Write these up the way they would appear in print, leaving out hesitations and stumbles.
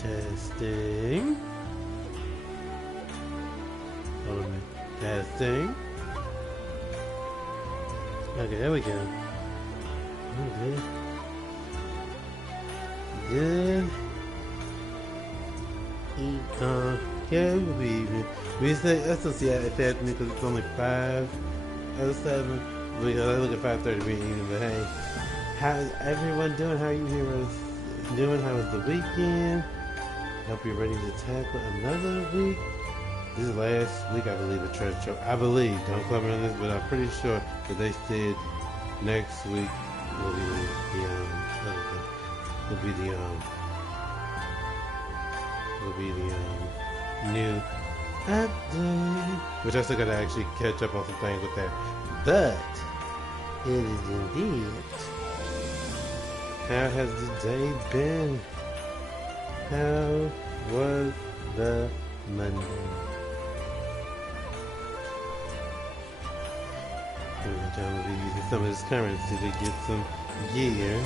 Testing. Hold on a minute. Testing. Okay, there we go. Good. Good. Yeah, we say that's just if Anthony because it's only 5:07. We look at 5:30 being evening, but hey, how's everyone doing? How are you heroes doing? How was the weekend? Hope you're ready to tackle another week. This is last week, I believe, the treasure trove. I believe, don't quote me on this, but I'm pretty sure that they said next week will be the new update, which I still gotta actually catch up on some things with that. But it is indeed. How has the day been? How was the Monday? I'm trying to be using some of this currency to get some gear.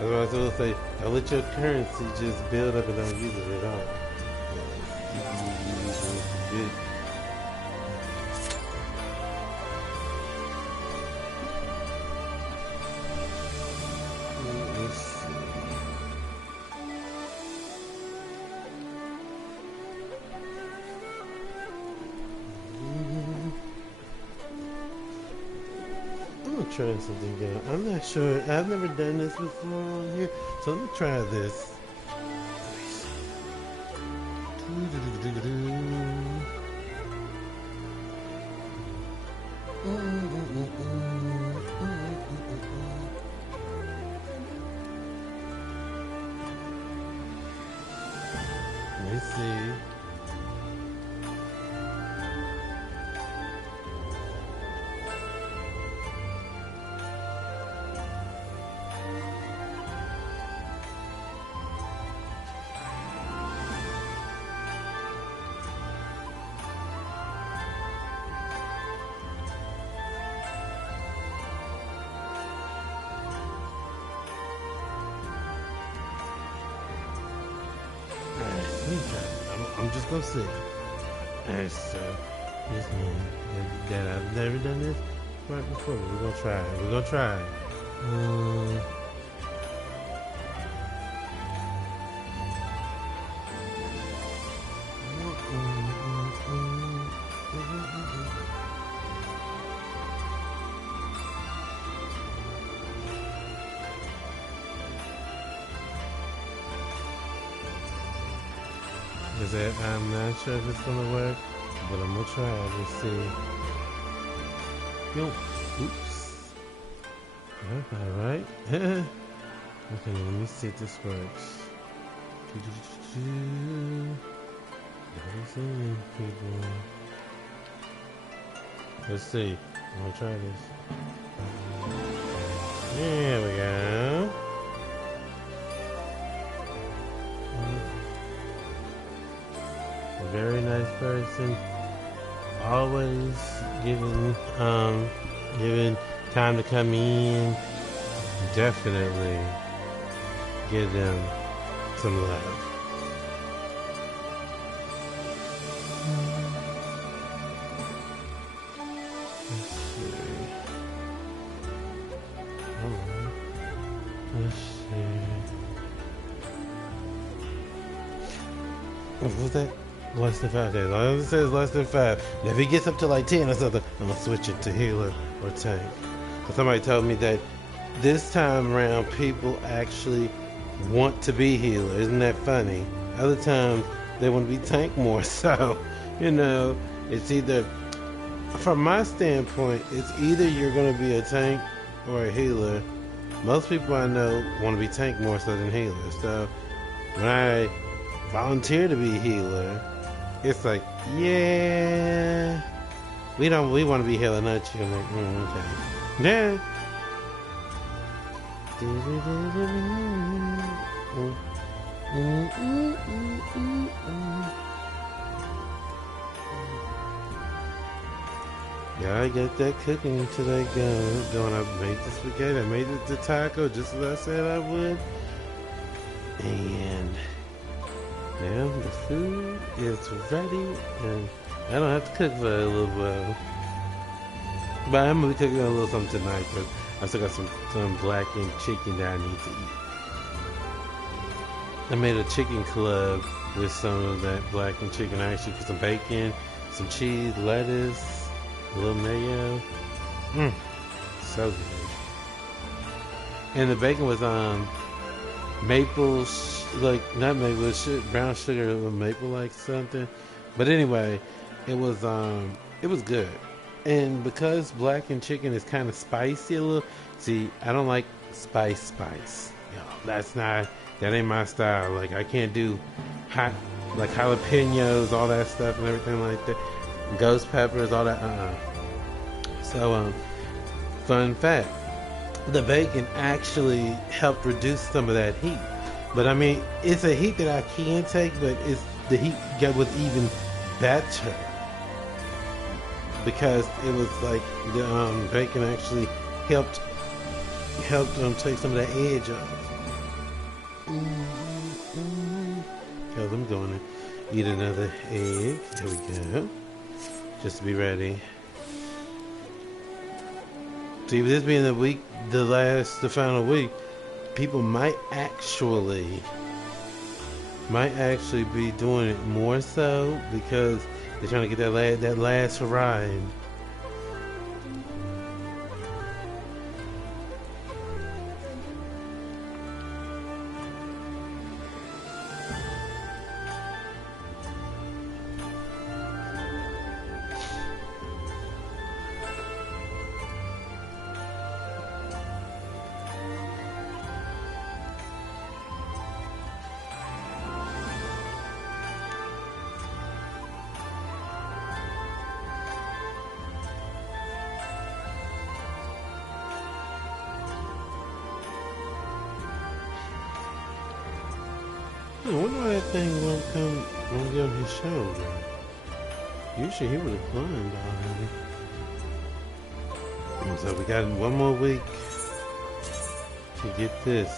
That's what I was going to say. Don't let your currency just build up and don't use it at all. Good. Let's see. Trying something out. I'm not sure. I've never done this before on here, so let me try this. Let me see. I'm just gonna see. Alright, so this man that I've never done this right before. We're gonna try it. We're gonna try it. I'm not sure if it's gonna work, but I'm gonna try it and see. Oops. Alright. Okay, let me see if this works. Let's see. I'm gonna try this. There we go. Very nice person. Always giving time to come in. Definitely give them some love. Let's see. Alright. Let's see. What was that? Less than 5 days. As long as it says less than 5. And if it gets up to like 10 or something, I'm gonna switch it to healer or tank. But somebody told me that this time around, people actually want to be healer. Isn't that funny? Other times they want to be tank more. So, you know, it's either, from my standpoint, it's either you're going to be a tank or a healer. Most people I know want to be tank more so than healer. So when I volunteer to be a healer, it's like, yeah, we want to be healer, not you. I'm like, okay. Yeah. Yeah, I got that cooking today going. I made the spaghetti, I made the taco just as I said I would. And now the food is ready, and I don't have to cook for a little while. But I'm gonna be cooking a little something tonight because I still got some blackened chicken that I need to eat. I made a chicken club with some of that blackened chicken. I actually put some bacon, some cheese, lettuce, a little mayo. So good. And the bacon was maple, not maple, brown sugar, maple like something. But anyway, it was good. And because blackened chicken is kind of spicy a little, see, I don't like spice. Yo, that ain't my style. Like, I can't do hot, like jalapenos, all that stuff and everything like that. Ghost peppers, all that, So, fun fact, the bacon actually helped reduce some of that heat. But I mean, it's a heat that I can take, but it's the heat was even better because it was like the bacon actually helped take some of that edge off. Because I'm going to eat another egg. There we go. Just to be ready. See, with this being the final week, people might actually be doing it more so because they're trying to get that last ride. I wonder why that thing won't get on his shoulder. Usually he would have climbed already. So we got one more week to get this.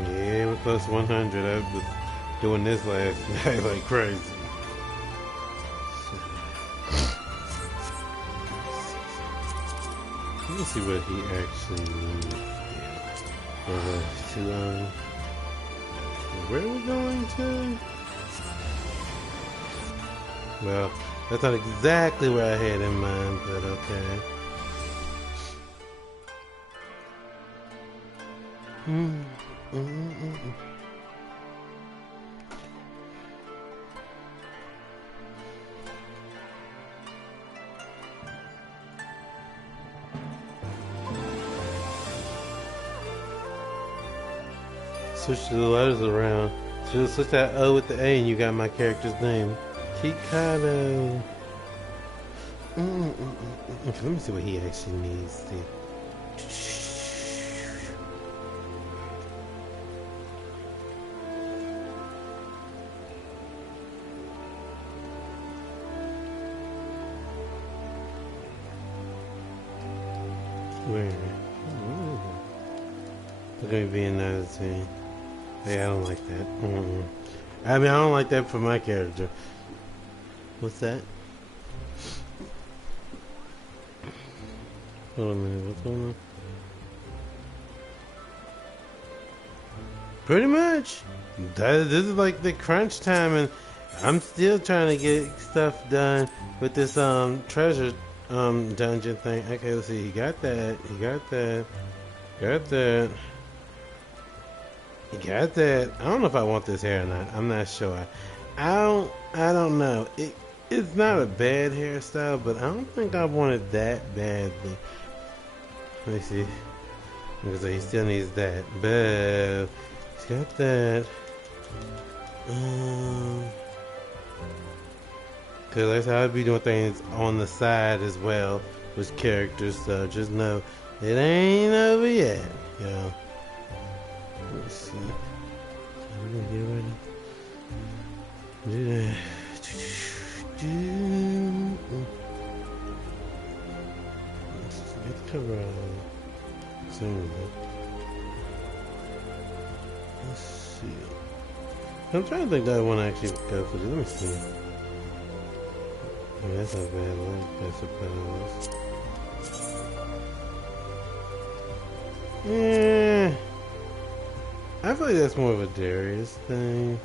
Yeah, we're close to 100. I was doing this last night like crazy. Let me see what he actually needs. Where are we going to? Well, that's not exactly where I had in mind, but okay. Switch the letters around. Just switch that O with the A and you got my character's name. Kikado. Okay, let me see what he actually needs. Where? Look at me being nice. Hey, I don't like that. I mean, I don't like that for my character. What's that? Hold on a minute, what's going on? Pretty much. This is like the crunch time, and I'm still trying to get stuff done with this treasure dungeon thing. Okay, let's see. He got that. Got that. Got that. I don't know if I want this hair or not. I'm not sure. I don't know. It's not a bad hairstyle, but I don't think I want it that badly. Let me see. Because he still needs that. But he's got that. Because that's how I'd be doing things on the side as well with characters. So just know it ain't over yet. Yo. Let's see. I'm gonna get ready. Do that. Let's get the cover on. Soon. Let's see. I'm trying to think that one actually would go for this. Let me see. I mean, that's not bad look, I suppose. Yeah. I feel like that's more of a Darius thing.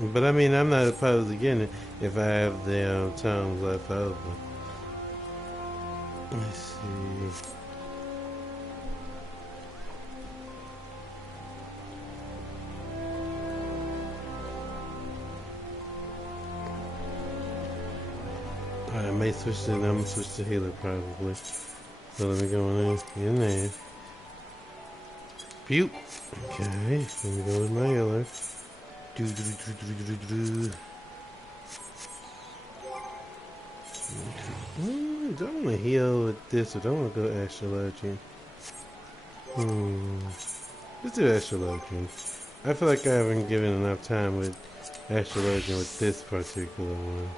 But I mean, I'm not opposed to getting it if I have the tones left over. Let's see. I may switch to, I'm gonna switch to healer probably. So let me go in there. Pew. Okay, let me go with my healer. Don't want to heal with this, or don't want to go astrology. Let's do astrology. I feel like I haven't given enough time with astrology with this particular one.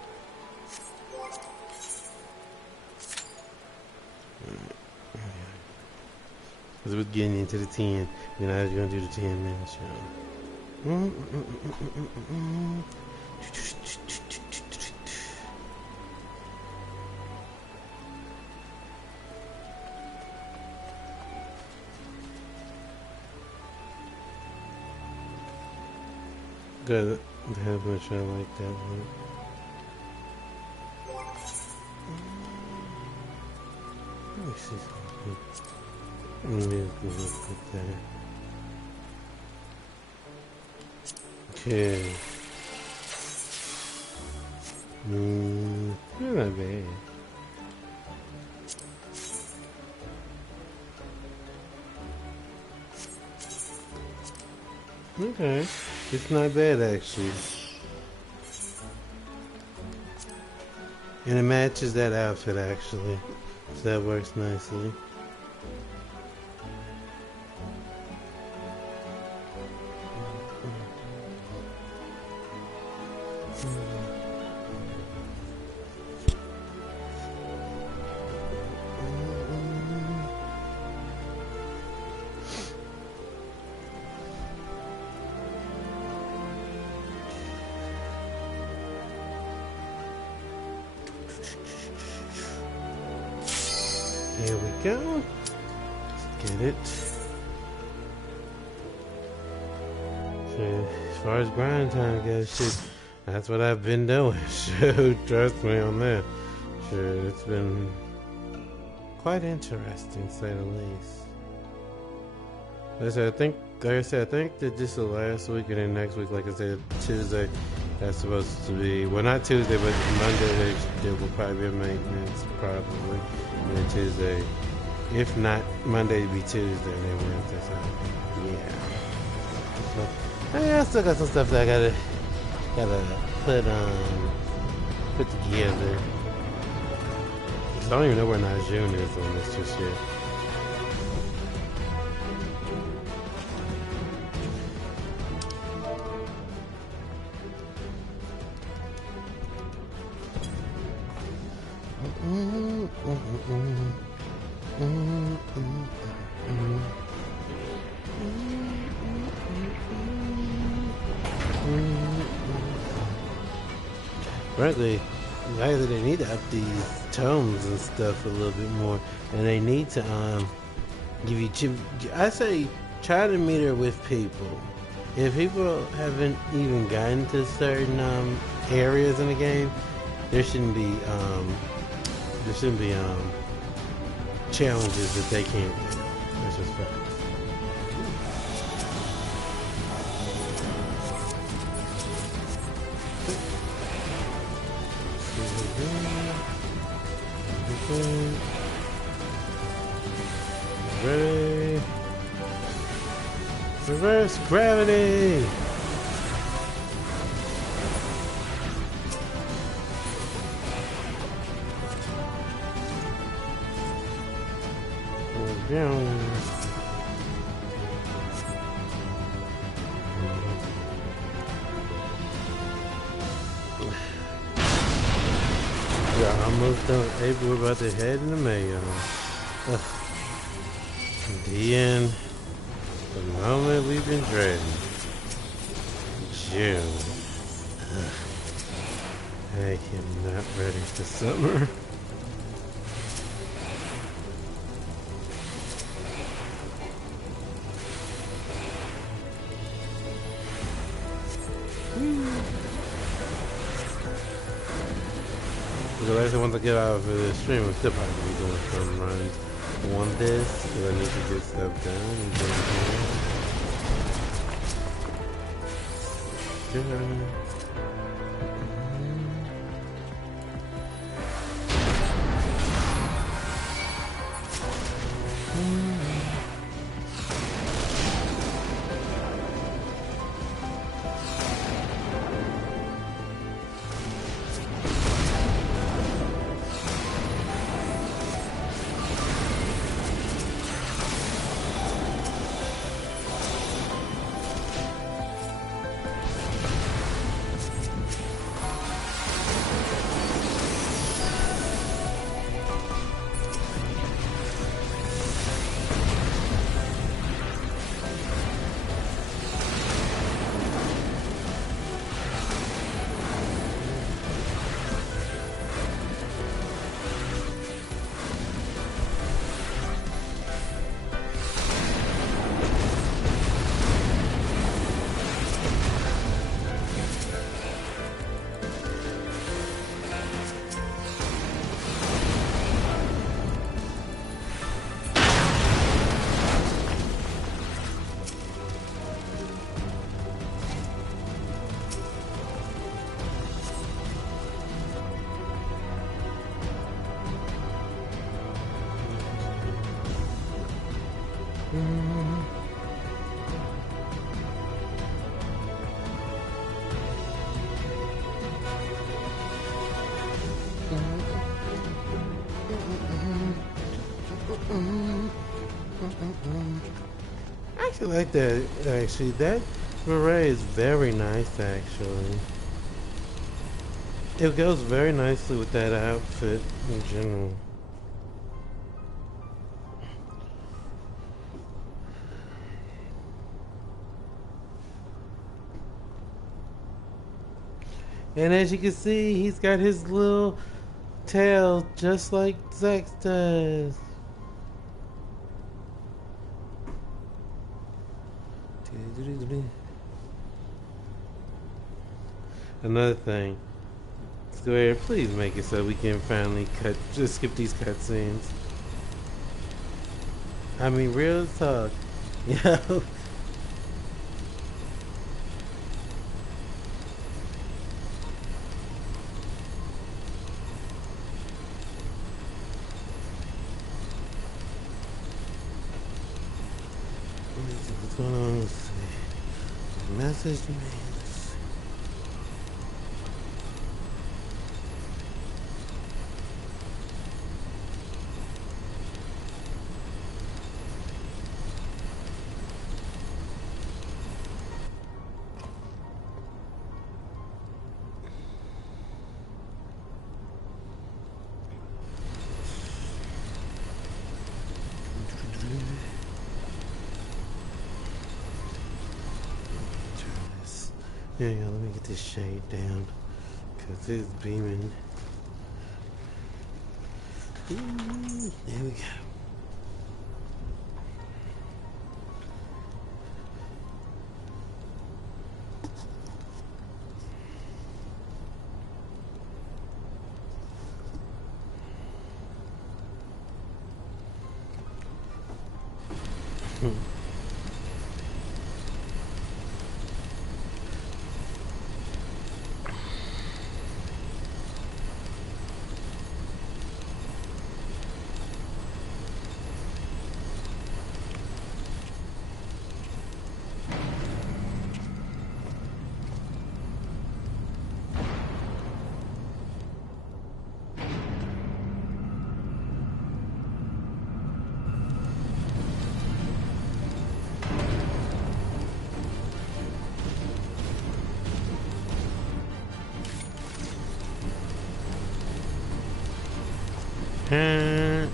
Because we're getting into the 10. We're not going to do the 10-minute show. Good. How much I like that one. Let me see something. Let me look at that. Okay. Not bad. Okay. It's not bad actually. And it matches that outfit actually. So that works nicely. Here we go. Let's get it. So, as far as grind time goes, shit, that's what I've been doing. So, trust me on that. Sure, it's been quite interesting, to say the least. Like I said, I think that this is the last week, and then next week, like I said, Tuesday, that's supposed to be, well, not Tuesday, but Monday, there will probably be a maintenance, probably. And then Tuesday, if not Monday, it'd be Tuesday, and then Wednesday, so, yeah. So, I still got some stuff that I gotta put together. I don't even know where Najun is on this just yet. Frankly, either they need to up these tones and stuff a little bit more, and they need to give you. I say try to meet her with people. If people haven't even gotten to certain areas in the game, there shouldn't be challenges that they can't do. That's just fact. Ready? Reverse gravity! Down. We're almost done. Hey, we're about to head in the mail. The end. The moment we've been dreading. June. I am not ready for summer. Because once I get out of the stream, I'm still probably be doing some runs on this, because I need to get stuff done and get it done. I actually like that. Actually, that beret is very nice. Actually, it goes very nicely with that outfit in general. And as you can see, he's got his little tail just like Zax does. Another thing, Square, please make it so we can finally just skip these cutscenes. I mean, real talk, you know. What's going on? Let's see. Message me. Yeah, let me get this shade down, because it's beaming. Ooh, there we go. Huh?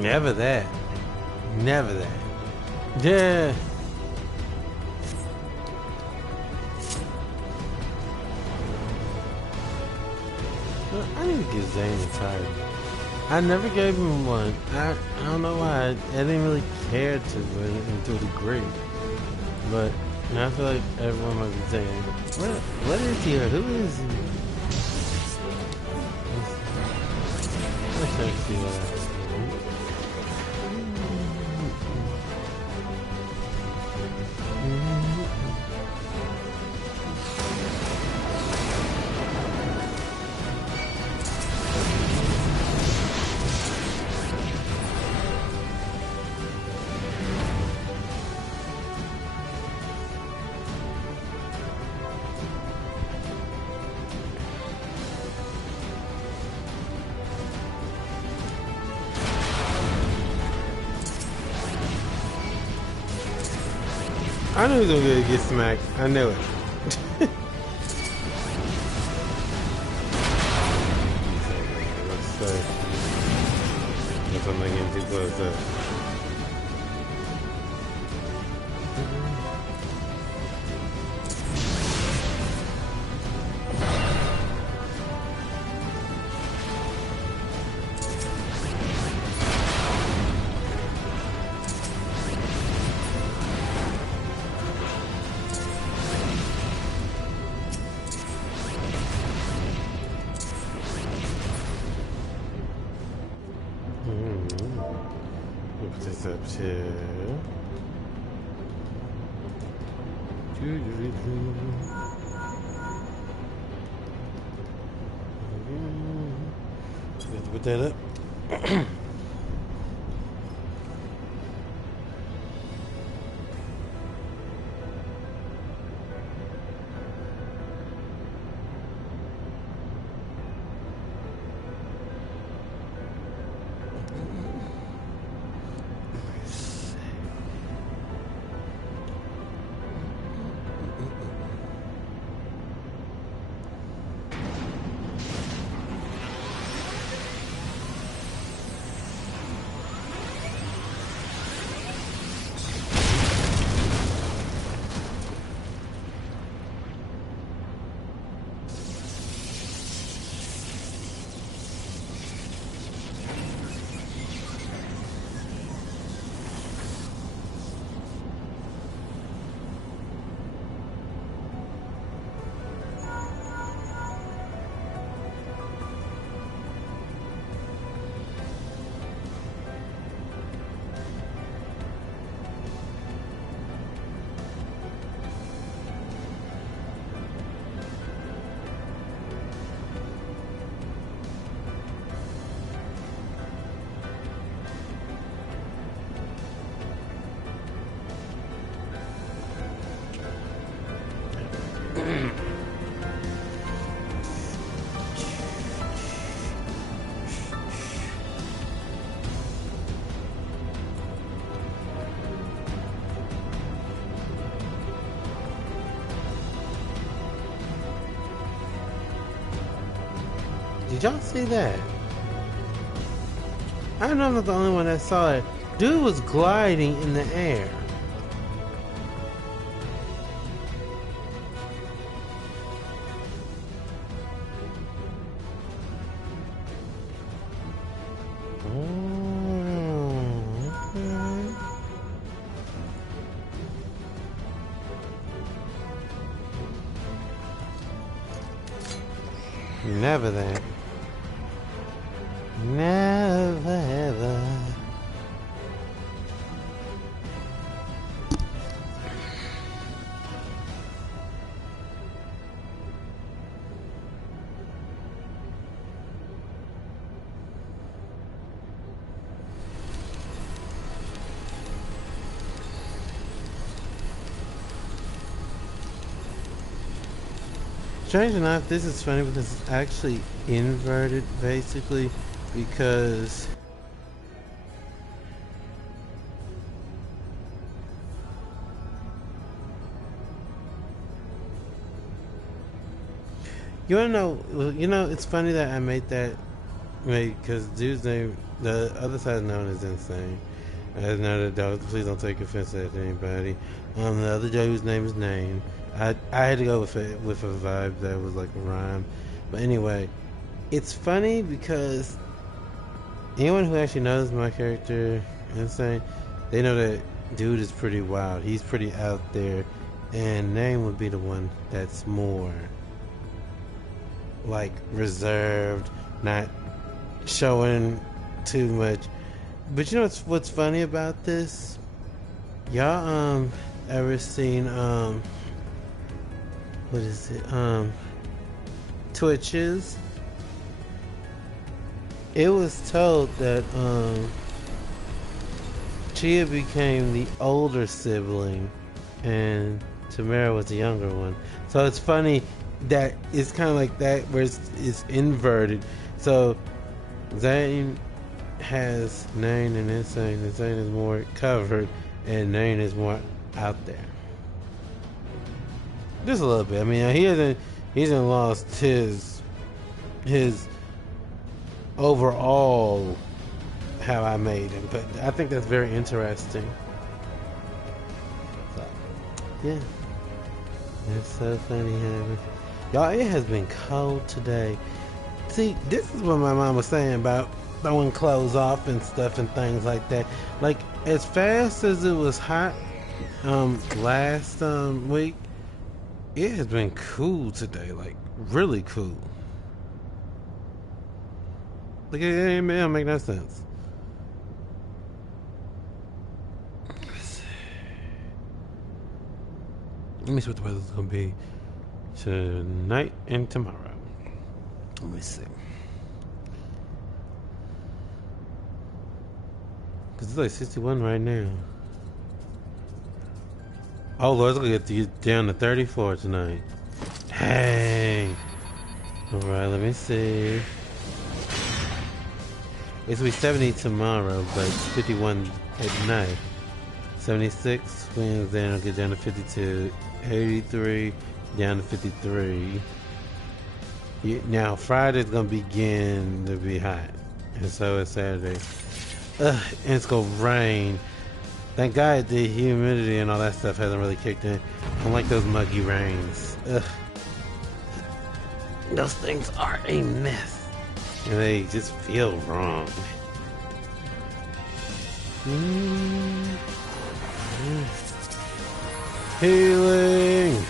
Never that. Never that. Yeah. I need to get Zane a title. I never gave him one. I don't know why. I didn't really care to a degree. But I feel like everyone might be saying, what is he or who is he? Let's check see what happens. I knew he was gonna get smacked. I knew it. Let's say. If I'm not getting too close up. This up to put that up. Did y'all see that? I know I'm not the only one that saw it. Dude was gliding in the air. Never that. Never ever. Strange enough, this is funny because it's actually inverted basically because you wanna know, it's funny that I made that because dude's name, the other side known as Insane. As another dog, please don't take offense at anybody. The other dude's name is Name. I had to go with a vibe that was like a rhyme. But anyway, it's funny because anyone who actually knows my character, Insane, they know that dude is pretty wild. He's pretty out there. And Name would be the one that's more like reserved, not showing too much. But you know what's funny about this? Y'all ever seen what is it? Twitches. It was told that Chia became the older sibling and Tamara was the younger one. So it's funny that it's kind of like that where it's inverted. So Zane has Nane and Insane, and Zane is more covered and Nane is more out there. Just a little bit. I mean, he hasn't lost his overall how I made him, but I think that's very interesting. So, yeah, it's so funny having y'all. It has been cold today. See, this is what my mom was saying about throwing clothes off and stuff and things like that. Like as fast as it was hot last week, it has been cool today, like really cool. Like it don't make no sense. Let me see what the weather's gonna be tonight and tomorrow. Let me see. Cause it's like 61 right now. Oh Lord, it's gonna get down to 34 tonight. Dang. Alright, let me see. It's gonna be 70 tomorrow, but 51 at night. 76 Wednesday, it'll get down to 52. 83 down to 53. Now Friday's gonna begin to be hot, and so is Saturday. And it's gonna rain. Thank God the humidity and all that stuff hasn't really kicked in. I don't like those muggy rains. Ugh. Those things are a mess, and they just feel wrong. Healing.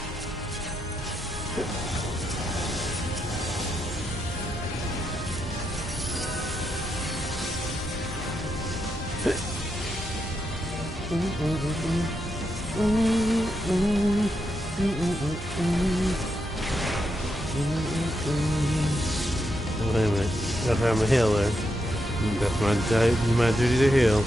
Wait a minute. I'm a healer. That's my duty to heal.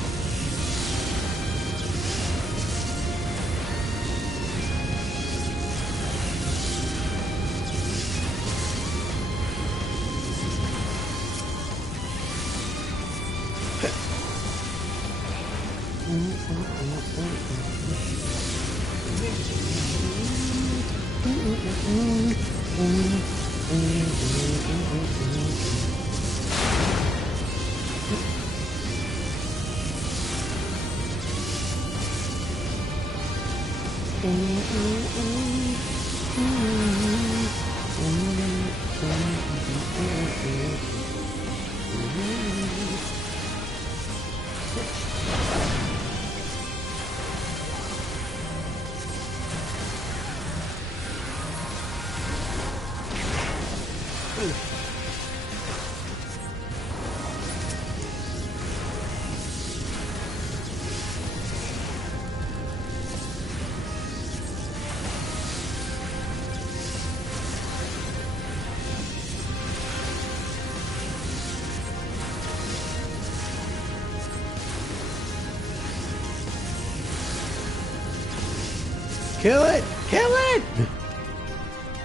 Kill it! Kill it!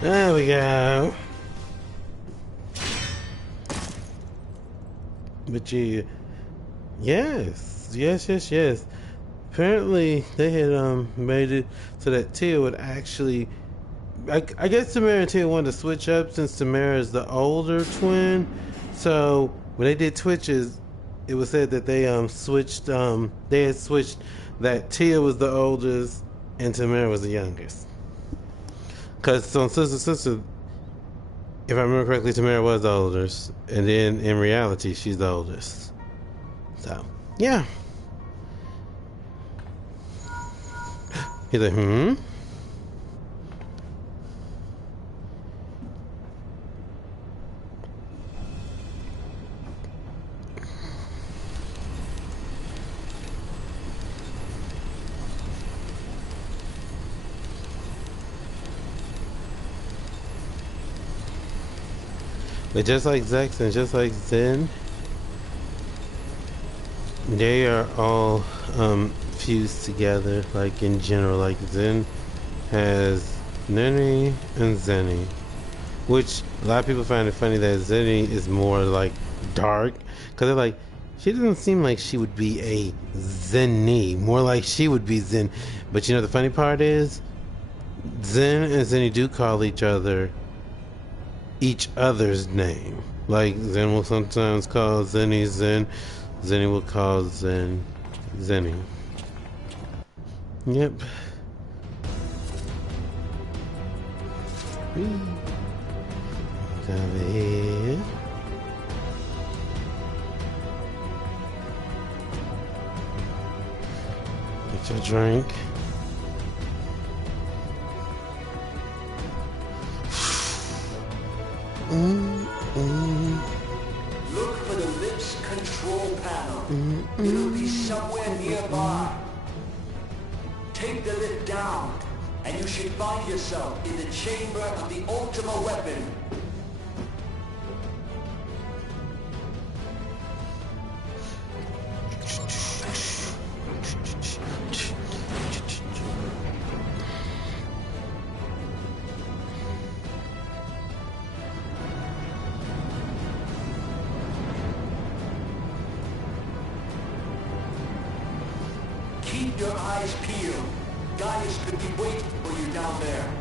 There we go. But you, yes. Apparently, they had made it so that Tia would actually. I guess Tamara and Tia wanted to switch up since Tamara is the older twin. So when they did Twitches, it was said that they switched. They had switched that Tia was the oldest and Tamara was the youngest. Because on Sister, if I remember correctly, Tamara was the oldest, and then in reality, she's the oldest. So, yeah. He's like, But just like Zex and just like Zen, they are all fused together, like in general. Like Zen has Nene and Zenny, which a lot of people find it funny that Zenny is more like dark, because they're like, she doesn't seem like she would be a Zenny, more like she would be Zen. But you know the funny part is, Zen and Zenny do call each other's name. Like Zen will sometimes call Zenny Zen, Zenny will call Zen Zenny. Yep. Over here. Get your drink. Look for the lips control panel. It'll be somewhere nearby. Take the lip down, and you should find yourself in the chamber of the Ultima weapon. Keep your eyes peeled. Gaius could be waiting for you down there.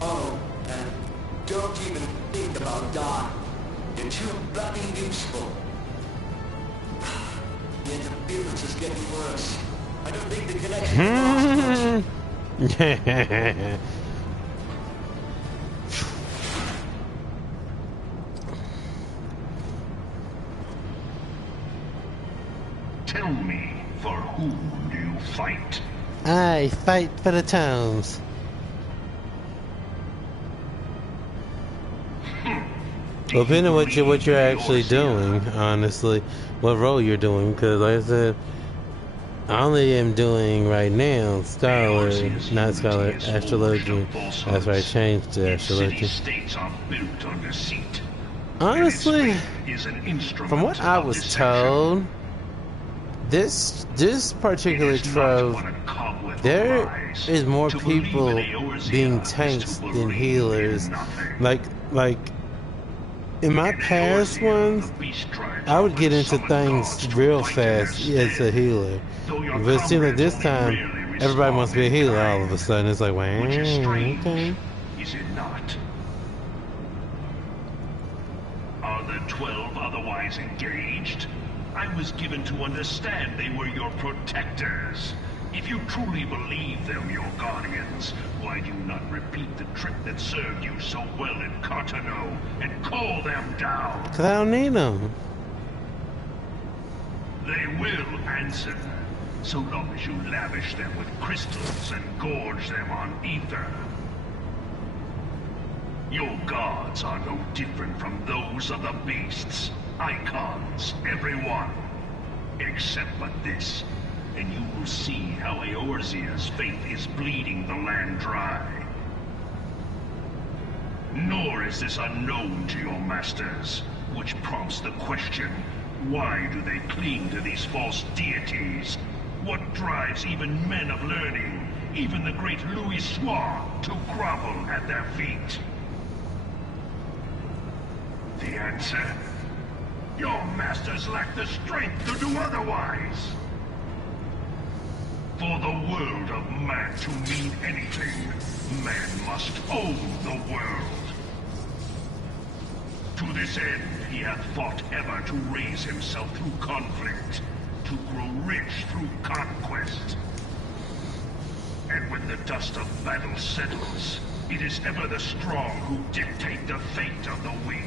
Oh, and don't even think about dying. You're too bloody useful. The interference is getting worse. I don't think the connection is lost. Tell me, for whom do you fight? I fight for the towns. Well, depending on what you're actually doing, honestly, what role you're doing, because like I said, I only am doing right now Scholar, not Scholar, Astrology. That's why I changed to Astrology. Honestly, from what I was told, this particular trove, there is more people being tanks than healers. Like in my past ones, I would get into things real fast as a healer. But it seems like this time, everybody wants to be a healer all of a sudden. It's like, wow, okay. Is it not? Are the 12 otherwise engaged? I was given to understand they were your protectors. If you truly believe them your guardians, why do you not repeat the trick that served you so well in Cartano and call them down? Because I don't need them. They will answer, so long as you lavish them with crystals and gorge them on ether. Your gods are no different from those of the beasts. Icons, every one. Except but this, and you will see how Eorzea's faith is bleeding the land dry. Nor is this unknown to your masters, which prompts the question, why do they cling to these false deities? What drives even men of learning, even the great Louis Soir, to grovel at their feet? The answer? Your masters lack the strength to do otherwise. For the world of man to mean anything, man must own the world. To this end, he hath fought ever to raise himself through conflict, to grow rich through conquest. And when the dust of battle settles, it is ever the strong who dictate the fate of the weak.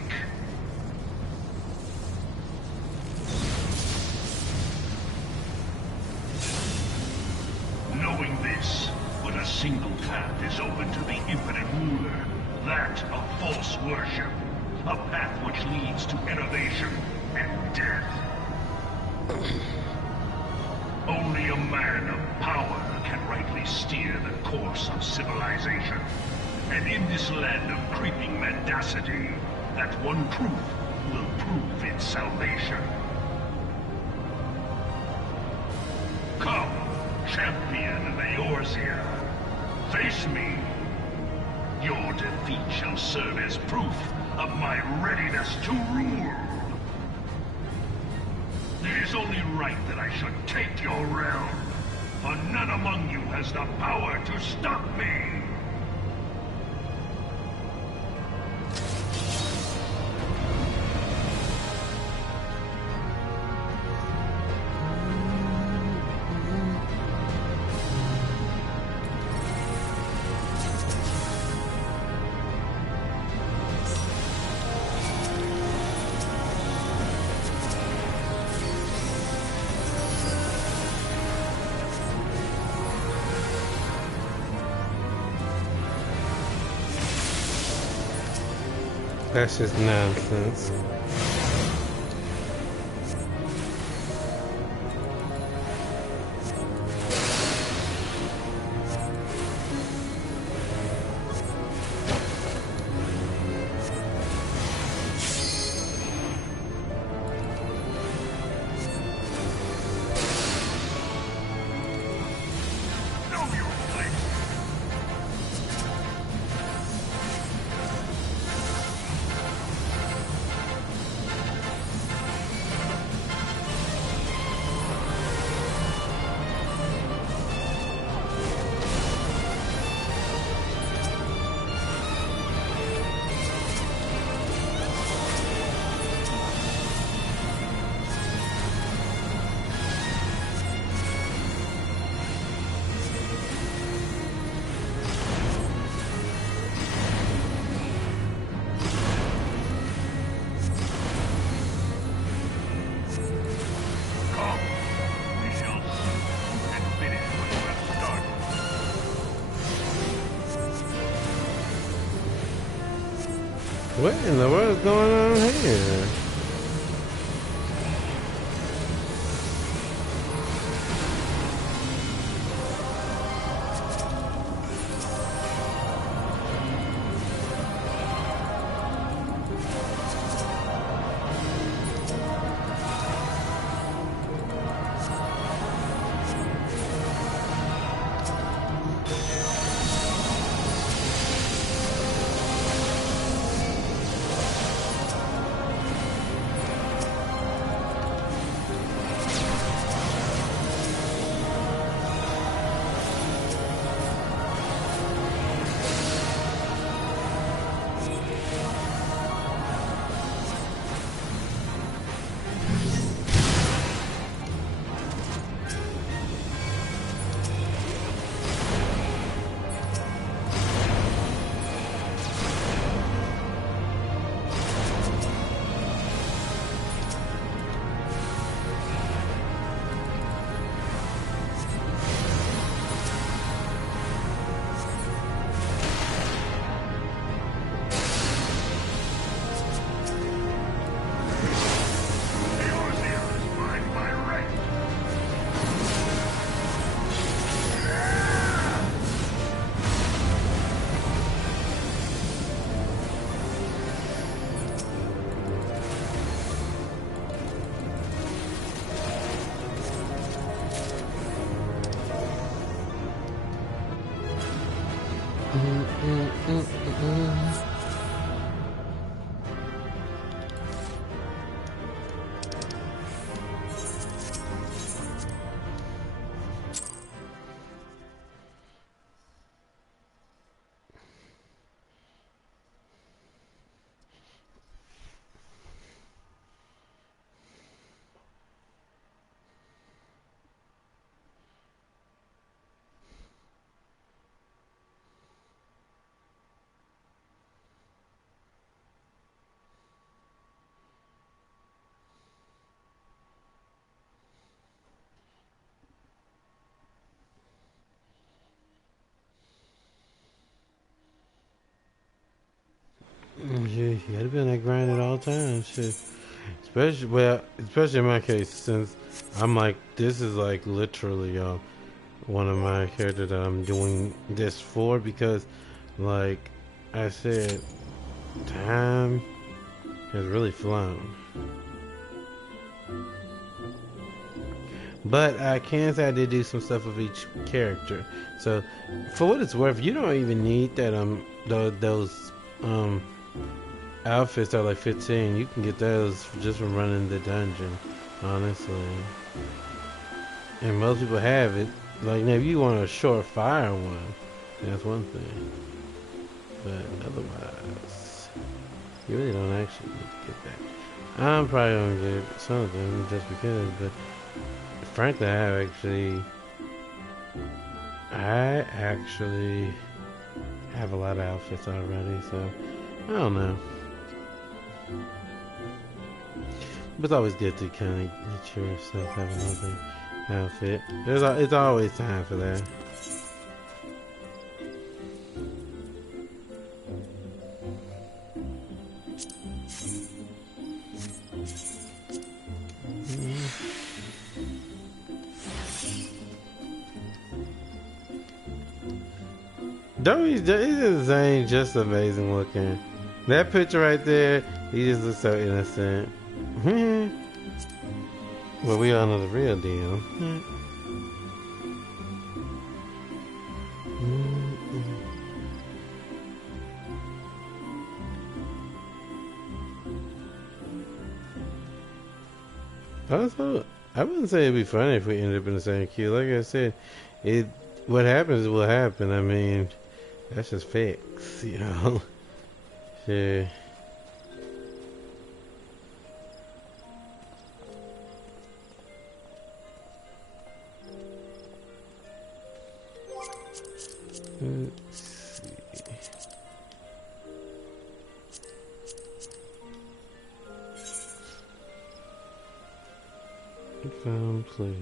Knowing this, but a single path is open to the impotent ruler, that of false worship, a path which leads to innovation and death. Only a man of power can rightly steer the course of civilization. And in this land of creeping mendacity, that one truth will prove its salvation. Come, champion of Eorzea, face me. Your defeat shall serve as proof of my readiness to rule. It is only right that I should take your realm, for none among you has the power to stop me. That's just nonsense. What in the world is going on here? You gotta be on that grind at all times. Shit. Especially in my case, since I'm like, this is like literally one of my characters that I'm doing this for, because, like I said, time has really flown. But I can say I did do some stuff with each character. So, for what it's worth, you don't even need that those outfits that are like 15. You can get those just from running the dungeon, honestly. And most people have it. Like, now if you want a short fire one, that's one thing. But otherwise, you really don't actually need to get that. I'm probably gonna get some of them just because, but frankly, I actually have a lot of outfits already, so I don't know. But it's always good to kind of let yourself have another outfit. It's always time for that. He's just amazing looking. That picture right there, he just looks so innocent. But we all know the real deal. Also, I wouldn't say it'd be funny if we ended up in the same queue. Like I said, what happens will happen. I mean, that's just facts, you know. Yeah. Let's see. Found place.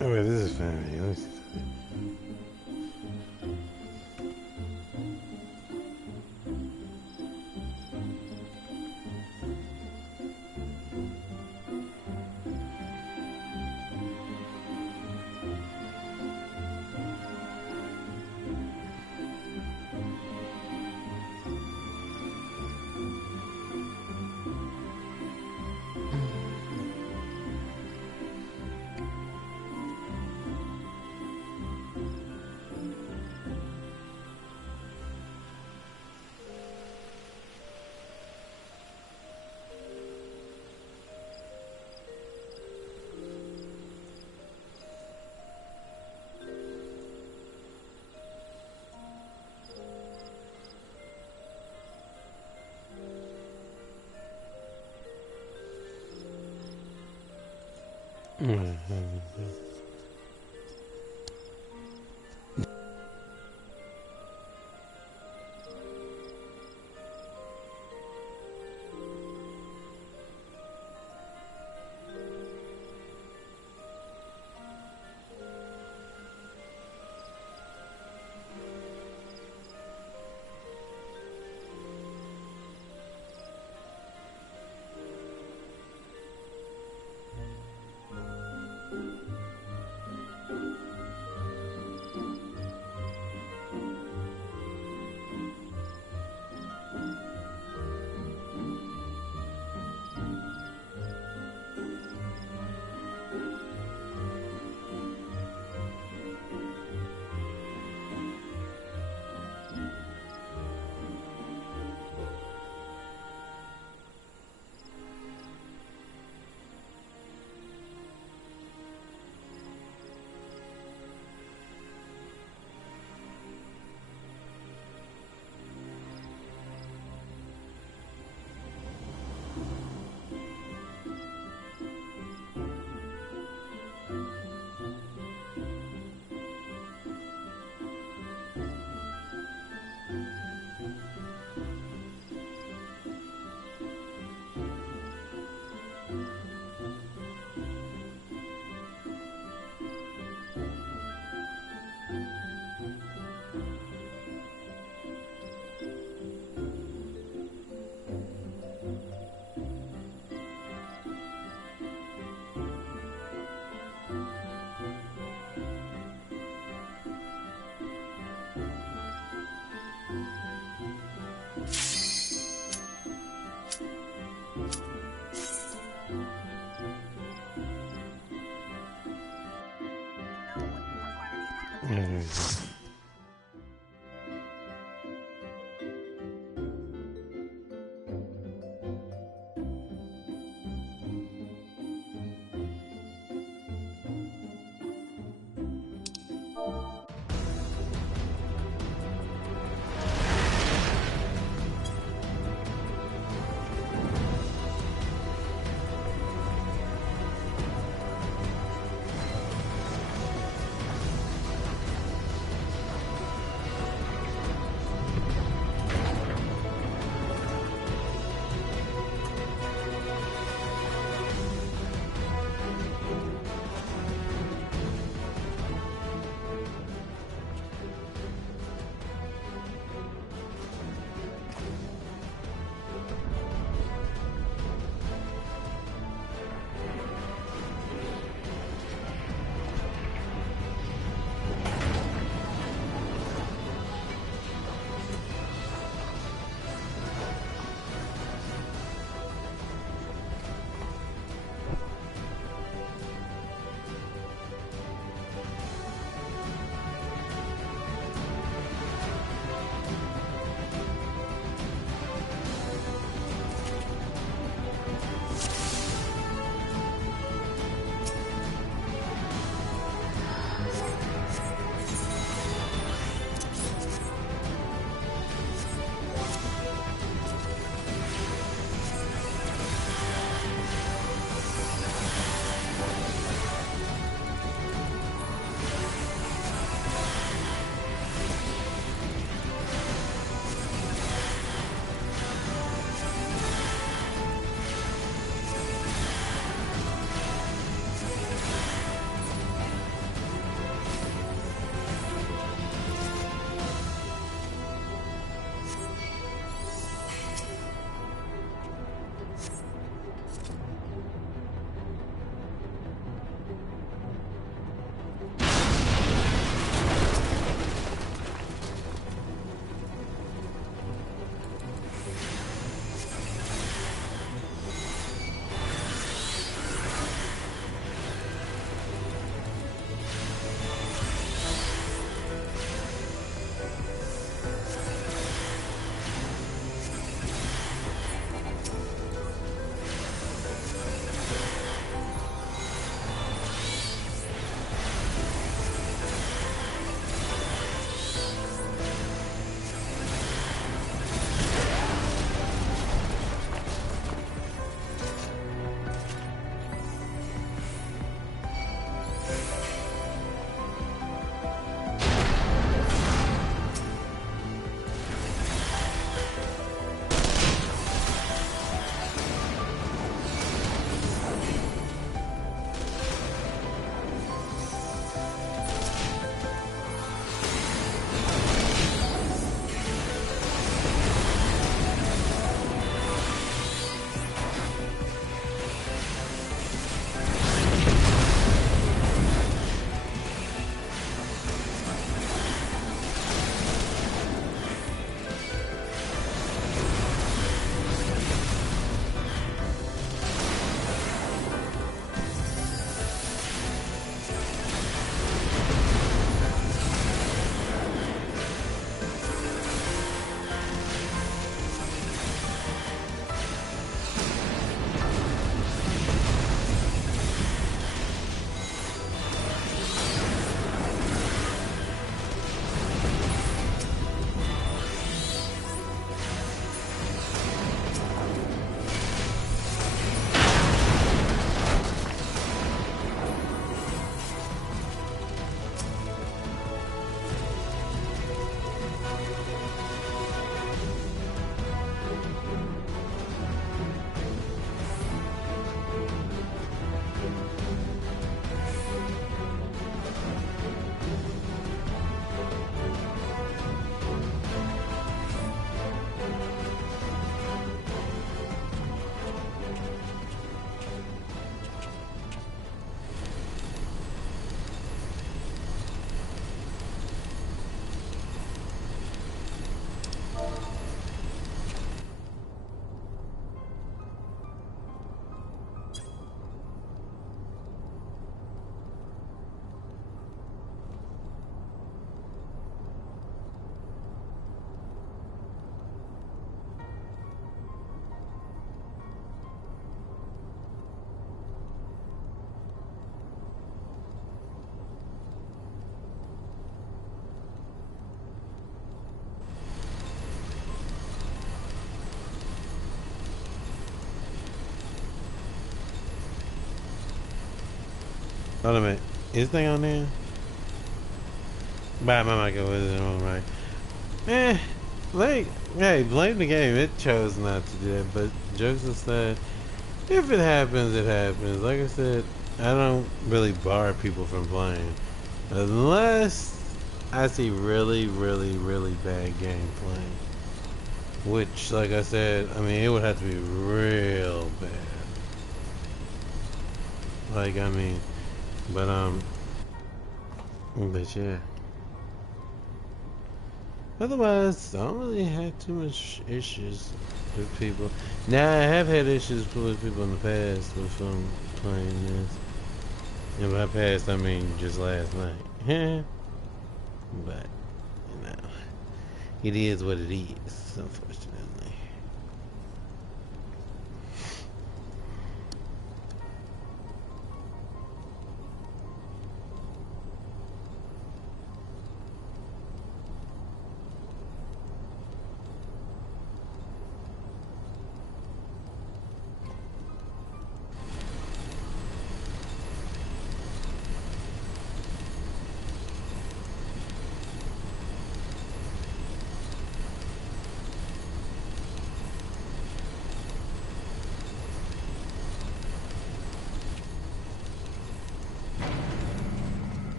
Oh, wait, this is funny. Let me see. Hold on a minute. Is this thing on there? Bye, my mic was on right. Eh, like, hey, blame the game. It chose not to do that. But jokes aside, if it happens, it happens. Like I said, I don't really bar people from playing. Unless I see really, really, really bad gameplay. Which, like I said, I mean, it would have to be real bad. Like, I mean, but yeah. Otherwise, I don't really have too much issues with people. Now, I have had issues with people in the past with playing this. And by past, I mean just last night. But, you know, it is what it is, unfortunately.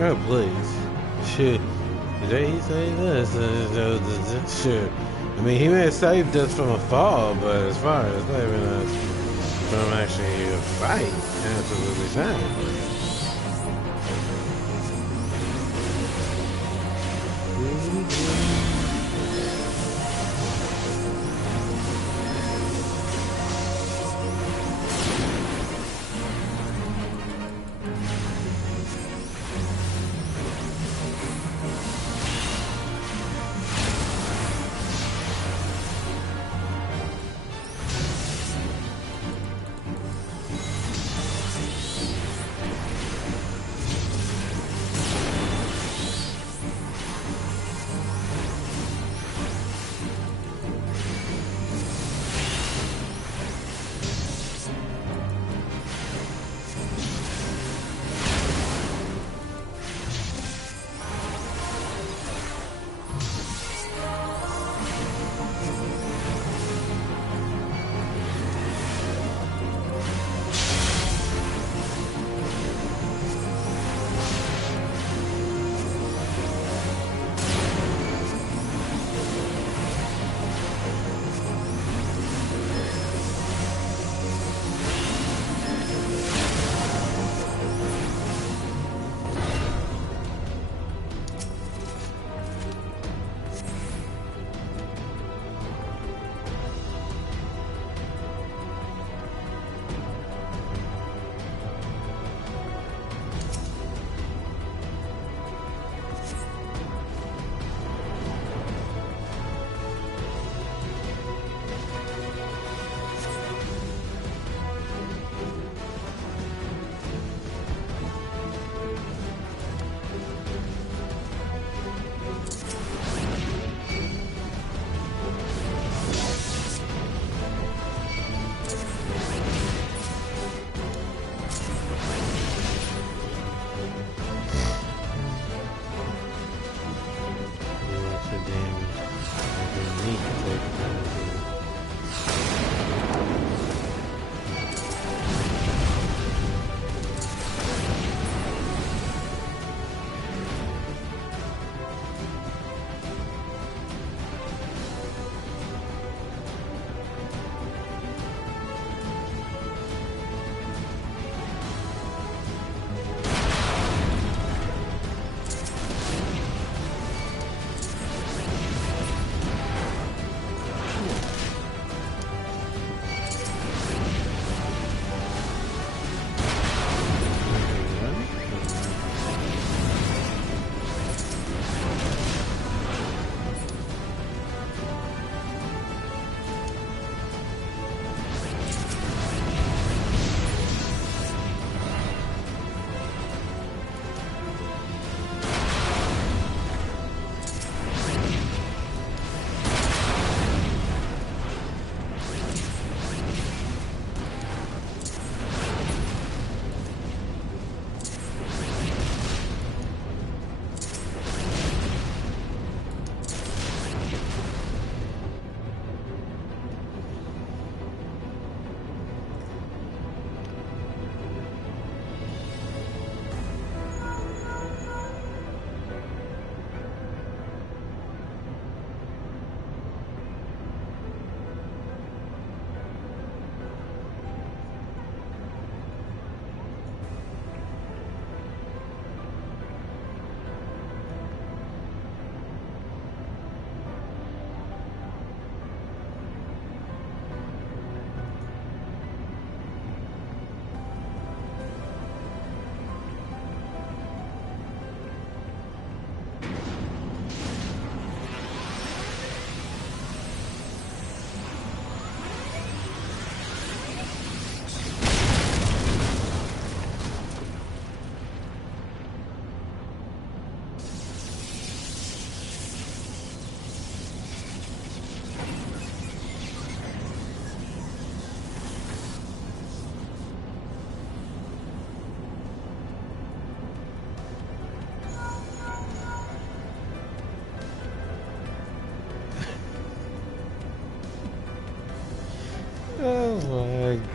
Oh, please. Shit. Did he say this? Sure. I mean, he may have saved us from a fall, but as far as saving us from actually a fight, absolutely fine.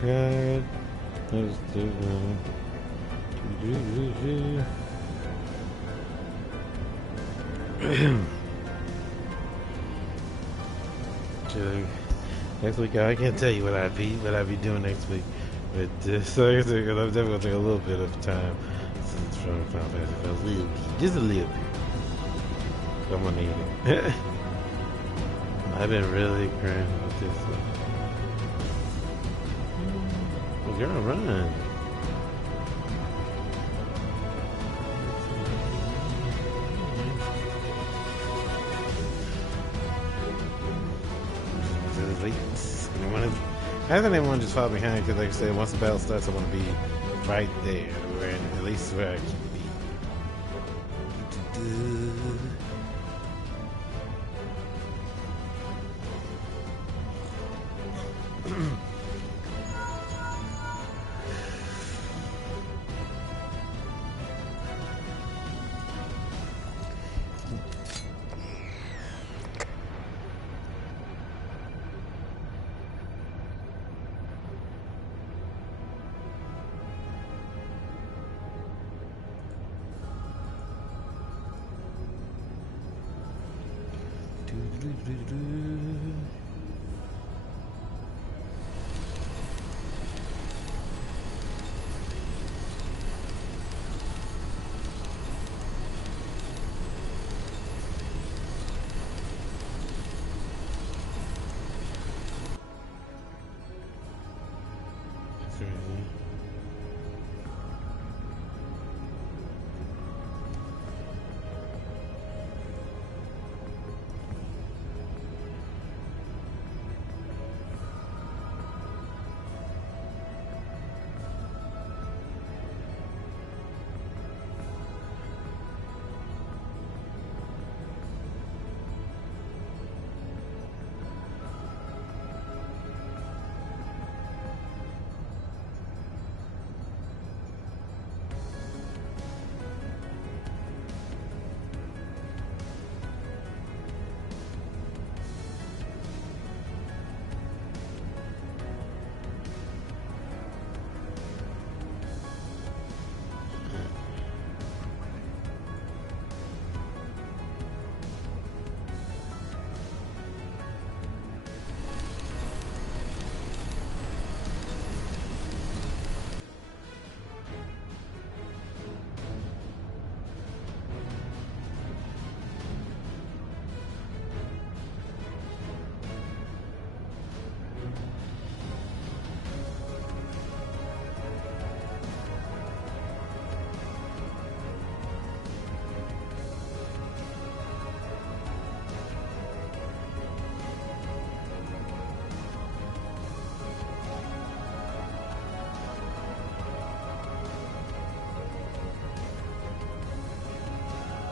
god. Let's do next week, I can't tell you what I'd be doing next week. But so I'm definitely gonna take a little bit of time since from Final Fantasy, a little bit, just a little bit. I'm gonna need it. I've been really crying about this. Well, girl, run. I think they want to just fall behind because, like I said, once the battle starts, I want to be right there, where at least where I can be.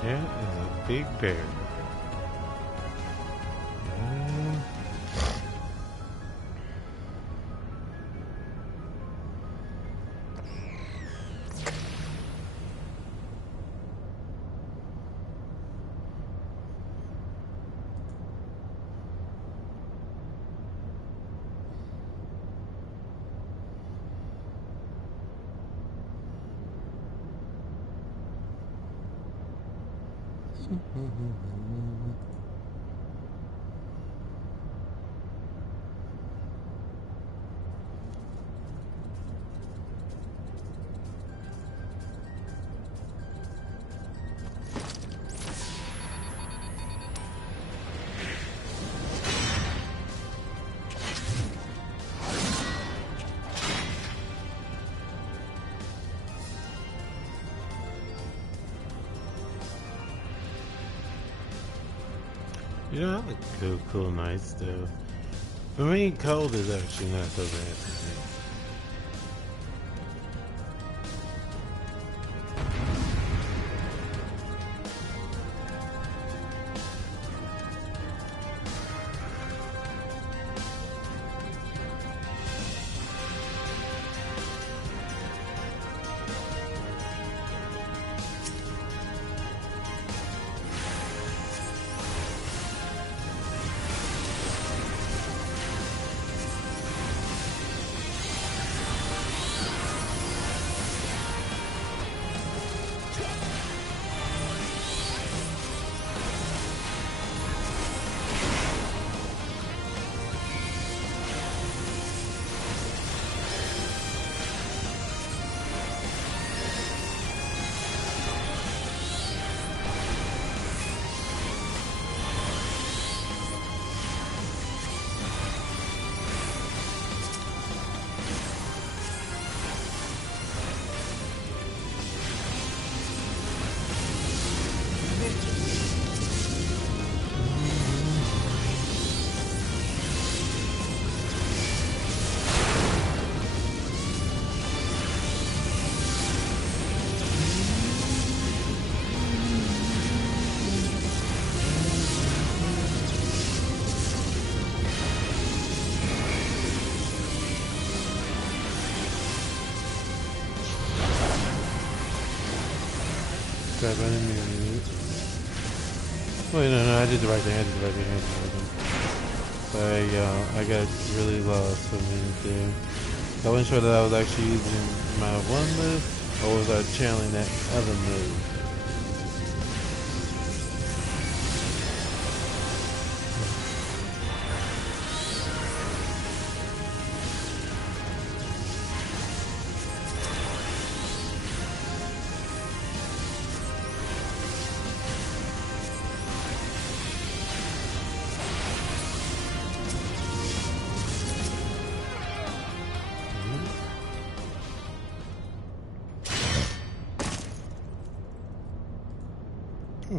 That is a big bear. You know, I like cool night stuff. For me, cold is actually not so bad for me. Grab enemies. Wait, no, I did the right thing. Sorry, y'all. I got really lost for a minute there. I wasn't sure that I was actually using my one move, or was I channeling that other move?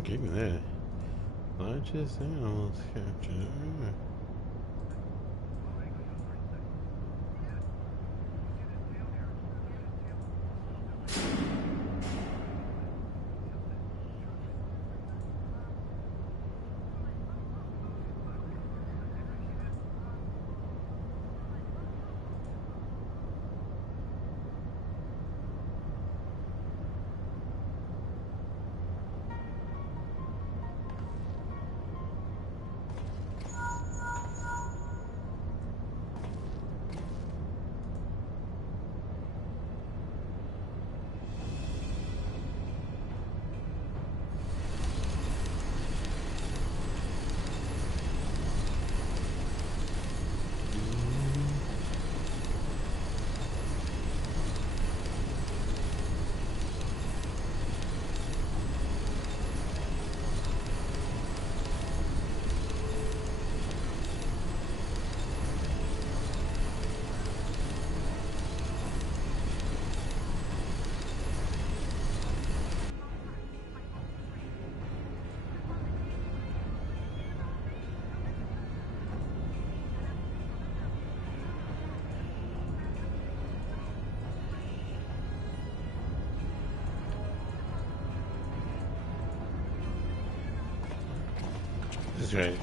Give me that. Largest animals captured. That's right.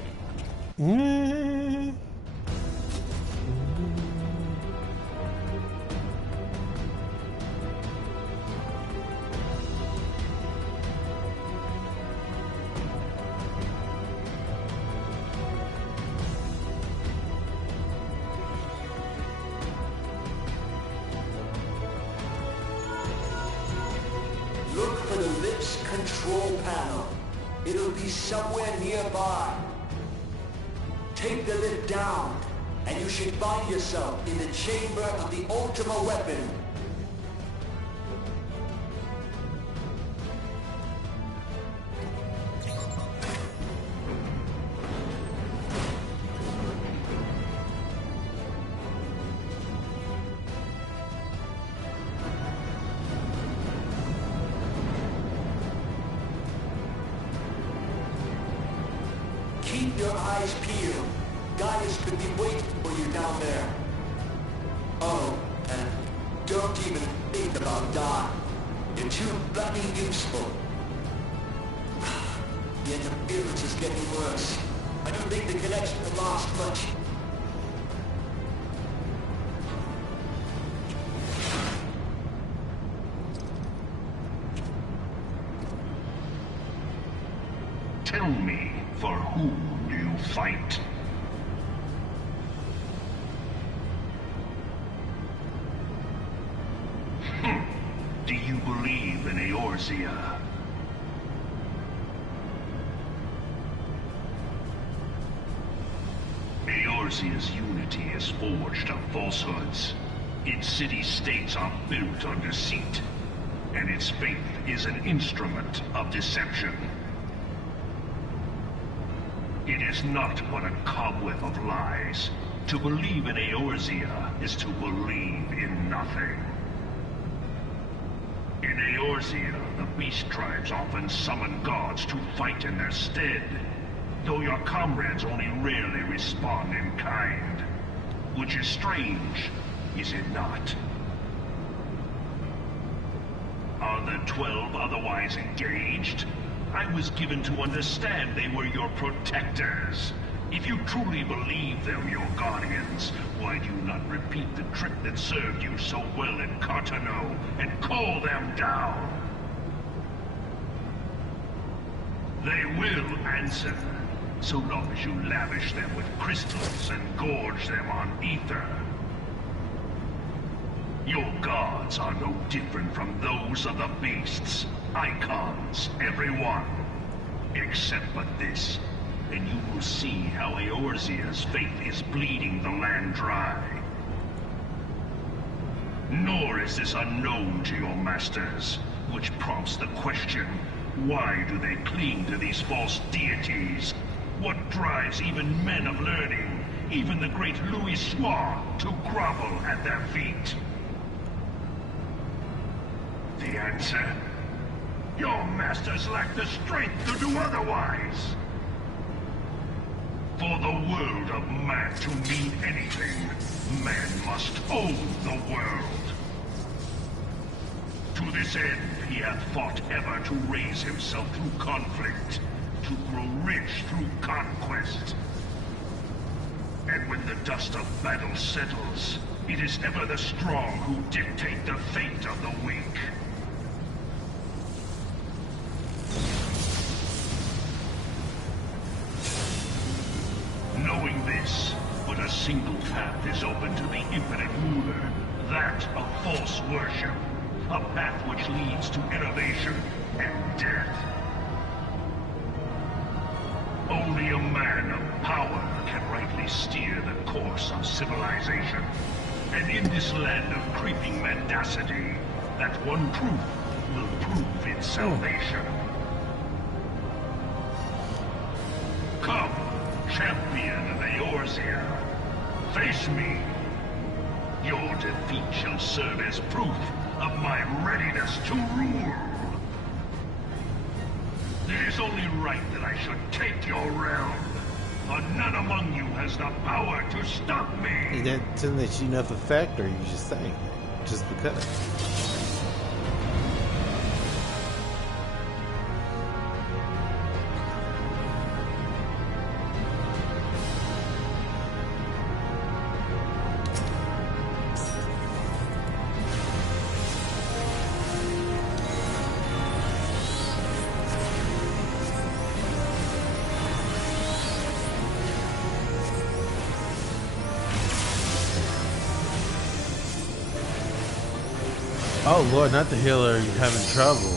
Look for the lift's control panel. It'll be somewhere nearby. Take the lift down, and you should find yourself in the chamber of the ultimate weapon. Keep your eyes peeled. Gaius could be waiting for you down there. Oh, and don't even think about dying. You're too bloody useful. The interference is getting worse. I don't think the connection will last much. Tell me, for whom do you fight? Do you believe in Eorzea? Eorzea's unity is forged of falsehoods. Its city-states are built on deceit, and its faith is an instrument of deception. It is not but a cobweb of lies. To believe in Eorzea is to believe in nothing. In Eorzea, the beast tribes often summon gods to fight in their stead, though your comrades only rarely respond in kind. Which is strange, is it not? Are the 12 otherwise engaged? I was given to understand they were your protectors. If you truly believe them your guardians, why do you not repeat the trick that served you so well in Cartano and call them down? They will answer, so long as you lavish them with crystals and gorge them on ether. Your gods are no different from those of the beasts. Icons, every one. Except for this, and you will see how Eorzea's faith is bleeding the land dry. Nor is this unknown to your masters, which prompts the question, why do they cling to these false deities? What drives even men of learning, even the great Louis Soir, to grovel at their feet? The answer? Your masters lack the strength to do otherwise. For the world of man to mean anything, man must own the world. To this end, he hath fought ever to raise himself through conflict, to grow rich through conquest. And when the dust of battle settles, it is ever the strong who dictate the fate of the weak. Knowing this, but a single path is open to the infinite ruler, that of false worship, a path which leads to innovation and death. Only a man of power can rightly steer the course of civilization. And in this land of creeping mendacity, that one truth will prove its salvation. Come, champion of Eorzea, face me. Your defeat shall serve as proof of my readiness to rule. It is only right that I should take your realm, but none among you has the power to stop me. Is that something that you know for a fact, or you just saying it just because? Oh Lord, not the healer, you're having trouble.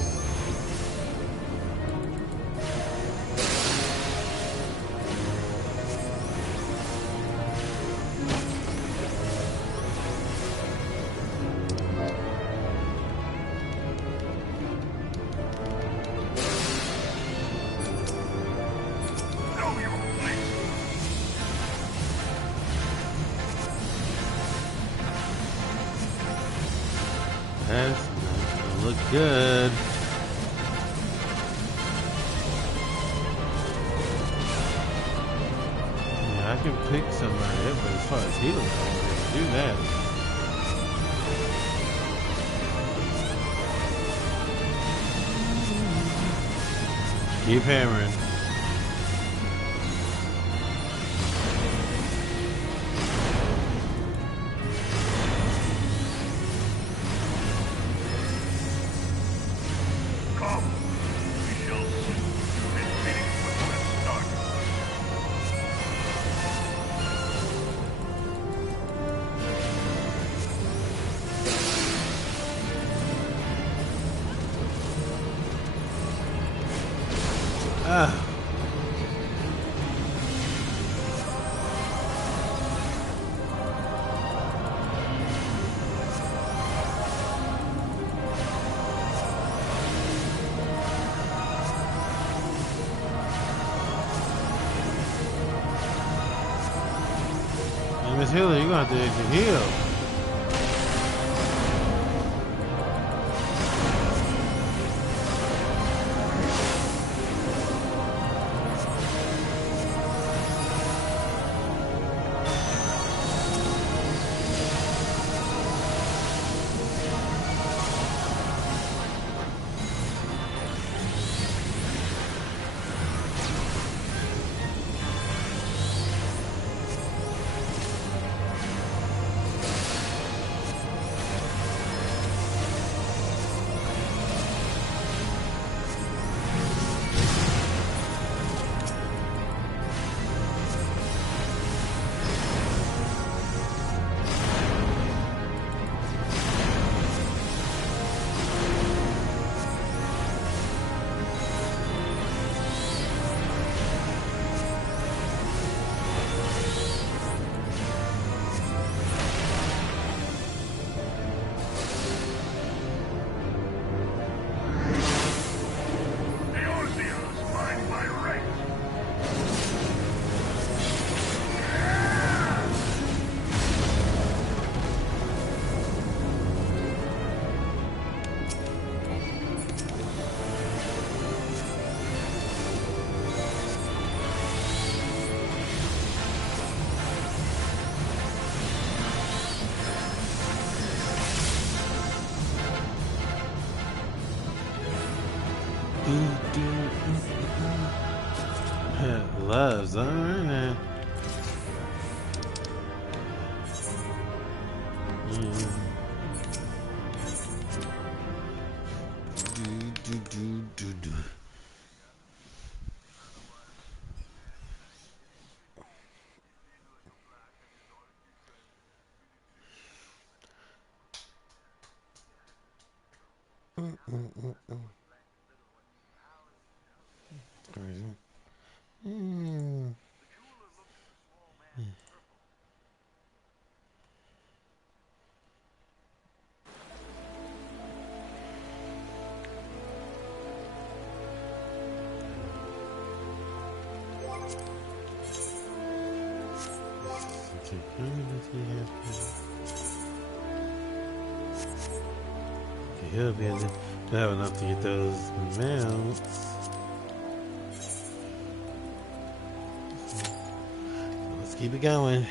That's not gonna look good. Yeah, I can pick somebody up, but as far as healing, I won't be able to do that. Keep hammering. Ah. Hey, Miss Healer, you're gonna have to actually heal. Loves, alright now. He'll be able to have enough to get those mounts. Let's keep it going.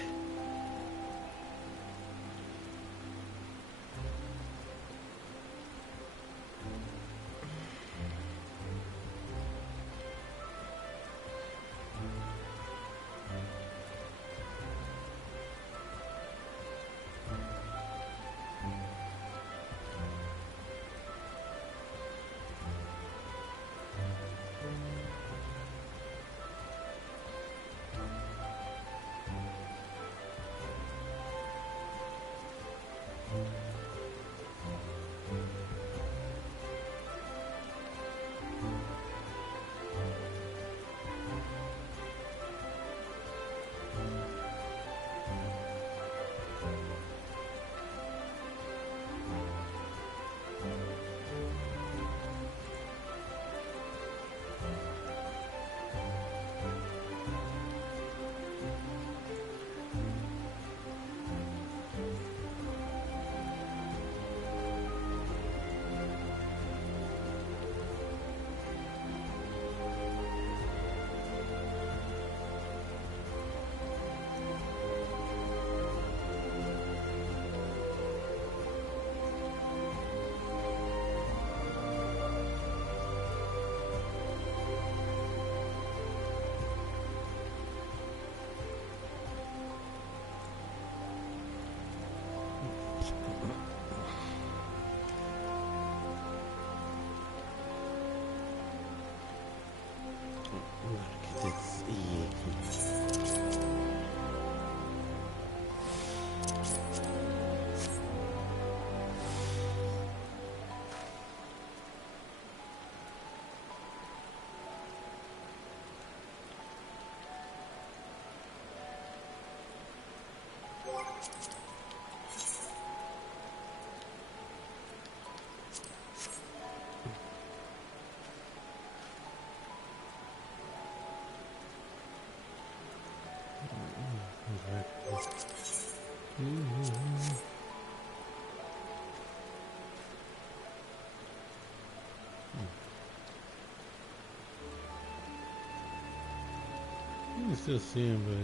You can still see him, but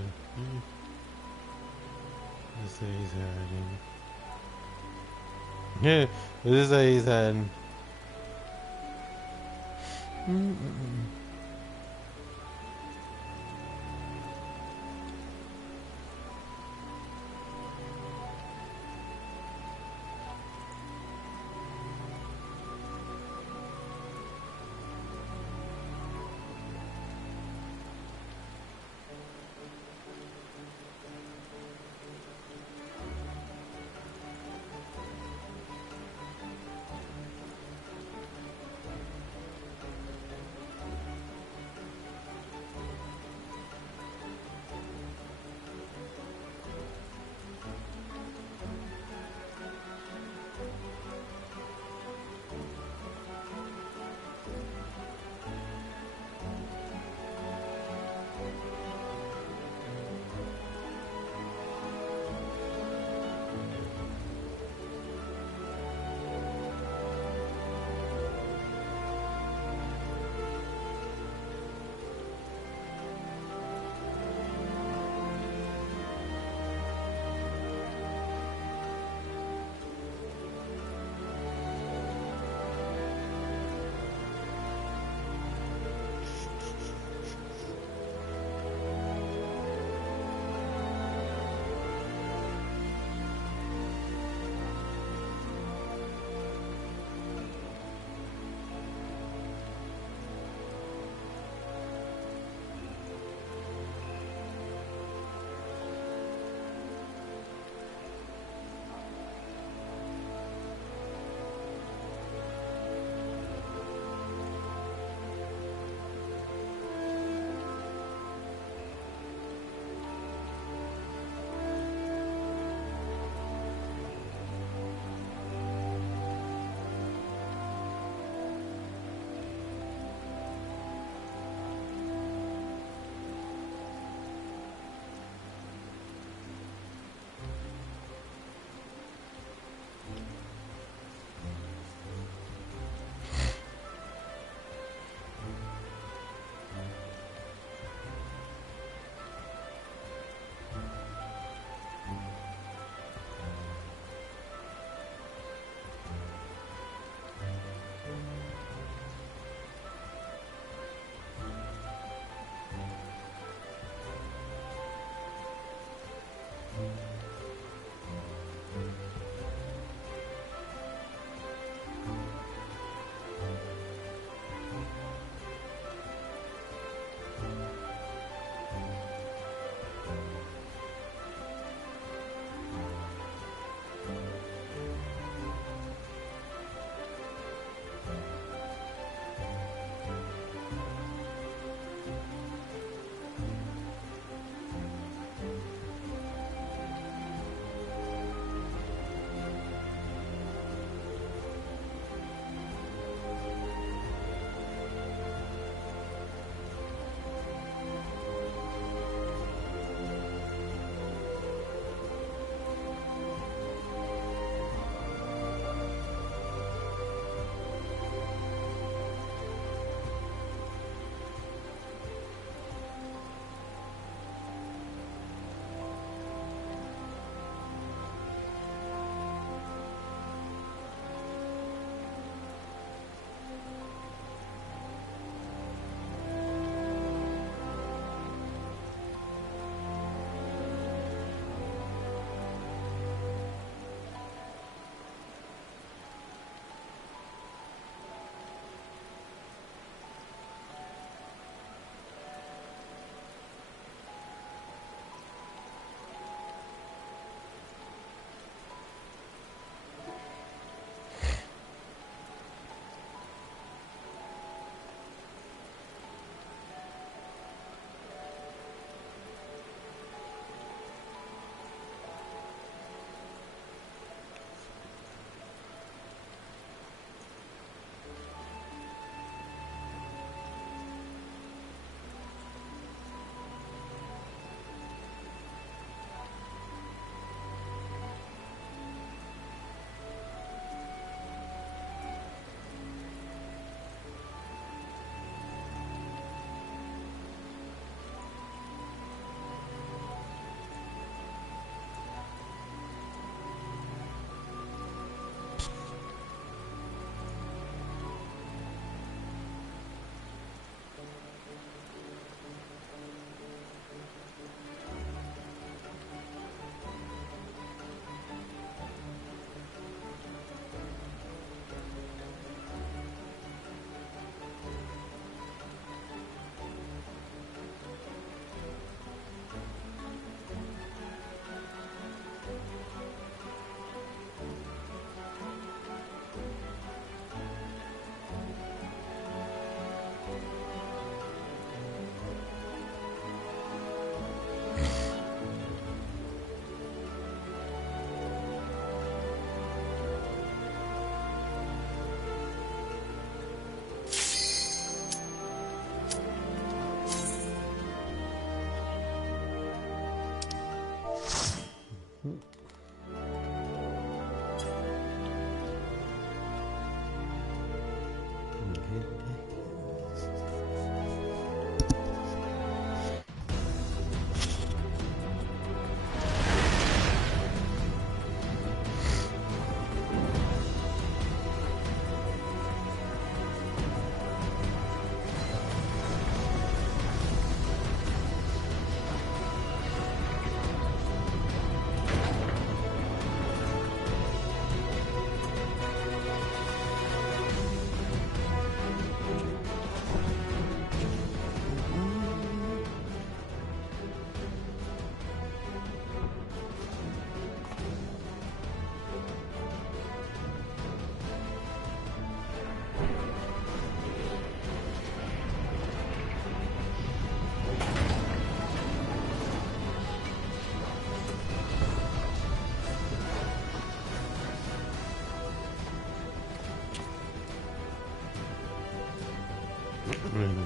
let's say he's hiding. Yeah, let's say he's hiding. What's his name?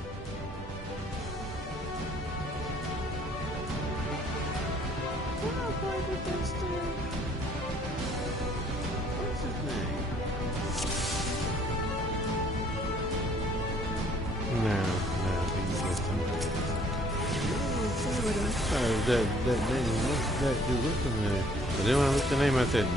No, he's just somebody else. That dude looked familiar. But then when I looked at the name, I said, no.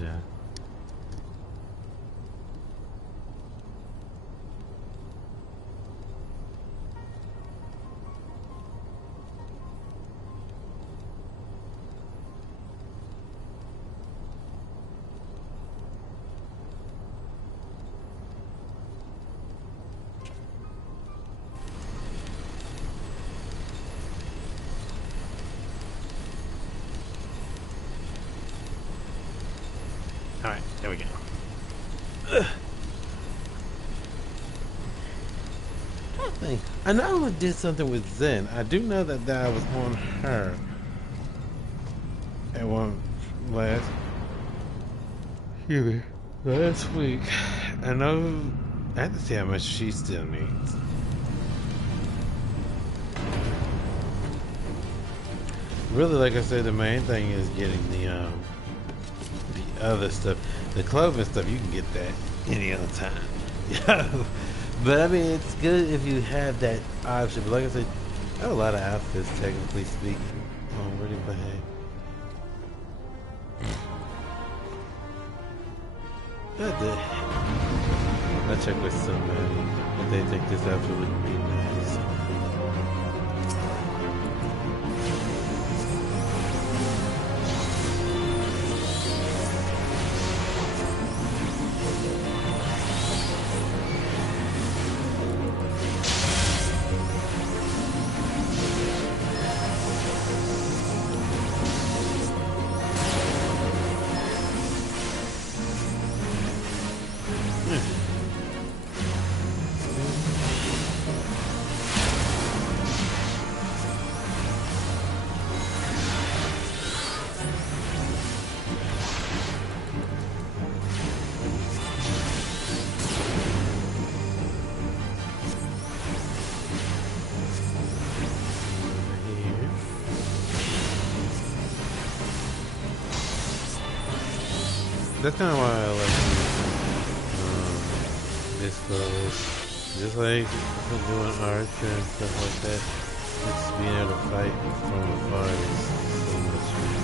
Yeah. thing. I know I did something with Zen. I do know that I was on her at one last. Excuse me. Last week. I know. I have to see how much she still needs. Really, like I said, the main thing is getting the other stuff. The clothing stuff, you can get that any other time. But I mean, it's good if you have that option. But like I said, I have a lot of outfits, technically speaking, already. But hey, I check with somebody if they think this outfit would be nice. That's kind of why I like this clothes. Just like doing archer and stuff like that. Just being able to fight from afar is so much fun.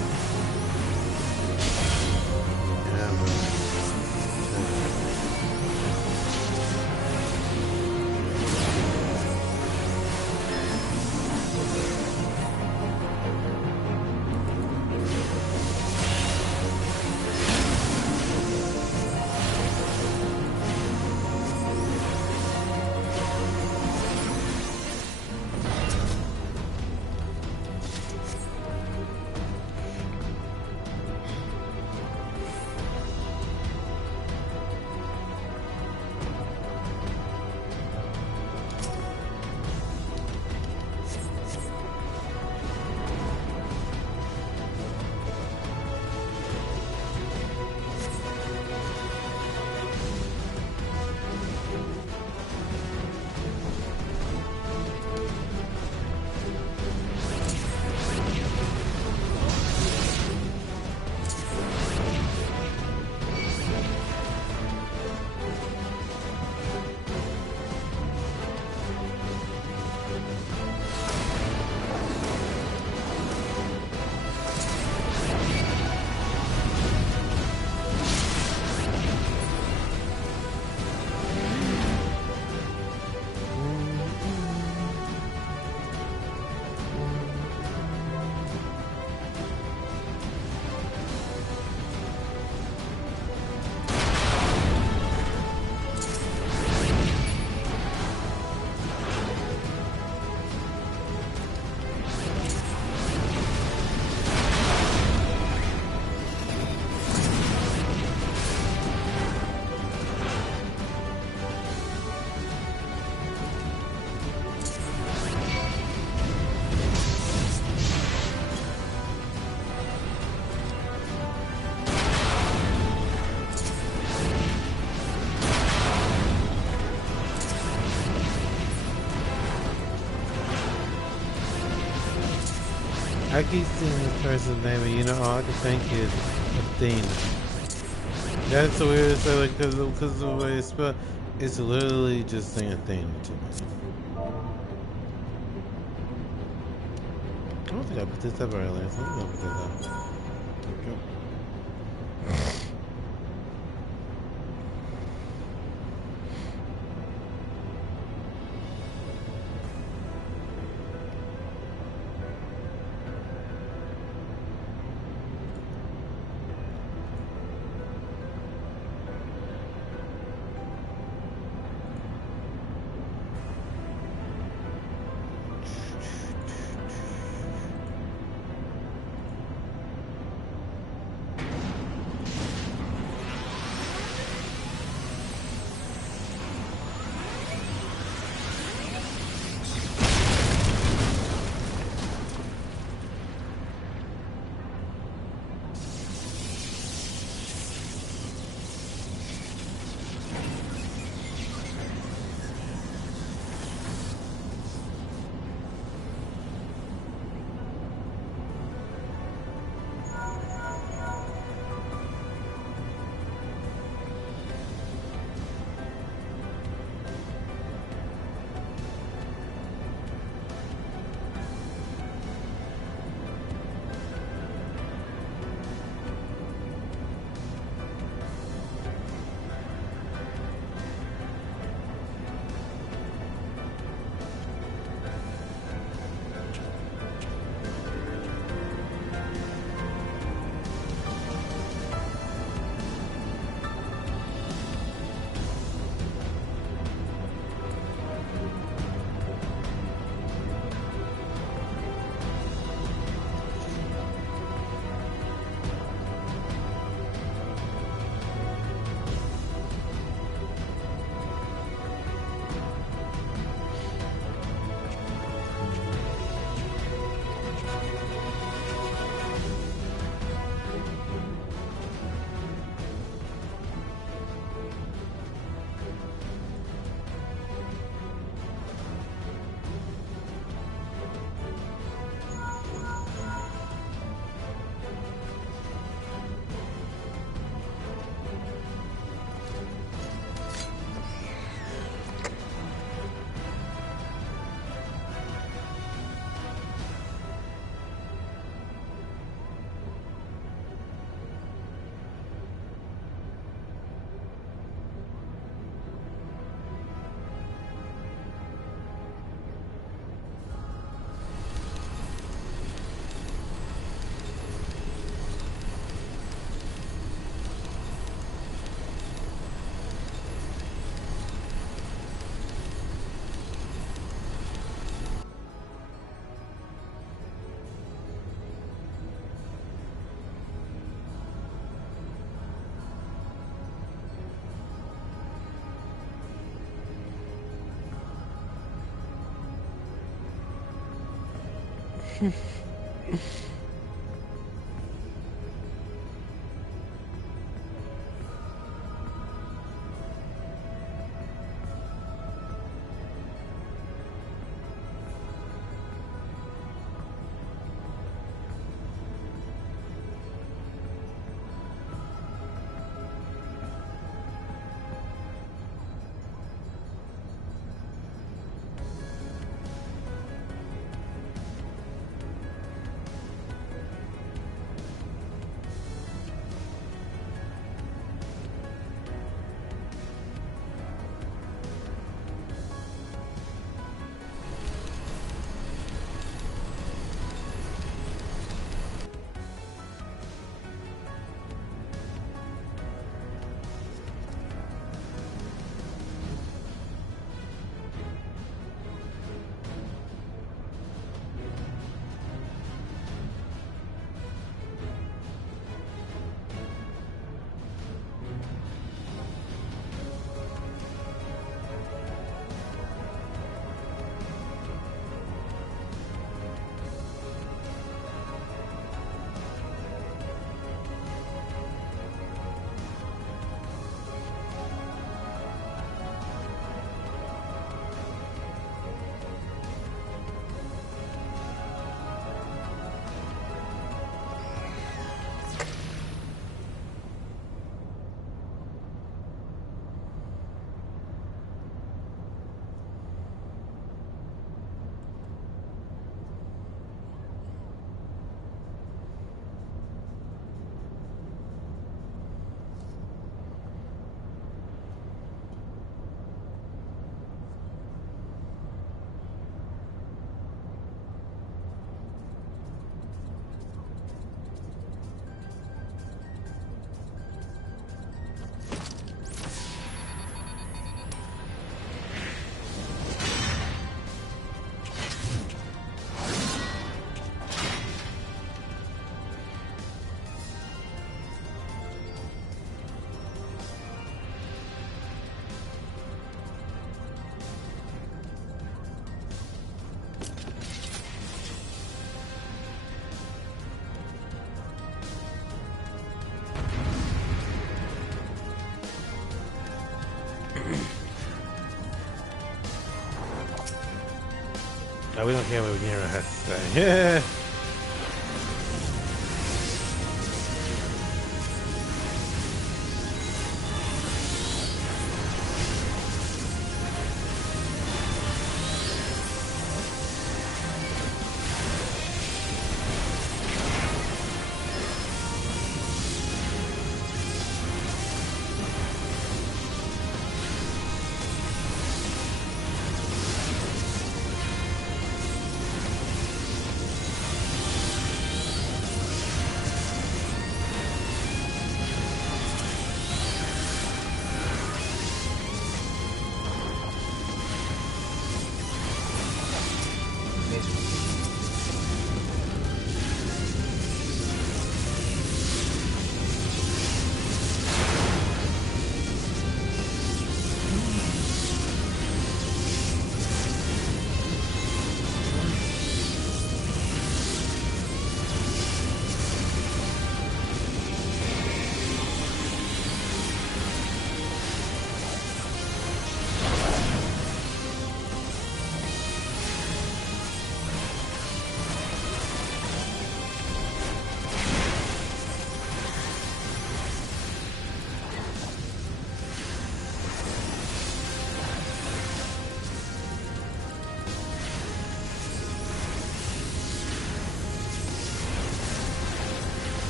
I keep seeing this person's name, and you know, all I can think is Athena. That's the weirdest thing, like, because of the way it's spelled. It's literally just saying Athena to me. I don't think I put this up earlier, so I'm gonna put this up. Okay. Oh, we don't care what Nero has to say.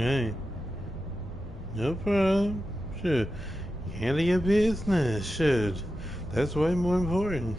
Hey, no problem. Sure. Handle your business. Sure. That's way more important.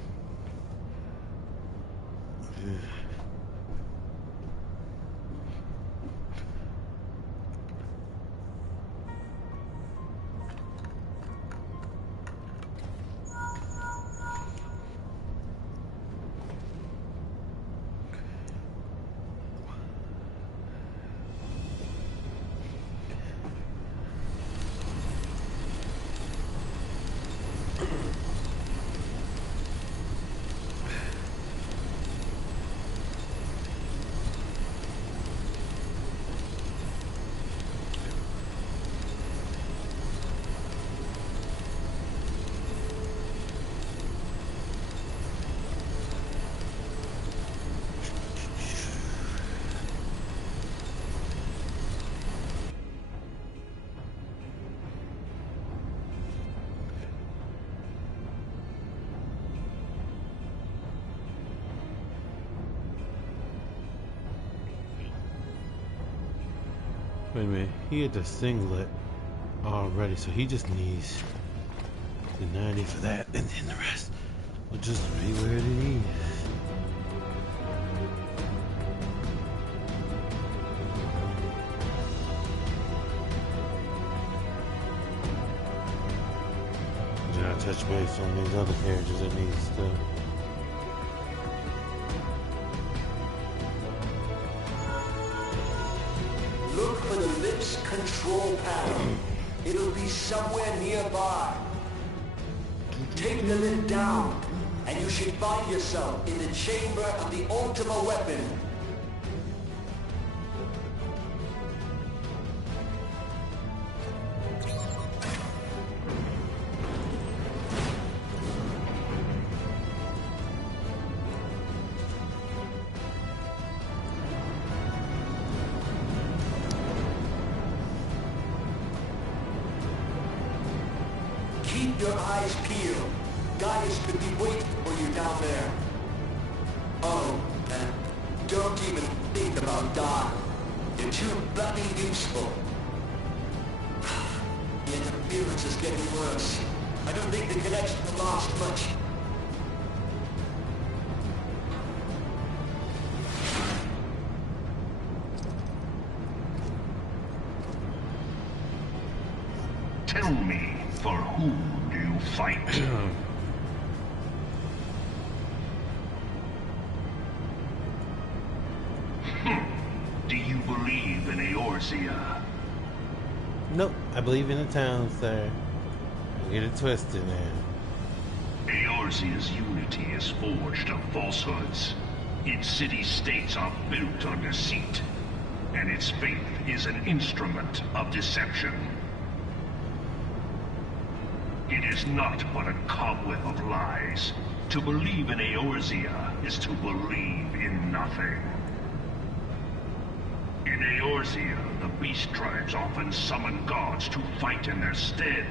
Wait a minute, he had the singlet already, so he just needs the 90 for that, and then the rest will just be where it is. Then I touch base on these other characters that need stuff. Look for the lift's control panel. It'll be somewhere nearby. Take the lift down, and you should find yourself in the chamber of the ultimate weapon. Keep your eyes peeled. Gaius could be waiting for you down there. Oh, and don't even think about dying. You're too bloody useful. The interference is getting worse. I don't think the connection will last much. Tell me, for whom do you fight? Do you believe in Eorzea? Nope, I believe in the town, sir. Don't get it twisted now. Eorzea's unity is forged of falsehoods. Its city-states are built on deceit, and its faith is an instrument of deception. It is not but a cobweb of lies. To believe in Eorzea is to believe in nothing. In Eorzea, the beast tribes often summon gods to fight in their stead,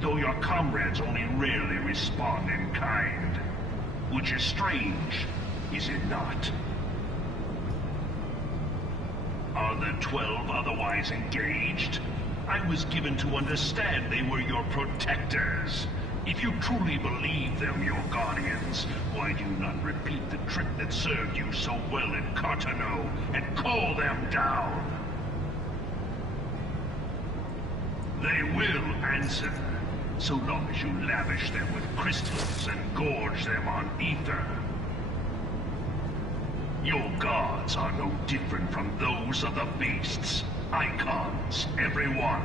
though your comrades only rarely respond in kind. Which is strange, is it not? Are the 12 otherwise engaged? I was given to understand they were your protectors. If you truly believe them your guardians, why do you not repeat the trick that served you so well in Cartano and call them down? They will answer, so long as you lavish them with crystals and gorge them on ether. Your gods are no different from those of the beasts. Icons, every one.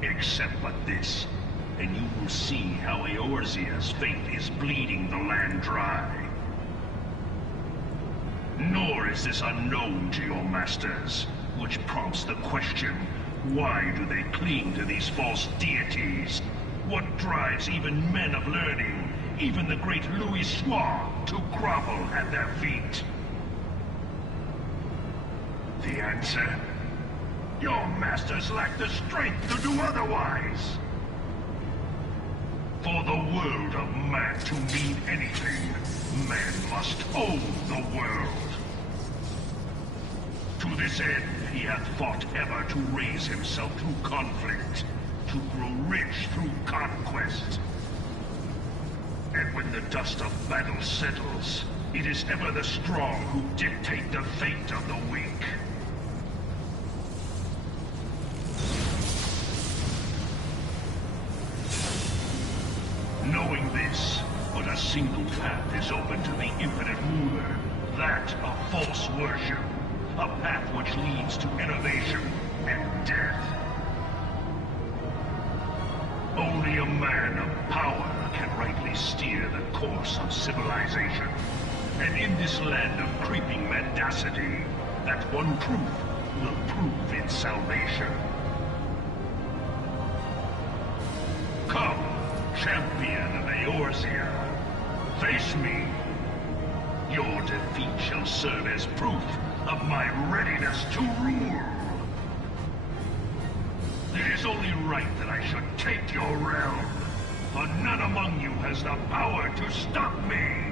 Except but this, and you will see how Eorzea's faith is bleeding the land dry. Nor is this unknown to your masters, which prompts the question, why do they cling to these false deities? What drives even men of learning, even the great Louis Soir, to grovel at their feet? The answer? Your masters lack the strength to do otherwise. For the world of man to mean anything, man must own the world. To To this end, he hath fought ever to raise himself through conflict, to grow rich through conquest. And when the dust of battle settles, it is ever the strong who dictate the fate of the weak. Knowing this, but a single path is open to the infinite ruler, that of false worship, a path which leads to innovation and death. Only a man of power can rightly steer the course of civilization. And in this land of creeping mendacity, that one truth will prove its salvation. Come, champion of Eorzea, face me. Your defeat shall serve as proof of my readiness to rule. It is only right that I should take your realm, for none among you has the power to stop me.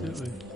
Absolutely.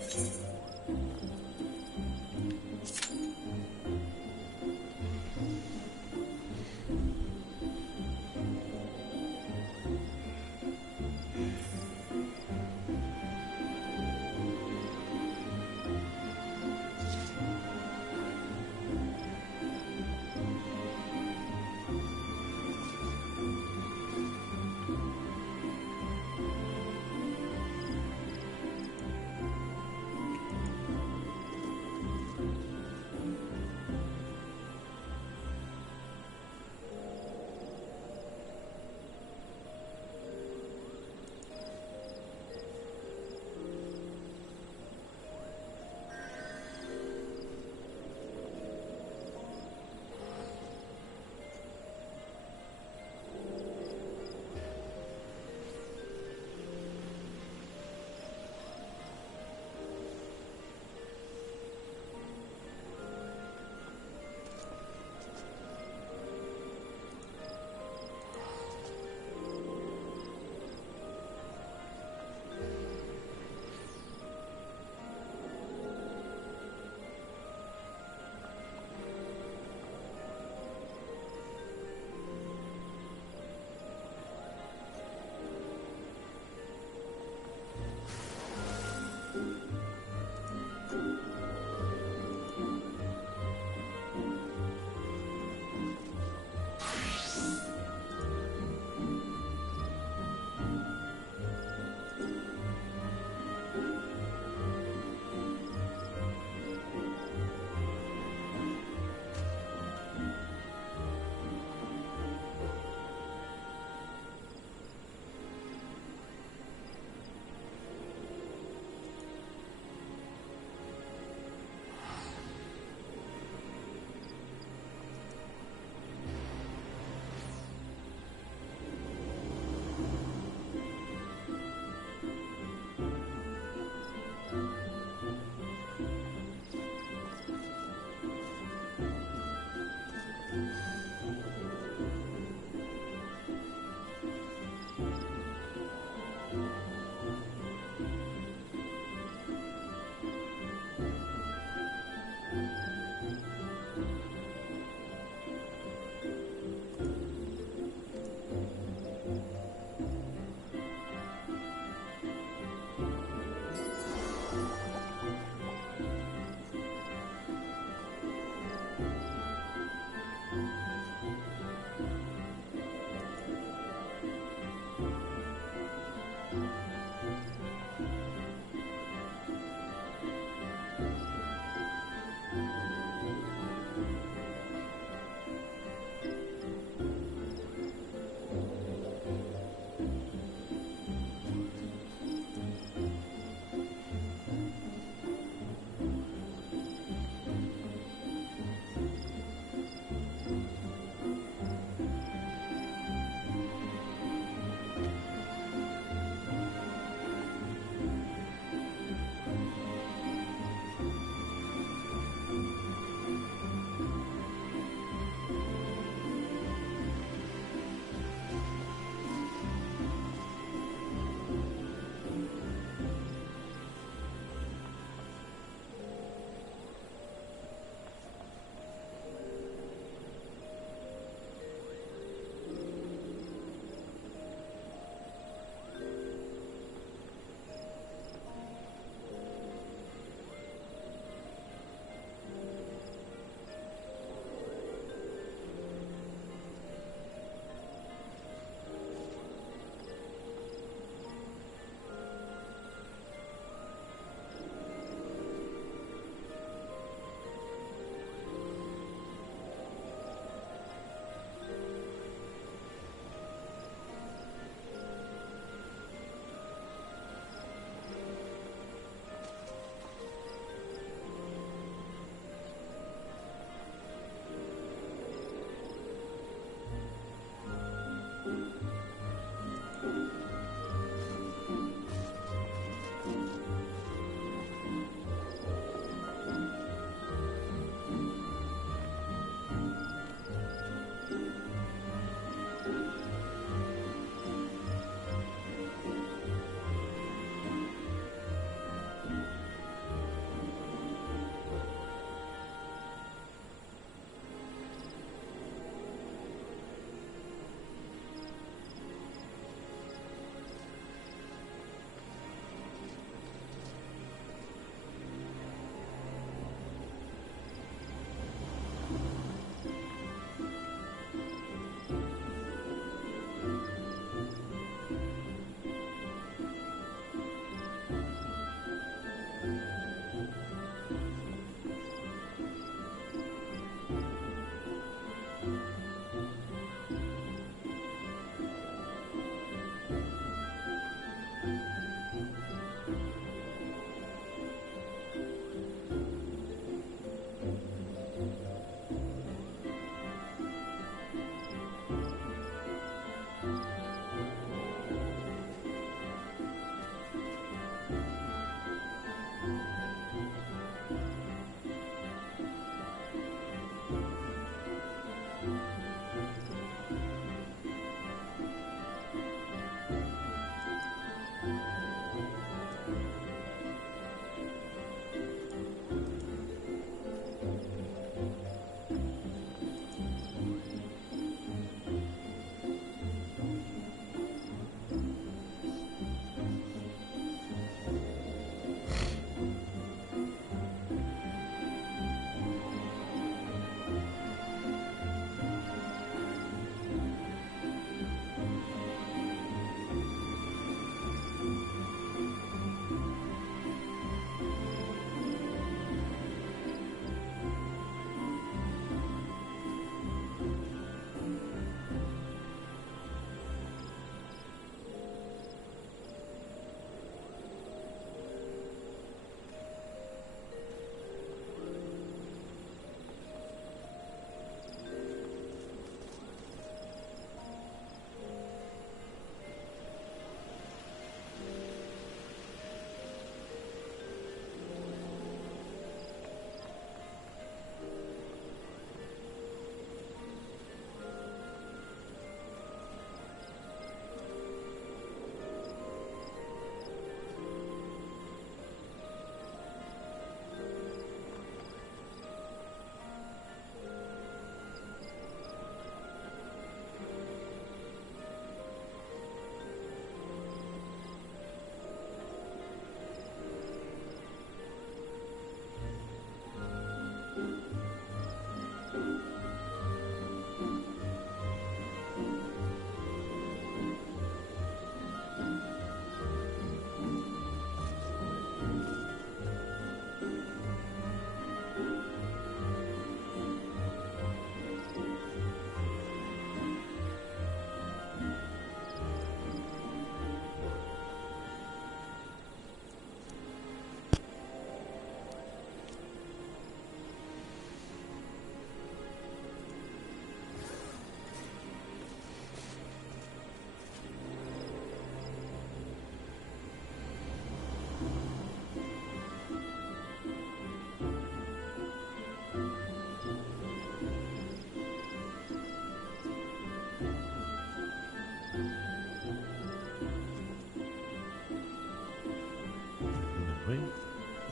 Wait,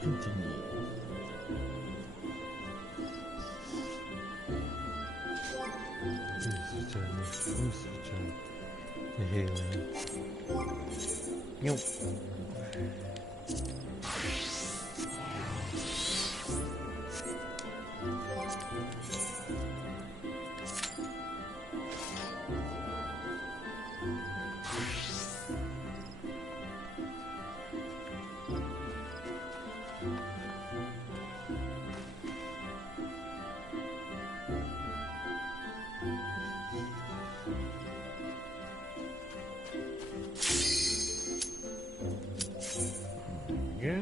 continue. Who's the turn? The Haley. Nope. Yeah.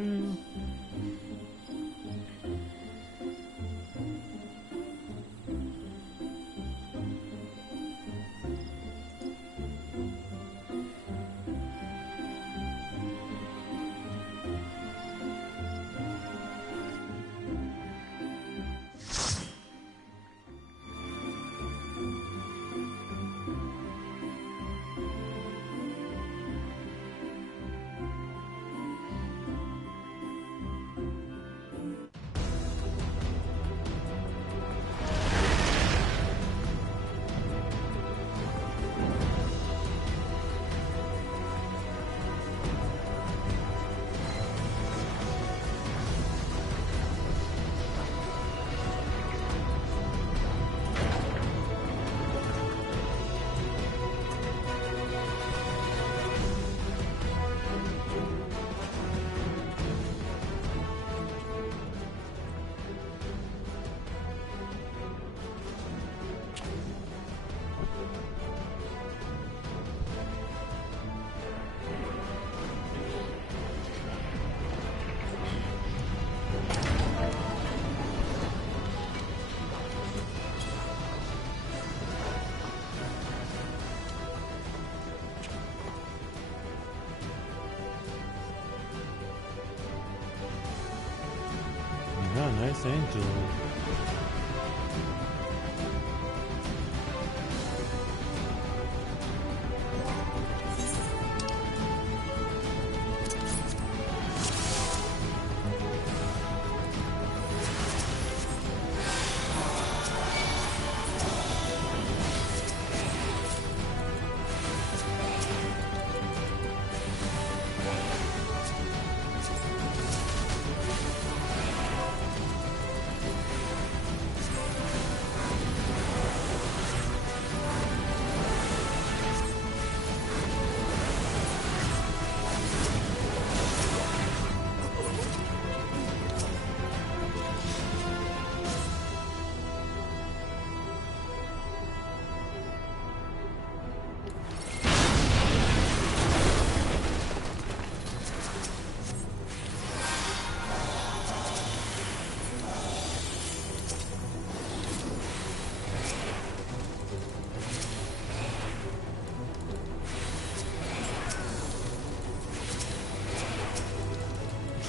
Oh, nice angel.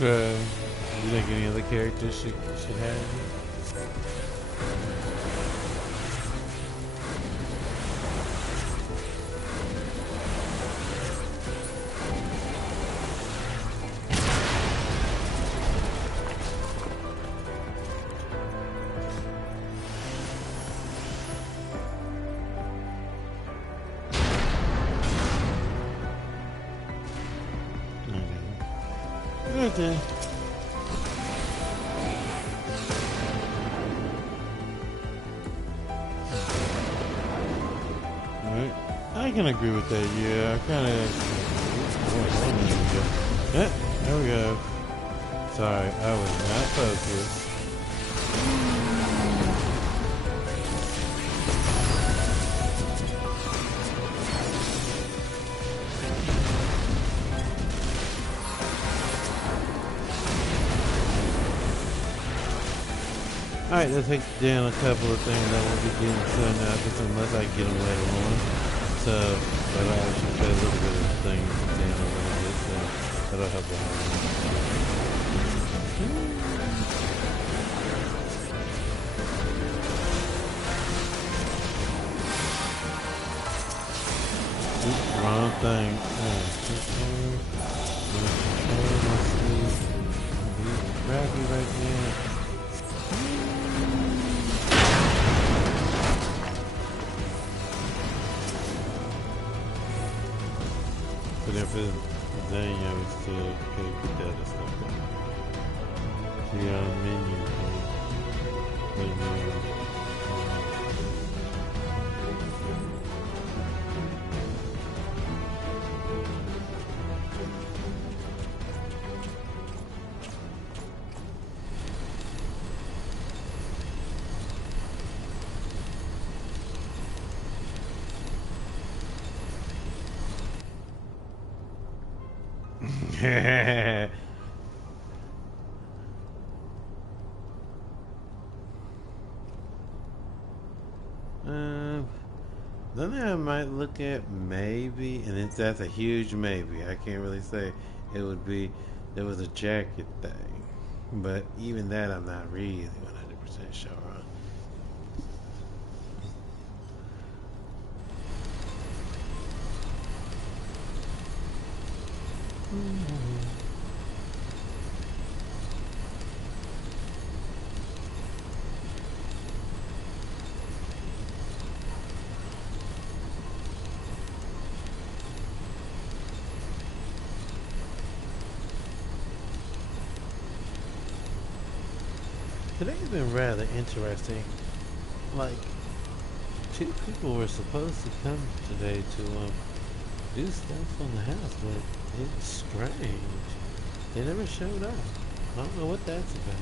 You think any other characters should have it? Okay. Alright. I can agree with that, yeah. I kind of... Yeah, there we go. Sorry, I was not focused. Alright, let's take down a couple of things I won't be getting soon now, just unless I get them later on. So, but I should put a little bit of things down a little bit, so that'll help a lot. wrong thing. Crappy right now. But if it's then yeah, we still could get that and stuff. See our menu. Something I might look at maybe, and that's a huge maybe. I can't really say it would be. There was a jacket thing, but even that I'm not really 100% sure on. Today's been rather interesting. Like, two people were supposed to come today to do stuff on the house, but it's strange. They never showed up. I don't know what that's about.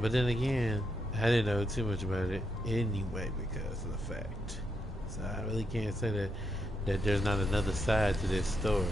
But then again, I didn't know too much about it anyway because of the fact. So I really can't say that there's not another side to this story.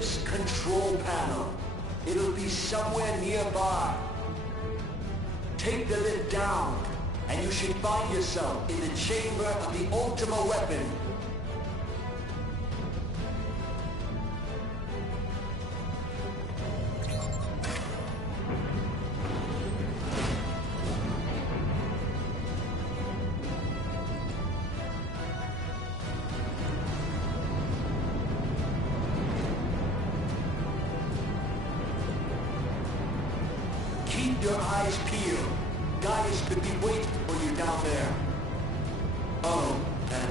lift's control panel. It'll be somewhere nearby. Take the lift down, and you should find yourself in the chamber of the Ultima weapon. Keep your eyes peeled. Gaius could be waiting for you down there. Oh, and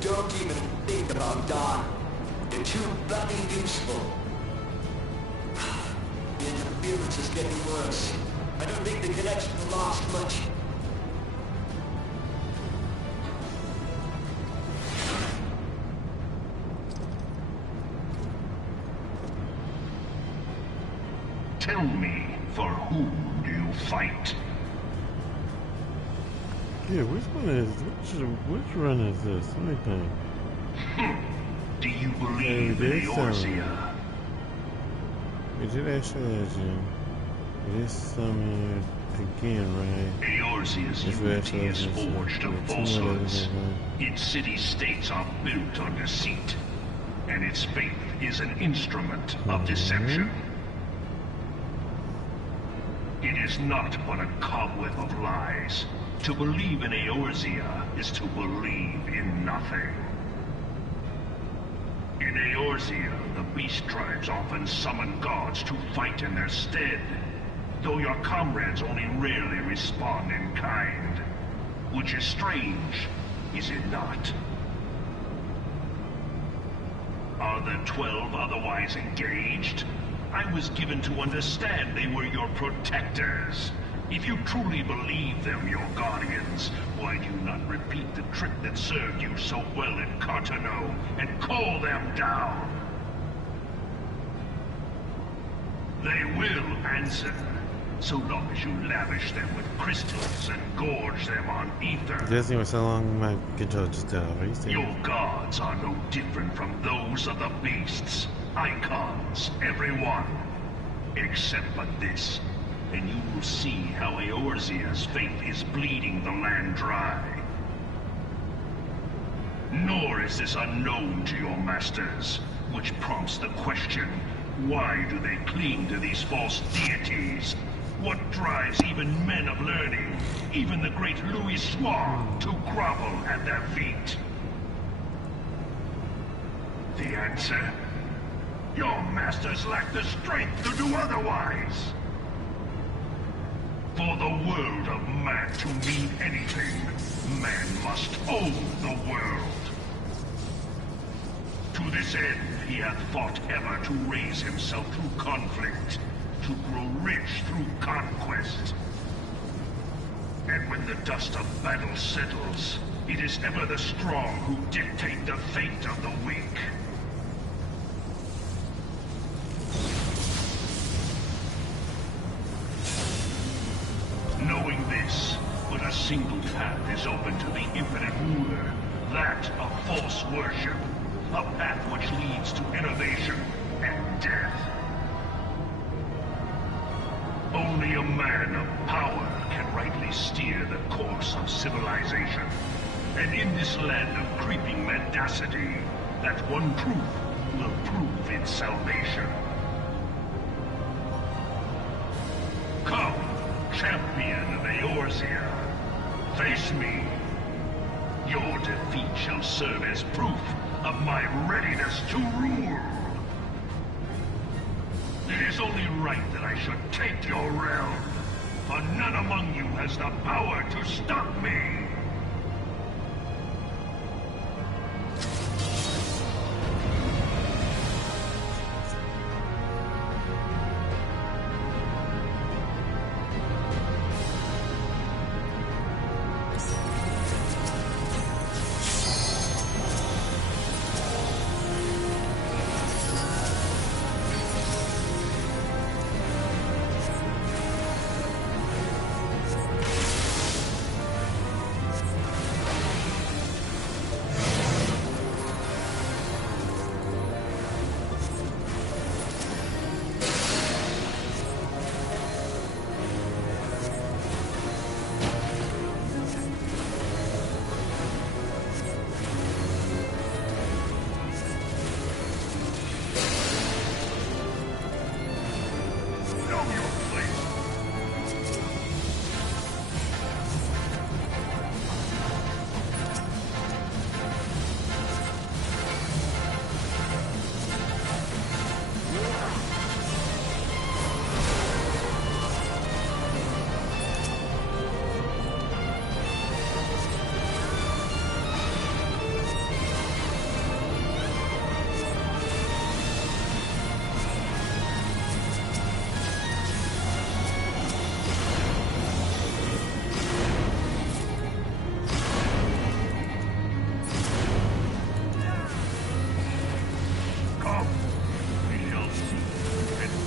don't even think about Don. You're too bloody useful. The interference is getting worse. I don't think the connection lost much. Tell me, for whom do you fight? Yeah, which run is this? Let me think. Do you believe in Eorzea? We did actually it is something again, right? Eorzea's unity is forged of falsehoods. Its city-states are built on deceit, and its faith is an instrument of deception. It is not but a cobweb of lies. To believe in Eorzea is to believe in nothing. In Eorzea, the beast tribes often summon gods to fight in their stead, though your comrades only rarely respond in kind. Which is strange, is it not? Are the 12 otherwise engaged? I was given to understand they were your protectors. If you truly believe them your guardians, why do you not repeat the trick that served you so well in Cartano and call them down? They will answer, so long as you lavish them with crystals and gorge them on ether. Disney was so long my control just died. Are you serious? Your gods are no different from those of the beasts. Icons, every one. Except for this. And you will see how Eorzea's faith is bleeding the land dry. Nor is this unknown to your masters, which prompts the question, why do they cling to these false deities? What drives even men of learning, even the great Louis Soir, to grovel at their feet? The answer? Your masters lack the strength to do otherwise. For the world of man to mean anything, man must own the world. To this end, he hath fought ever to raise himself through conflict, to grow rich through conquest. And when the dust of battle settles, it is ever the strong who dictate the fate of the weak. Knowing this, but a single path is open to the infinite ruler, that of false worship, a path which leads to innovation and death. Only a man of power can rightly steer the course of civilization. And in this land of creeping mendacity, that one truth will prove its salvation. Come, champion of Eorzea, face me. Your defeat shall serve as proof of my readiness to rule. It is only right that I should take your realm, for none among you has the power to stop me.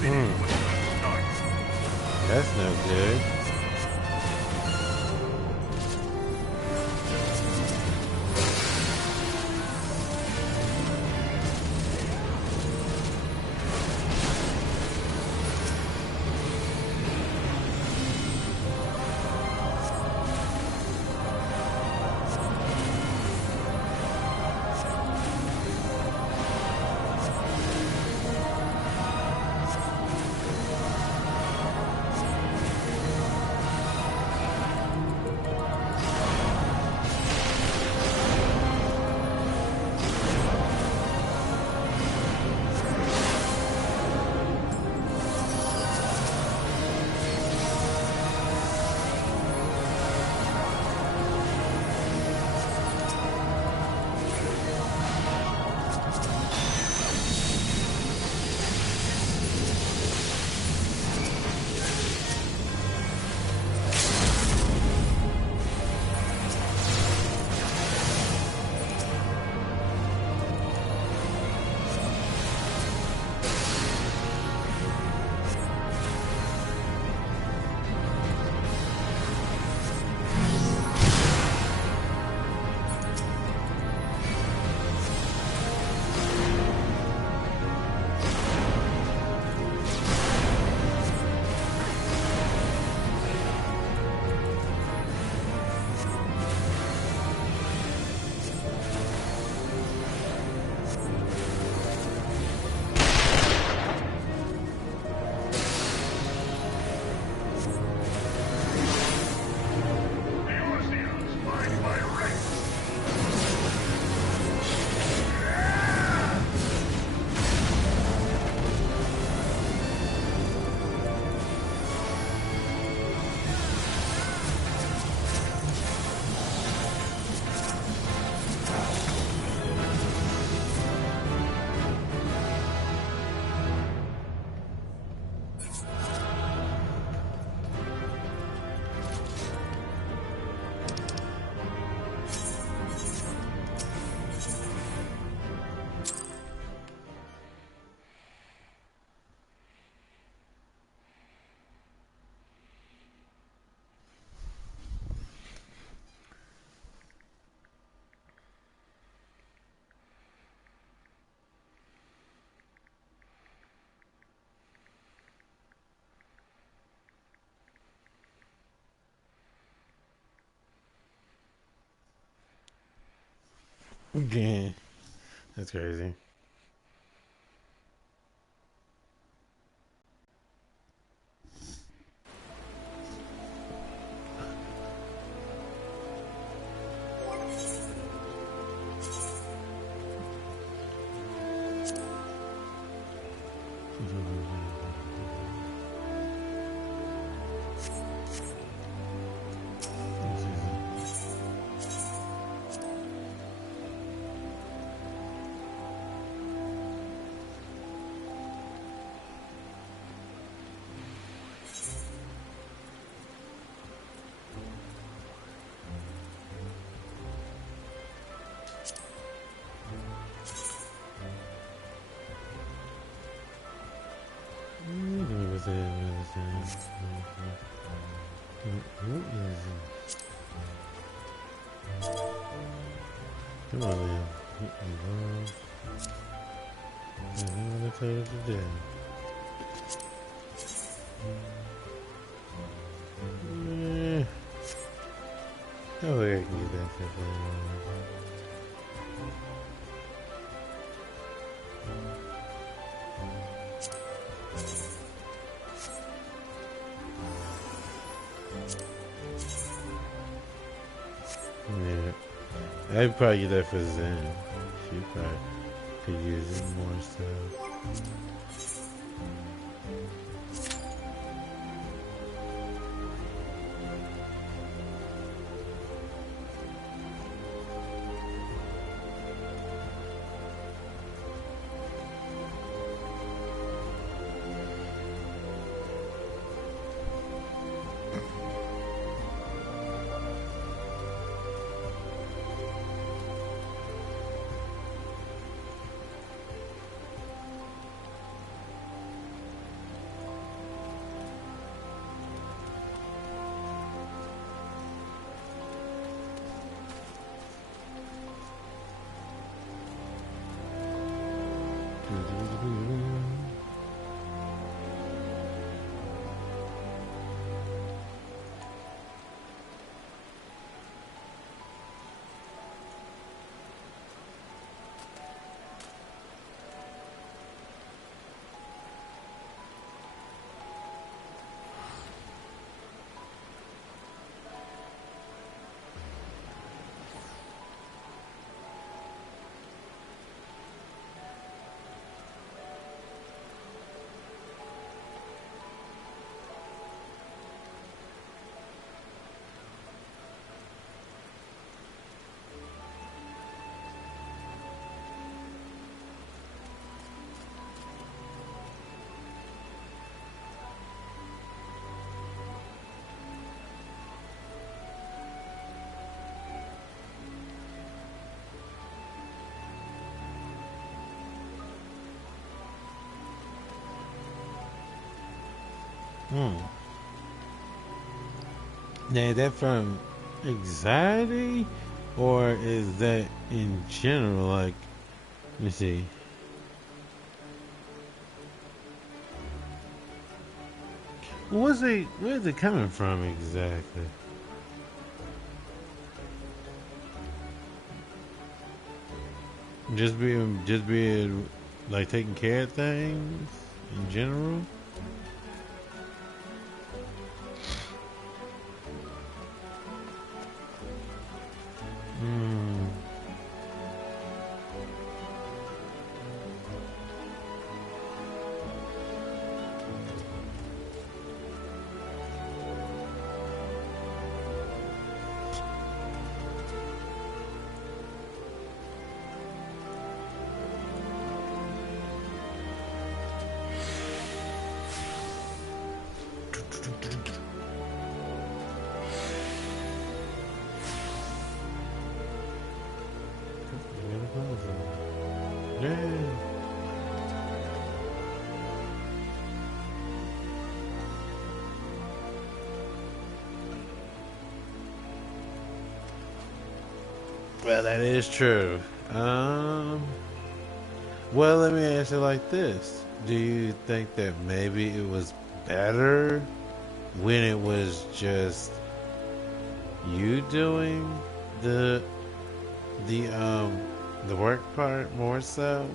minute was just starting. That's no good. Yeah, that's crazy. Come on, man. I'm gonna tell you today. Oh, I can get that stuff. Yeah, I'd probably get that for Zen. She probably could use it more so. Hmm. Now, is that from anxiety, or is that in general? Like, let me see. Where's it coming from exactly? Just being, like taking care of things in general. Hmm. Yeah. Well, that is true. Um. Well, let me ask you like this: do you think that maybe it was better when it was just you doing the the um the work part more so?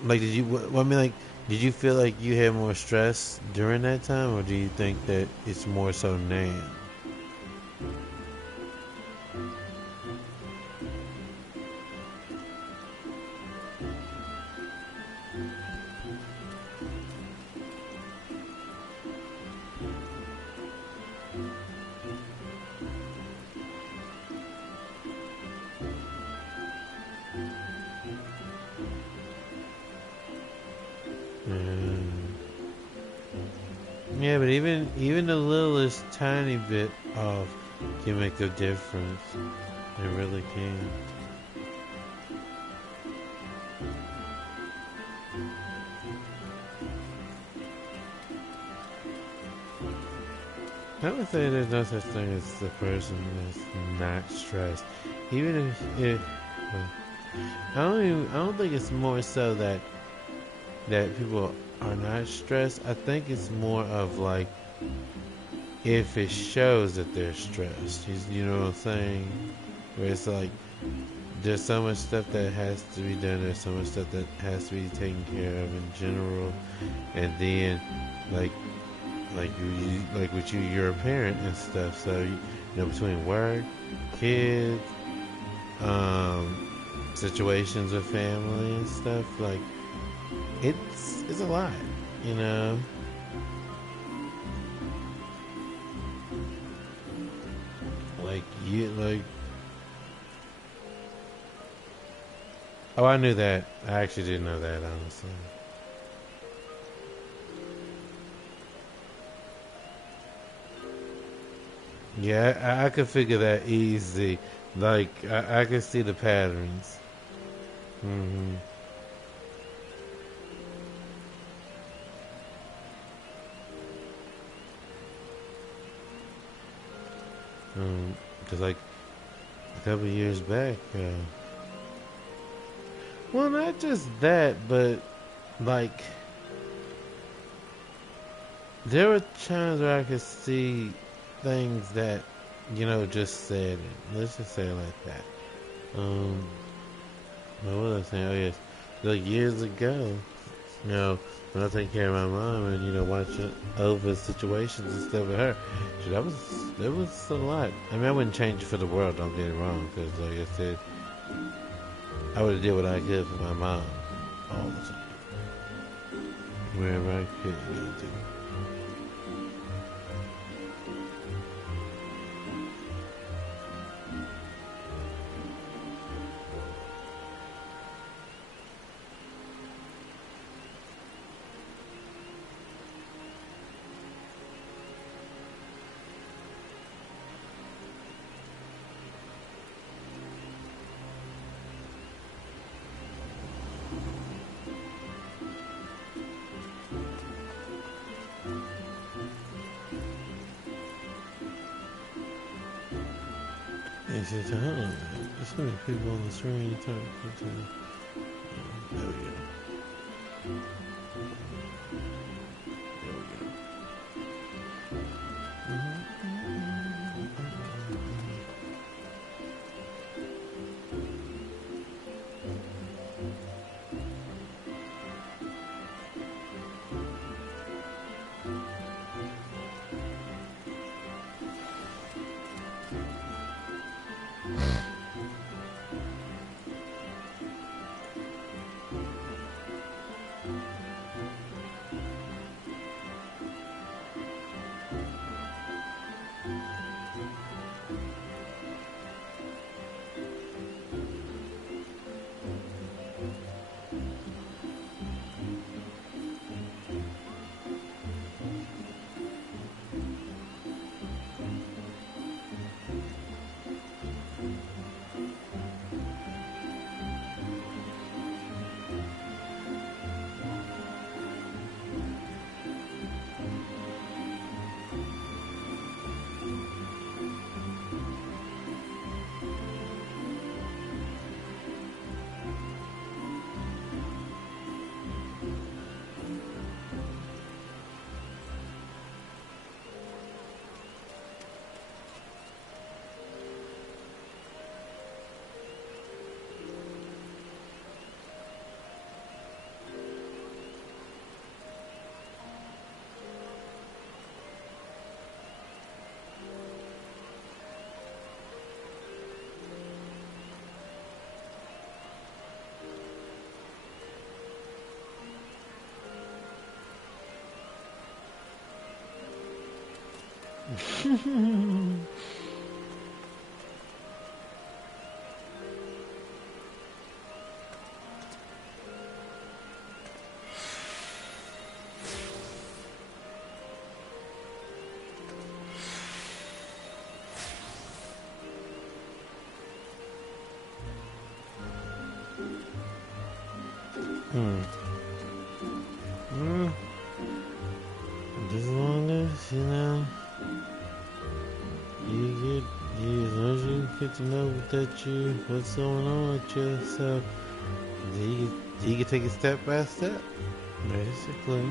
Like, did you? I mean, like, did you feel like you had more stress during that time, or do you think that it's more so now? Mm. Yeah, but even the littlest tiny bit of can make a difference. It really can. I would say there's no such thing as the person that's not stressed. Even if I don't think it's more so that people are not stressed. I think it's more of like if it shows that they're stressed. You know what I'm saying? Where it's like there's so much stuff that has to be done. There's so much stuff that has to be taken care of in general, and then like like with you, you're a parent and stuff. So you know between work, kids, situations with family and stuff, like it's a lot, you know. Like you like oh, I knew that. I actually didn't know that honestly. Yeah, I could figure that easy. Like I could see the patterns. Hmm. Cause like a couple years back, well, not just that, but like there were times where I could see things that just said it. Let's just say it like that. Um, what was I saying? Oh yes, like years ago, when I was taking care of my mom and watching over situations and stuff with her, so that was a lot. I mean, I wouldn't change it for the world. Don't get it wrong, because like I said, I would have did what I could for my mom all the time, wherever I could get to. And she said, hold on, there's so many people on the screen. There we go. There we go. Just as long as, you know, as long as you get to know what's going on with you, so you can take it step by step, basically.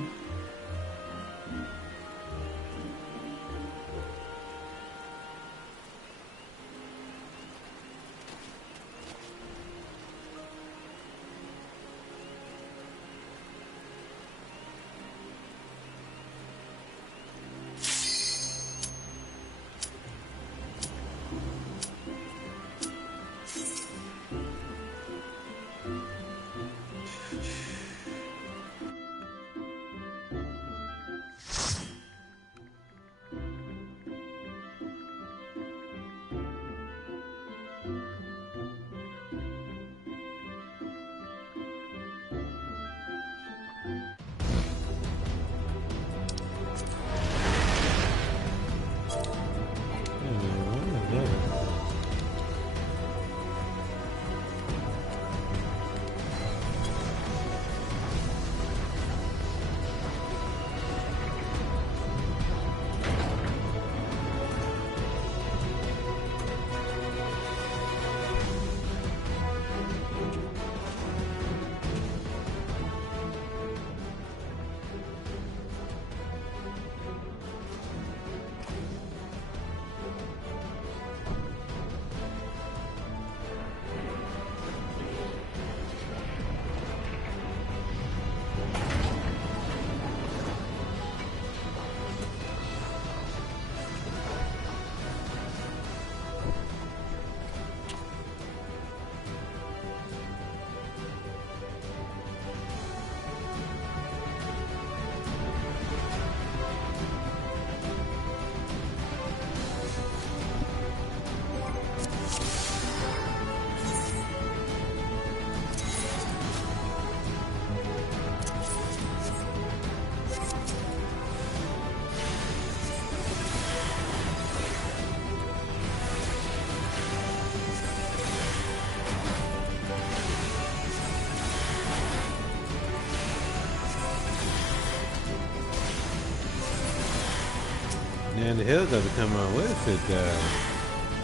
And the helicopter come on with it,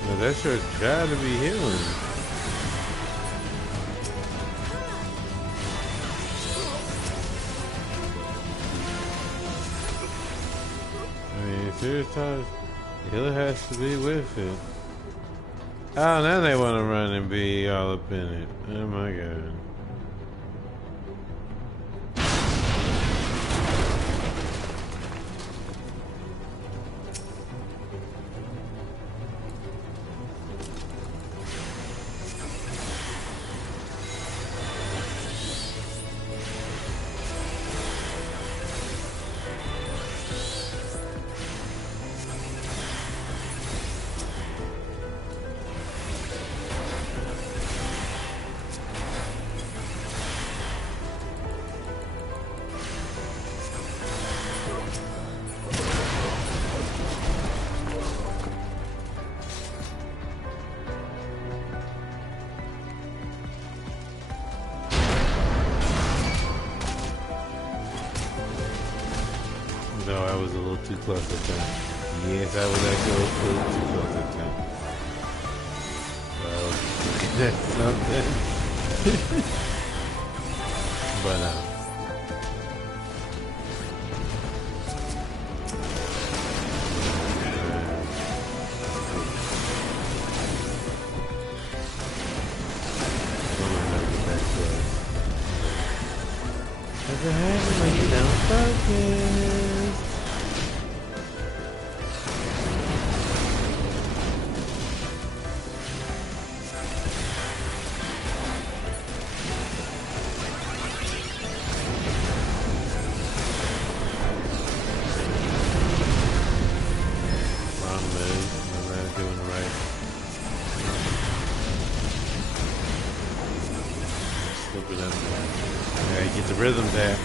Well, that sure got to be healing. I mean, serious times, healer has to be with it. Oh, now they want to run and be all up in it. Oh my god. No, I was a little too close that time. Yes, I was actually a little too close that time. Well, that's something. But, That's what happens when you don't focus. Wrong move. I'm not doing the right. Slip it up. Yeah, you get the rhythm back.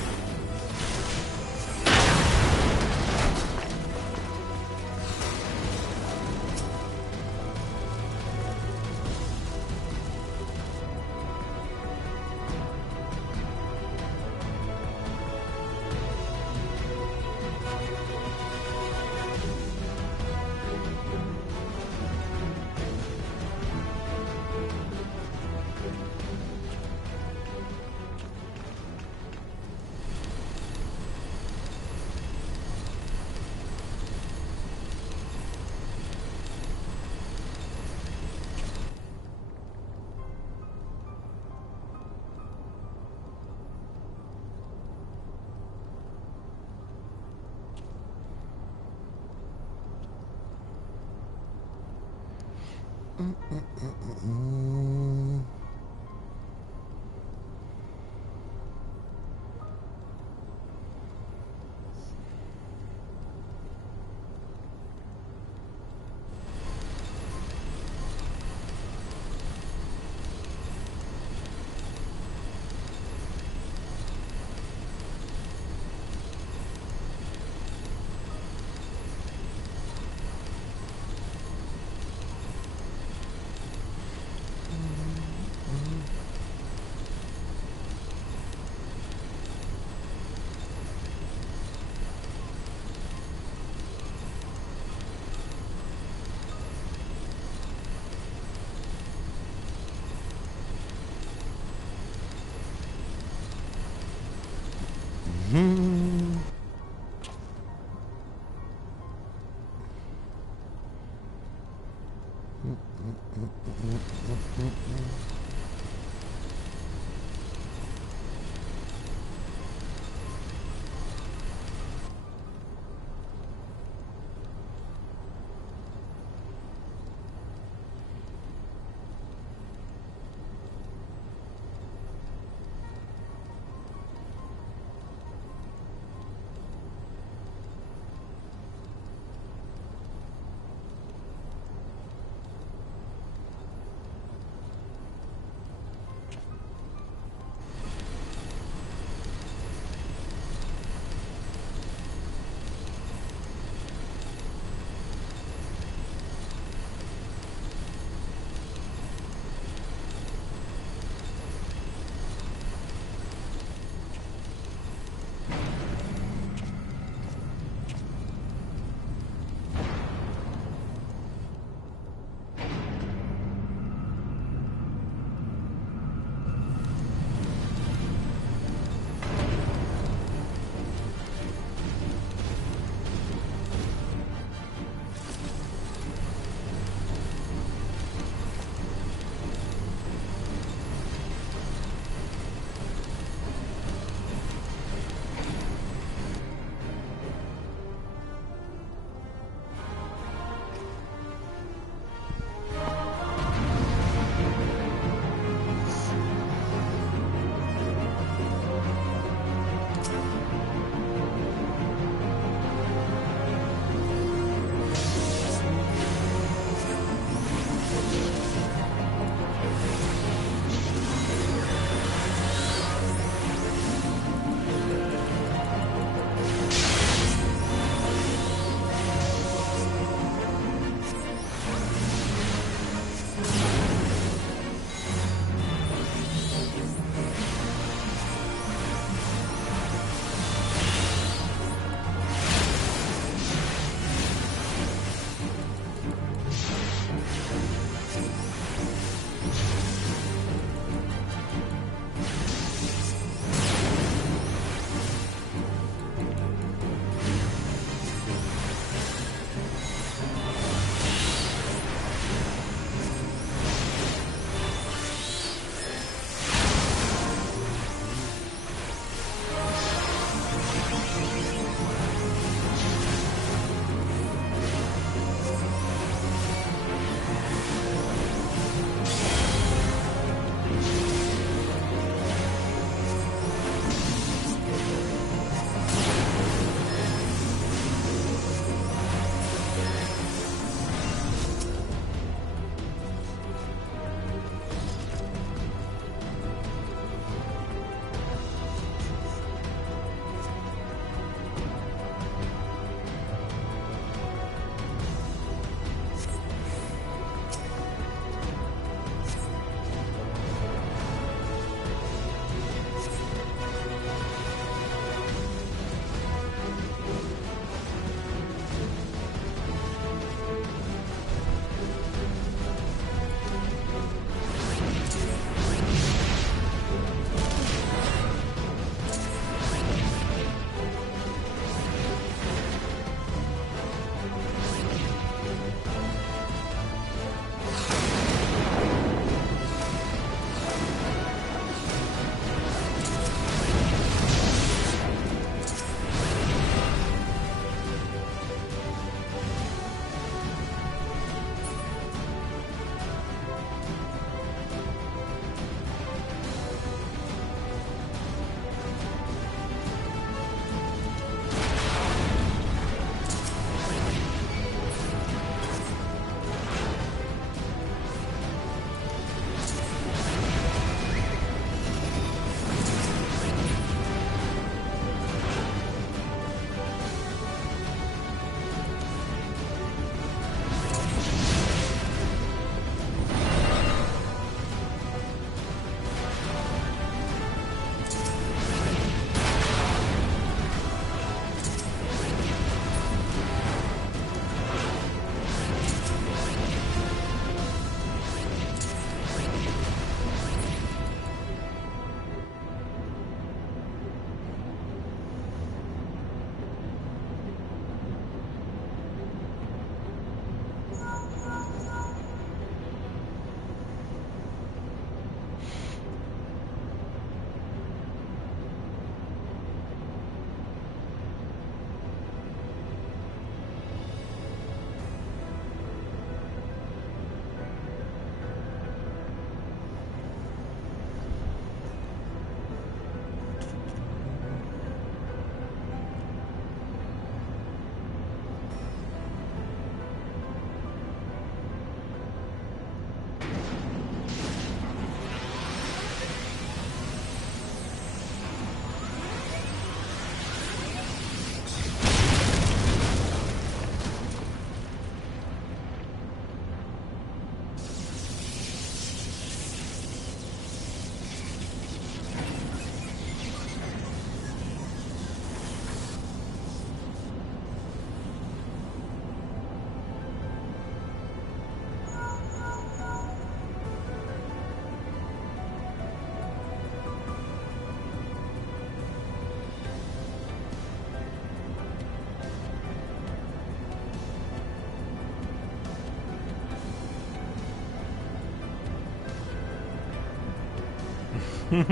That's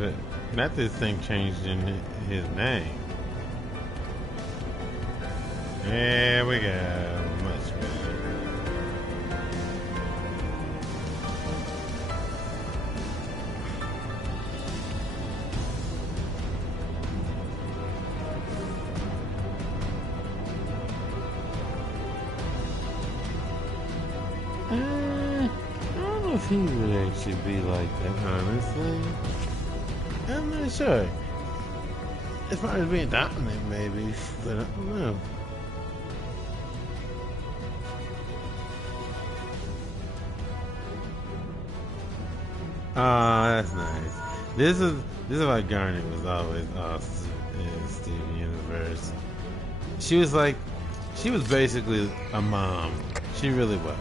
it. Not this thing changed in his name. There we go. Much better. I don't know if he would actually be like that, honestly. I'm not sure. As far as being dominant, maybe, but I don't know. Oh, that's nice. This is why Garnet was always awesome in Steven Universe. She was basically a mom. She really was.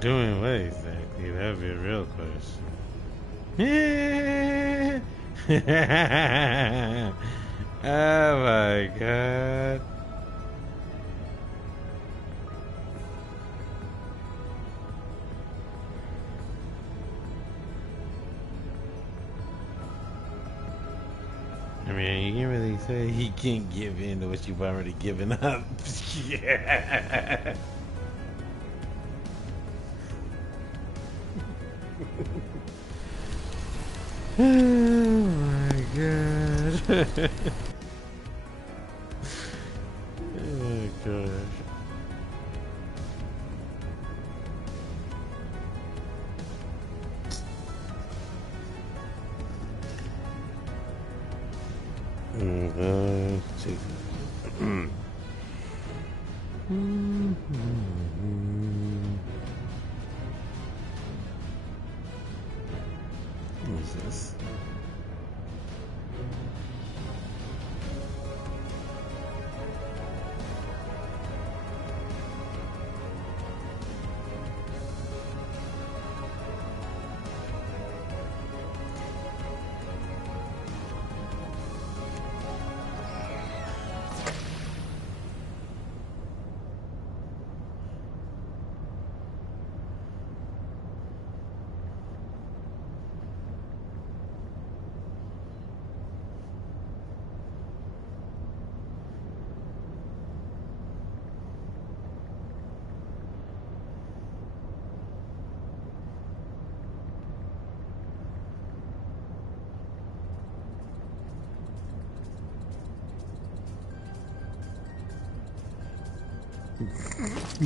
Doing what exactly? That'd be a real question. Oh my god. I mean, you can't really say he can't give in to what you've already given up. Yeah. Oh my god. Oh gosh. What is this? Oh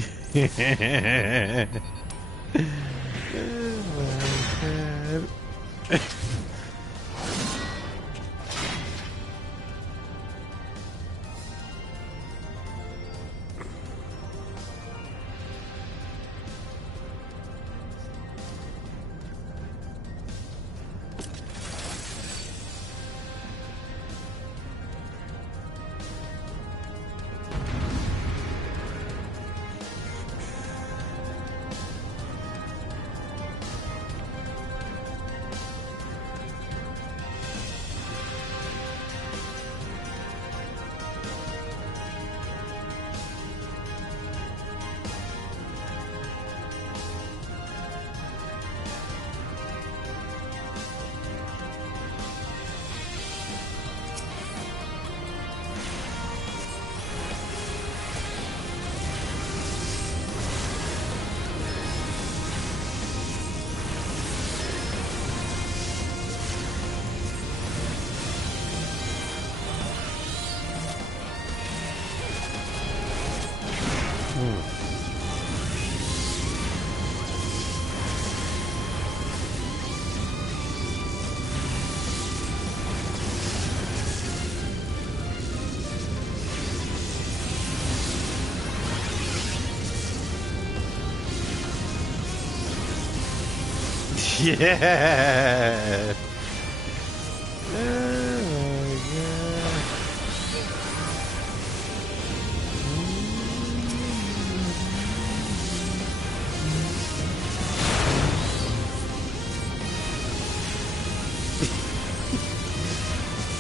my god. Yeah. Oh my god.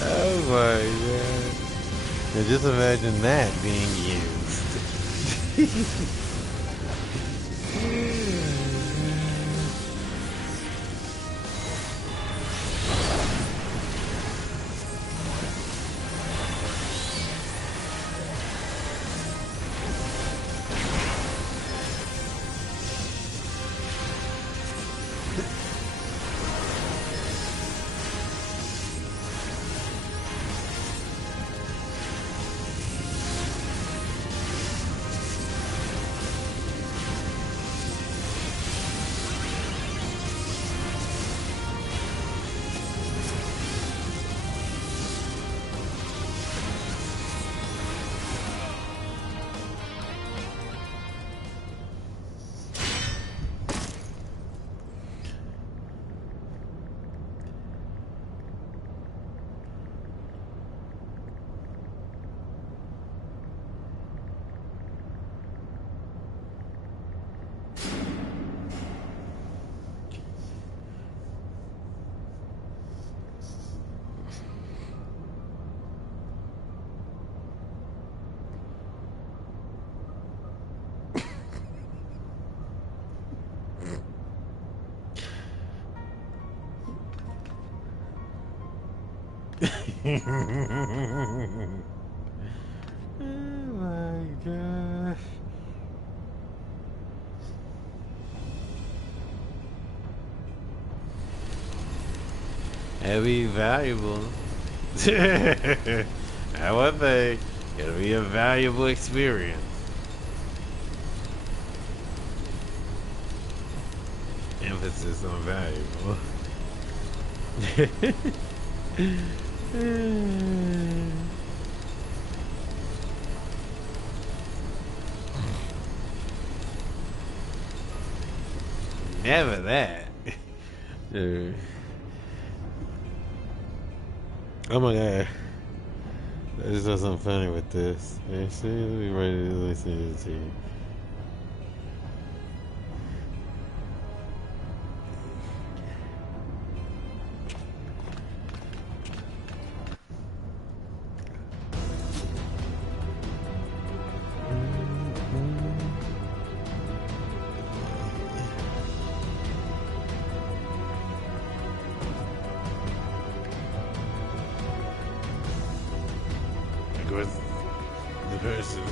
Oh my god. Now just imagine that being used. Oh my gosh. That'd be valuable. I would think it'll be a valuable experience. Emphasis on valuable. Never that. Dude. Oh my god. I just saw something funny with this. Actually, let me write it. Let me send it to you. With the person.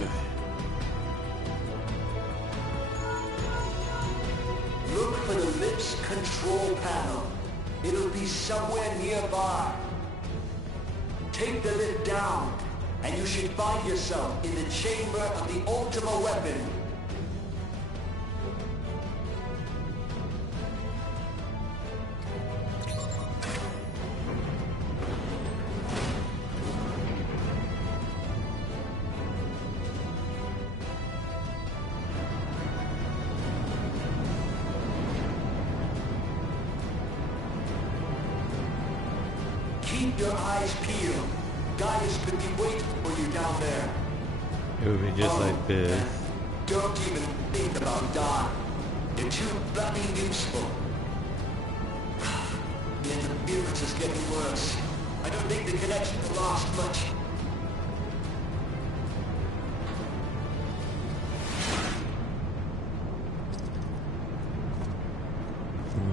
Look for the lift's control panel. It'll be somewhere nearby. Take the lift down, and you should find yourself in the chamber of the Ultima weapon. Keep your eyes peeled. Gaius could be waiting for you down there. It would be just like this. Don't even think about dying. You're too bloody useful. The interference is getting worse. I don't think the connection will last much.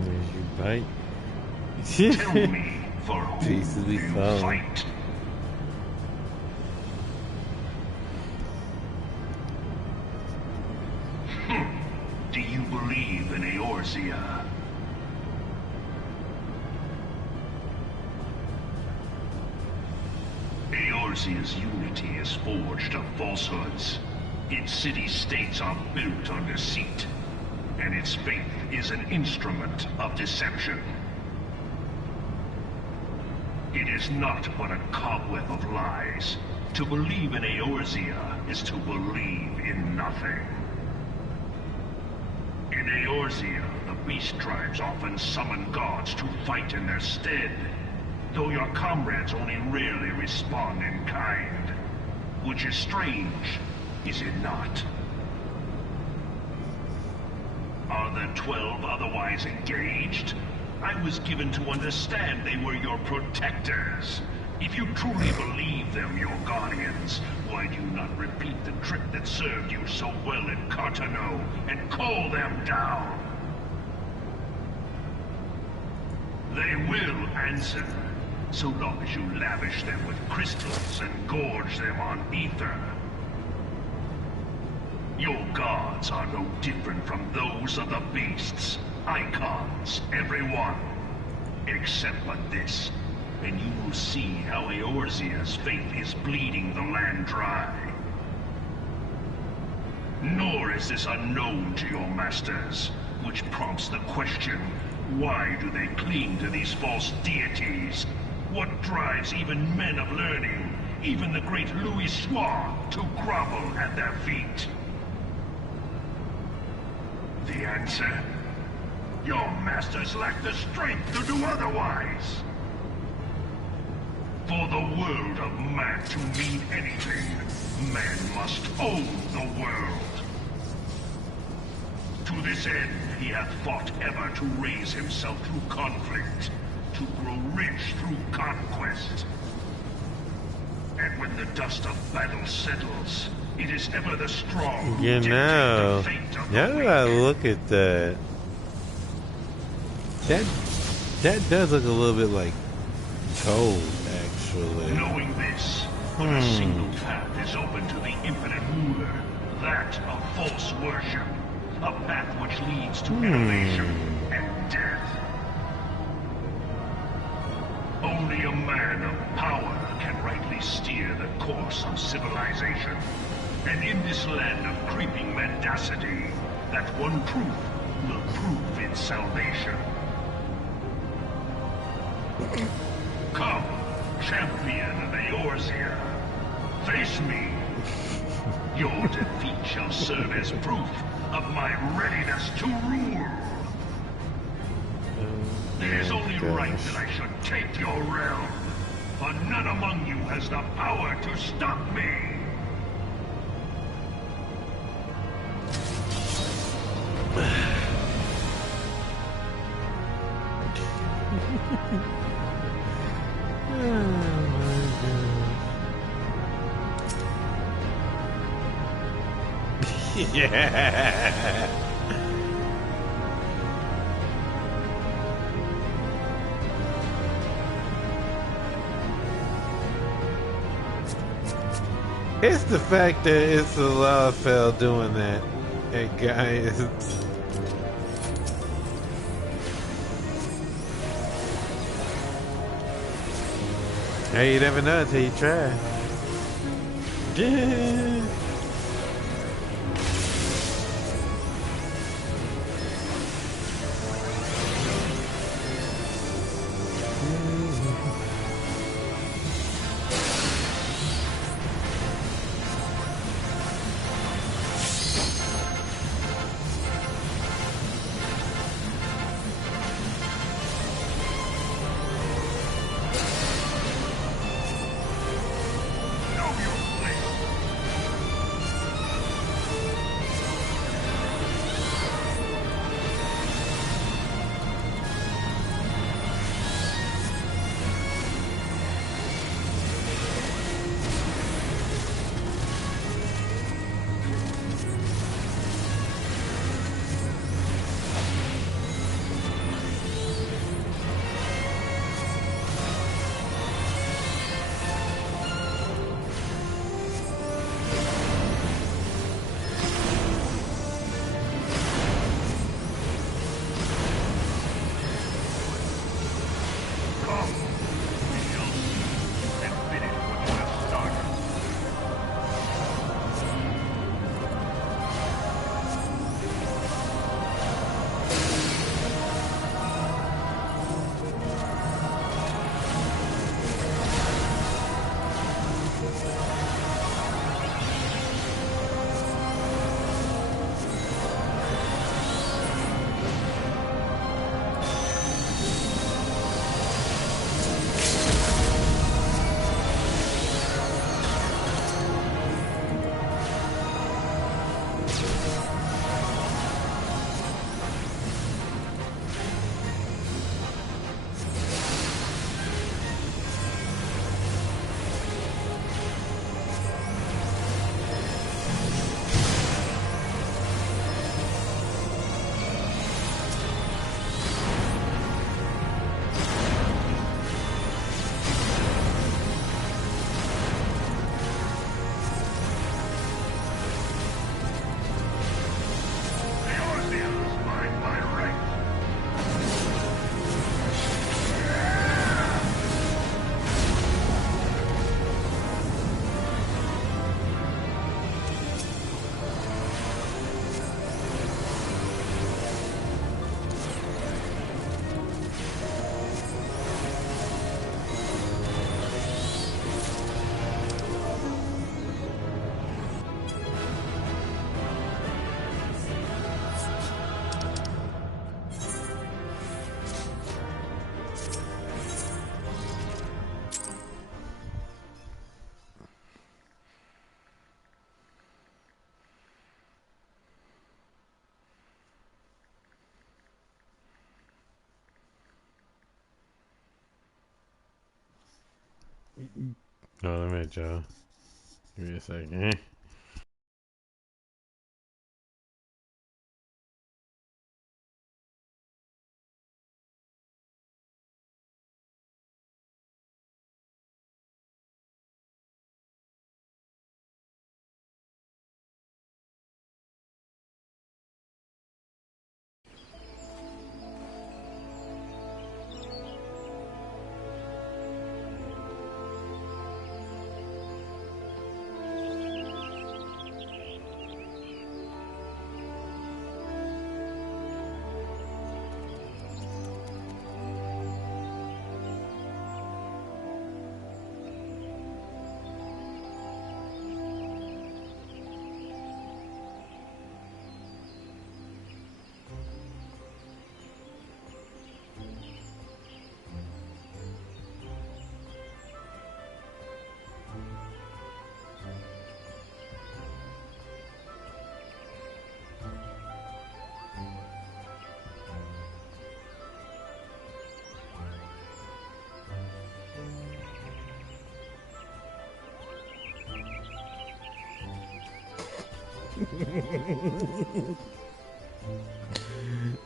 There's your bite. Tell me, for whom Pieces we you found. fight? Do you believe in Eorzea? Eorzea's unity is forged of falsehoods. Its city-states are built on deceit, and its faith is an instrument of deception. It is not but a cobweb of lies. To believe in Eorzea is to believe in nothing. In Eorzea, the beast tribes often summon gods to fight in their stead, though your comrades only rarely respond in kind. Which is strange, is it not? Are the 12 otherwise engaged? I was given to understand they were your protectors. If you truly believe them your guardians, why do you not repeat the trick that served you so well in Cartano and call them down? They will answer, so long as you lavish them with crystals and gorge them on ether. Your gods are no different from those of the beasts. Icons, every one. Except but this. And you will see how Eorzea's faith is bleeding the land dry. Nor is this unknown to your masters, which prompts the question, why do they cling to these false deities? What drives even men of learning, even the great Louis Soir, to grovel at their feet? The answer? Your masters lack the strength to do otherwise. For the world of man to mean anything, man must own the world. To this end, he hath fought ever to raise himself through conflict, to grow rich through conquest. And when the dust of battle settles, it is ever the strong who dictate the fate of the now that weak. I look at that, that does look a little bit like Toad, actually. Knowing this, but a single path is open to the infinite ruler, that of false worship, a path which leads to innovation and death. Only a man of power can rightly steer the course of civilization. And in this land of creeping mendacity, that one truth will prove its salvation. Come, champion of Eorzea, face me. Your defeat shall serve as proof of my readiness to rule. It is only right that I should take your realm, for none among you has the power to stop me. Yeah. It's the fact that it's a Lalafell doing that. Hey guys. Hey, you never know until you try. Yeah. Oh, alright, y'all. Give me a second.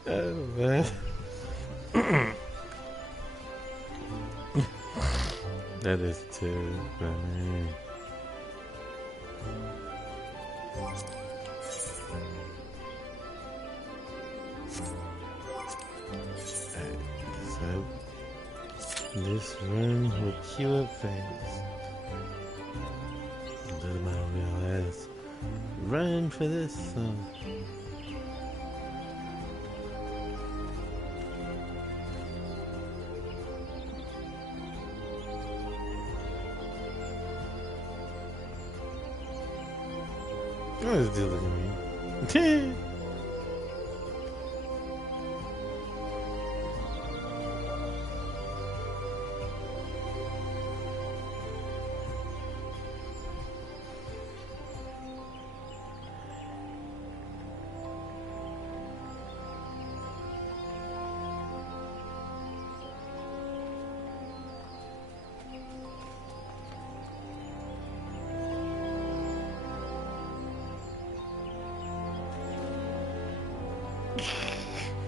Oh, man. That is too funny. So, this run will cue up fast. Doesn't matter real ass. Run for this song. What is this looking at me?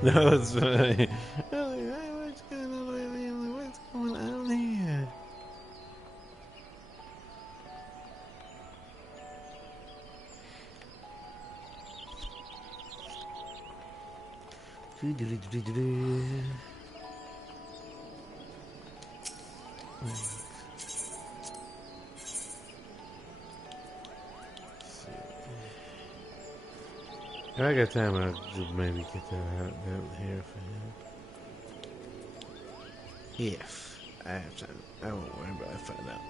No, it's funny. I was like, hey, what's going on lately? I'm like, what's going on here? If I got time, I'll just maybe get that out down here for him. If I have time, I won't worry about it if I don't.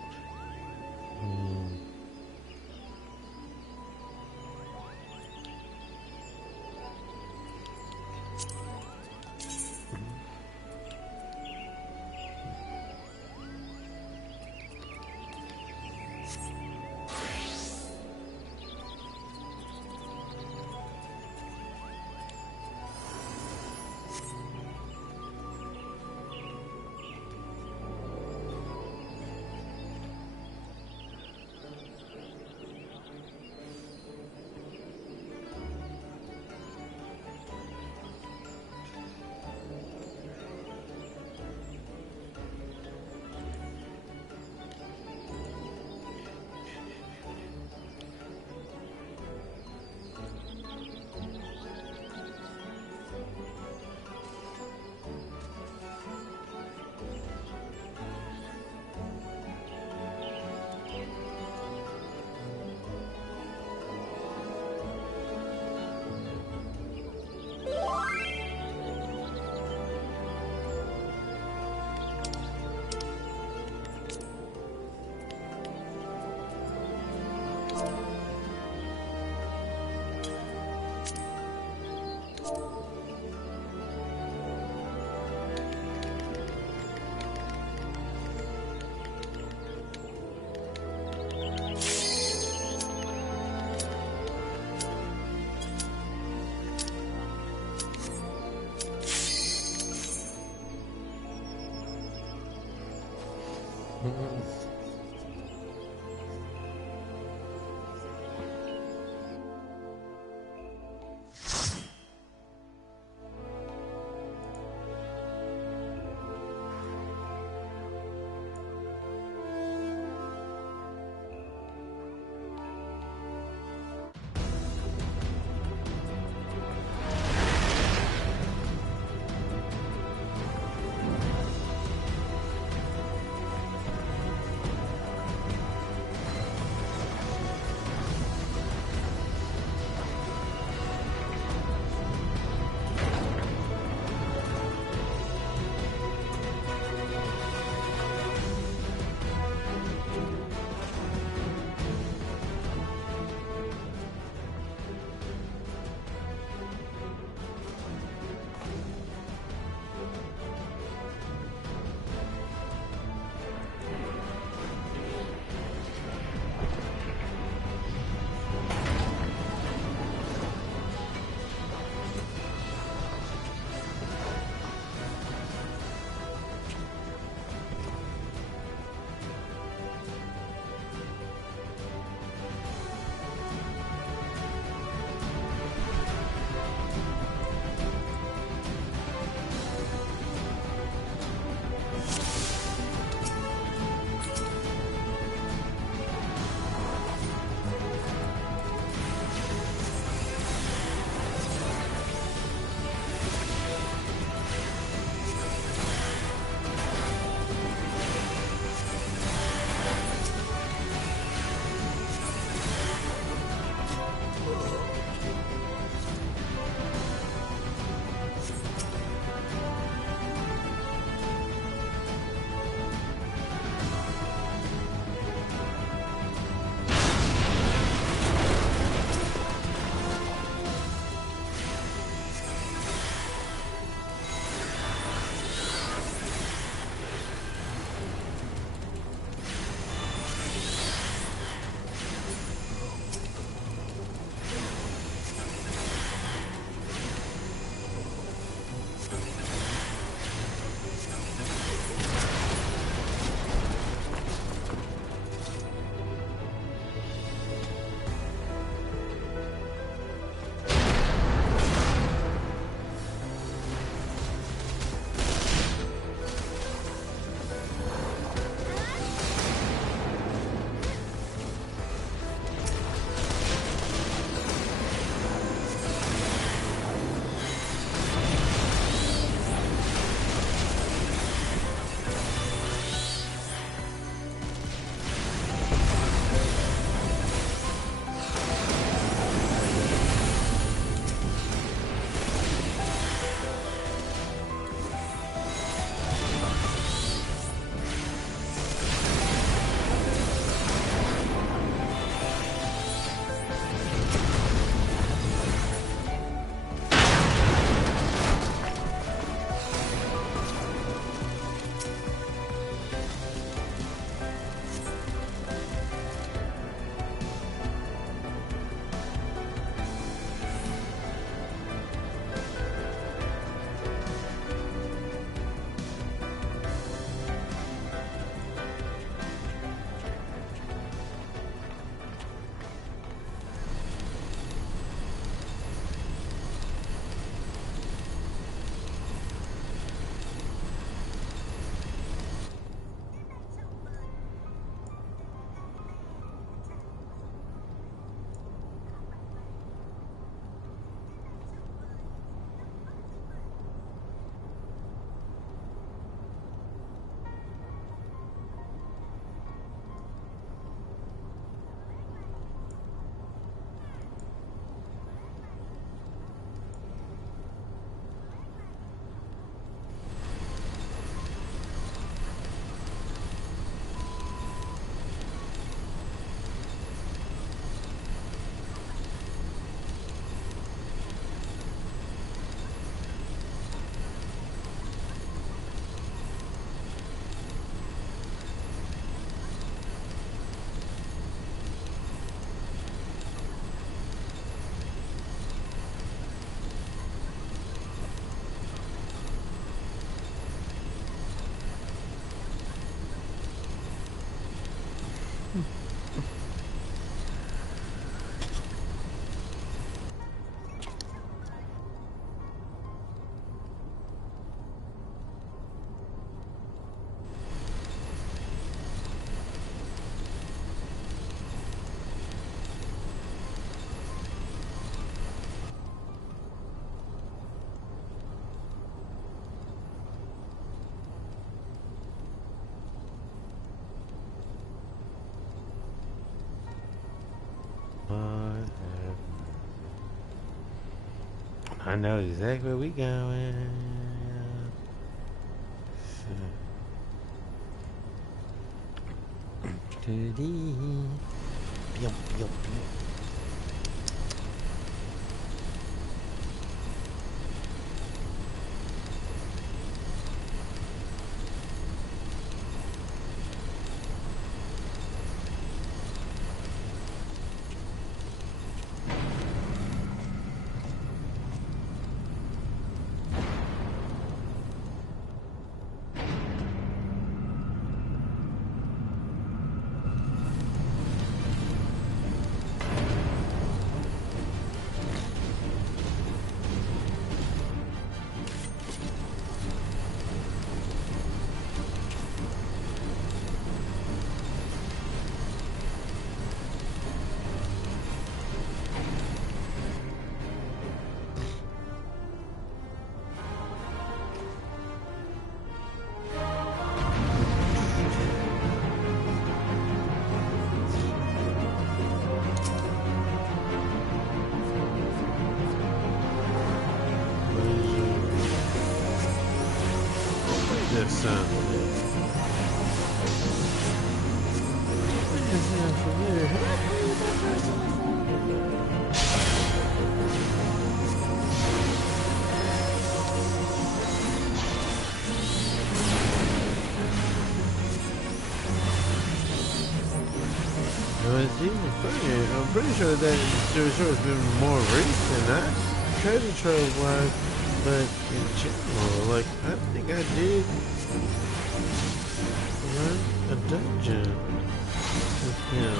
know exactly where we going. It's even funnier. I'm pretty sure that has been more recent, not treasure trove wise, but in general. Like, I think I did run a dungeon with him.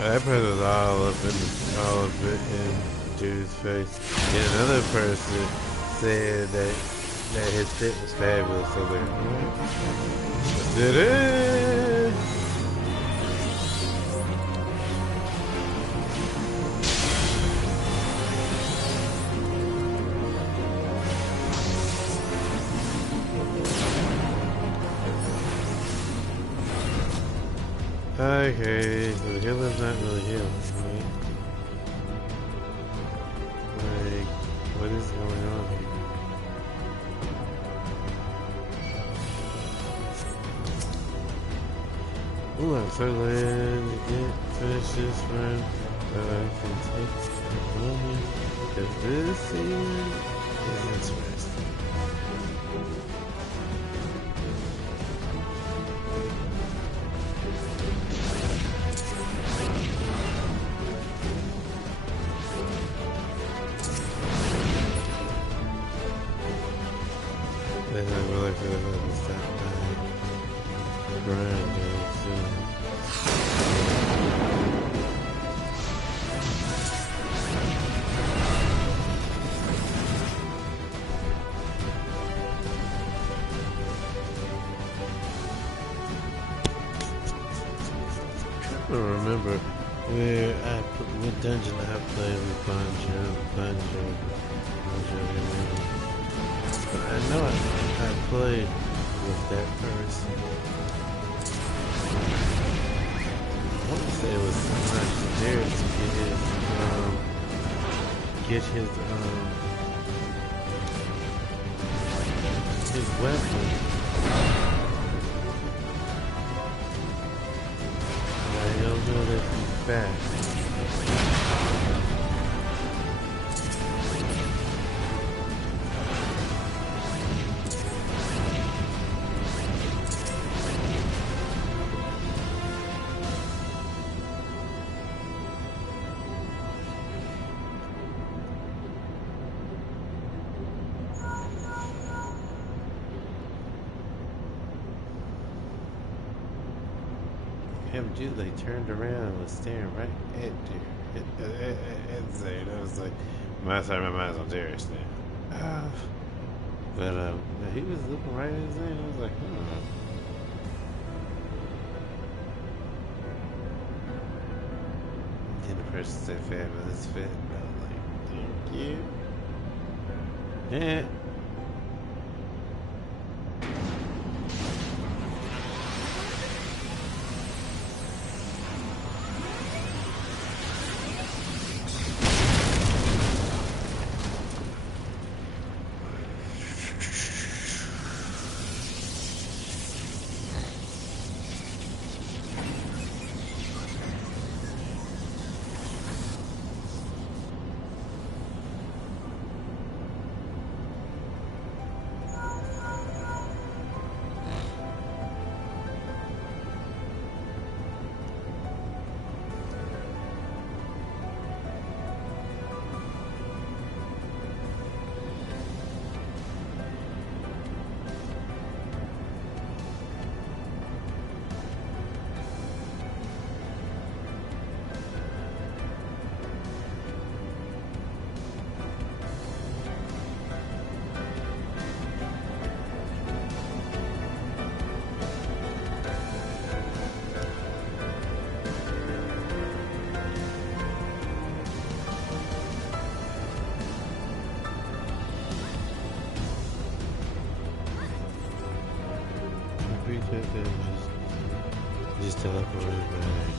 That person was all up in dude's face. And another person said that his fit was fabulous. So like, let's do it. Okay, so the healer's not really healing, right? Like, what is going on here? Ooh, I'm so glad to finish this run, but I can take a moment, because this scene is interesting. Then I really feel like I stop dying. Grinding soon. I don't remember what dungeon I played with Banjo. But I know I played with that person. I want to say it was sometimes there to get his weapon. I don't know that he's back. Him too, they turned around and was staring right at Zane. I was like, my mind's on Darius now. But he was looking right at Zane. I was like, Then the person said, fabulous fit. And I was like, thank you. Yeah. could just teleport back.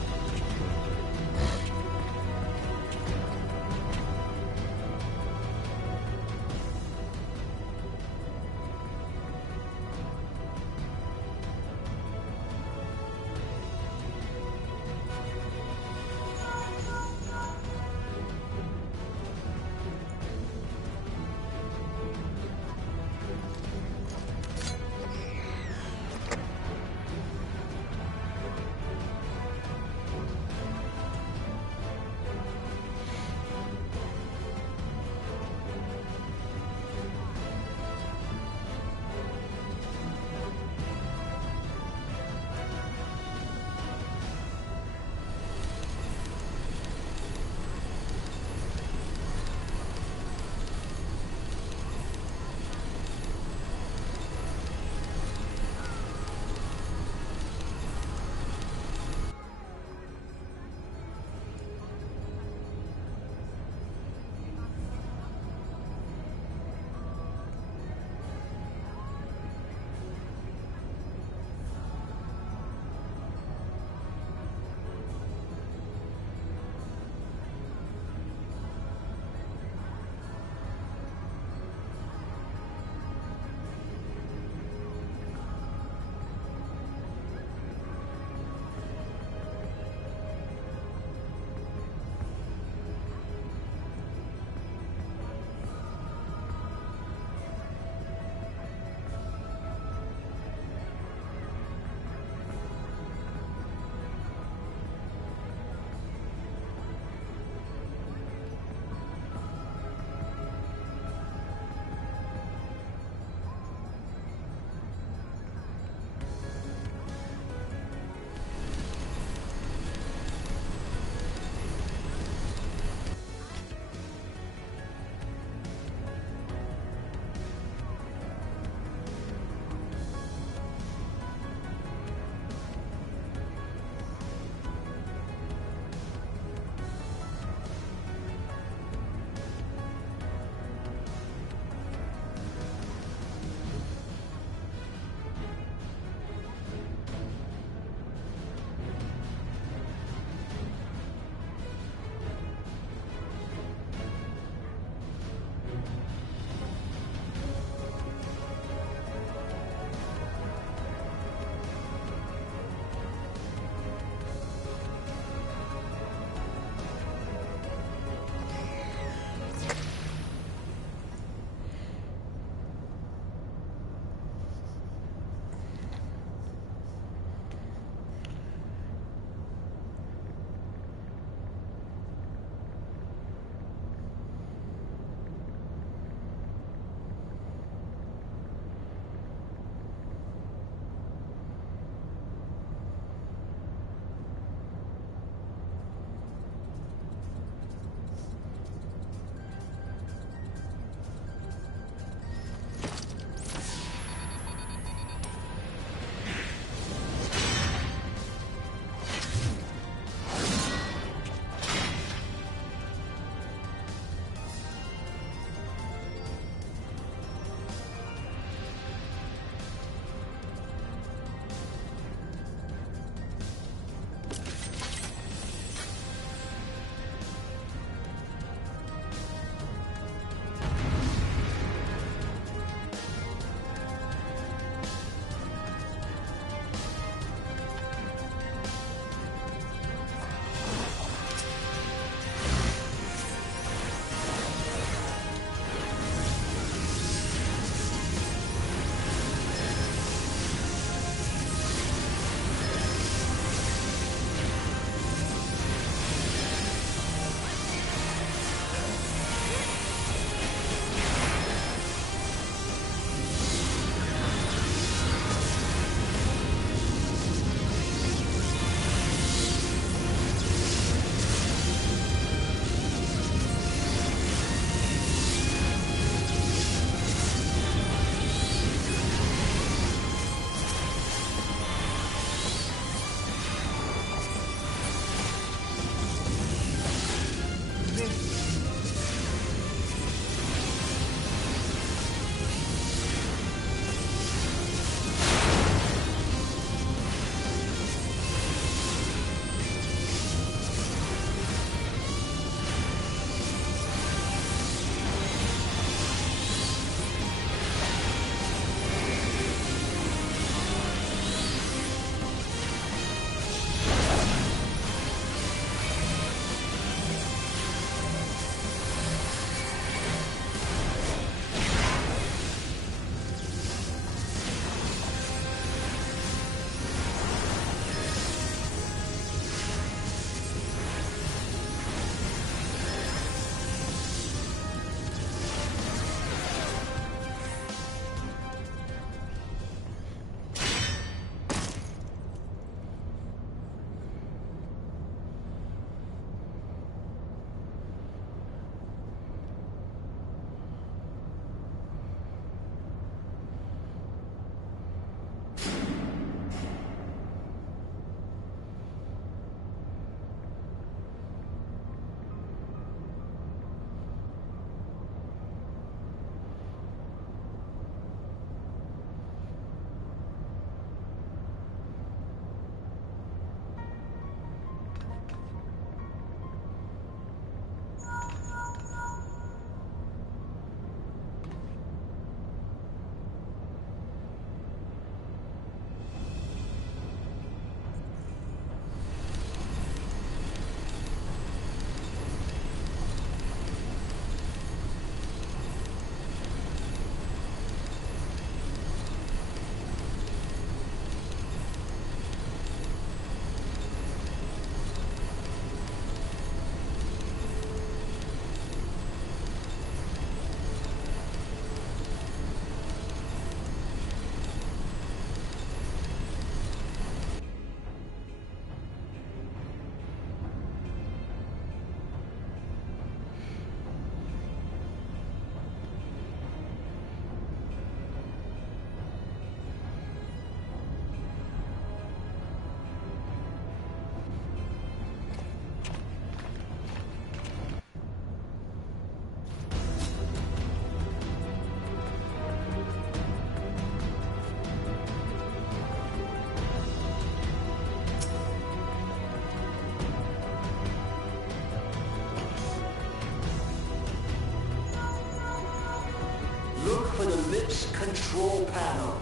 lift's control panel.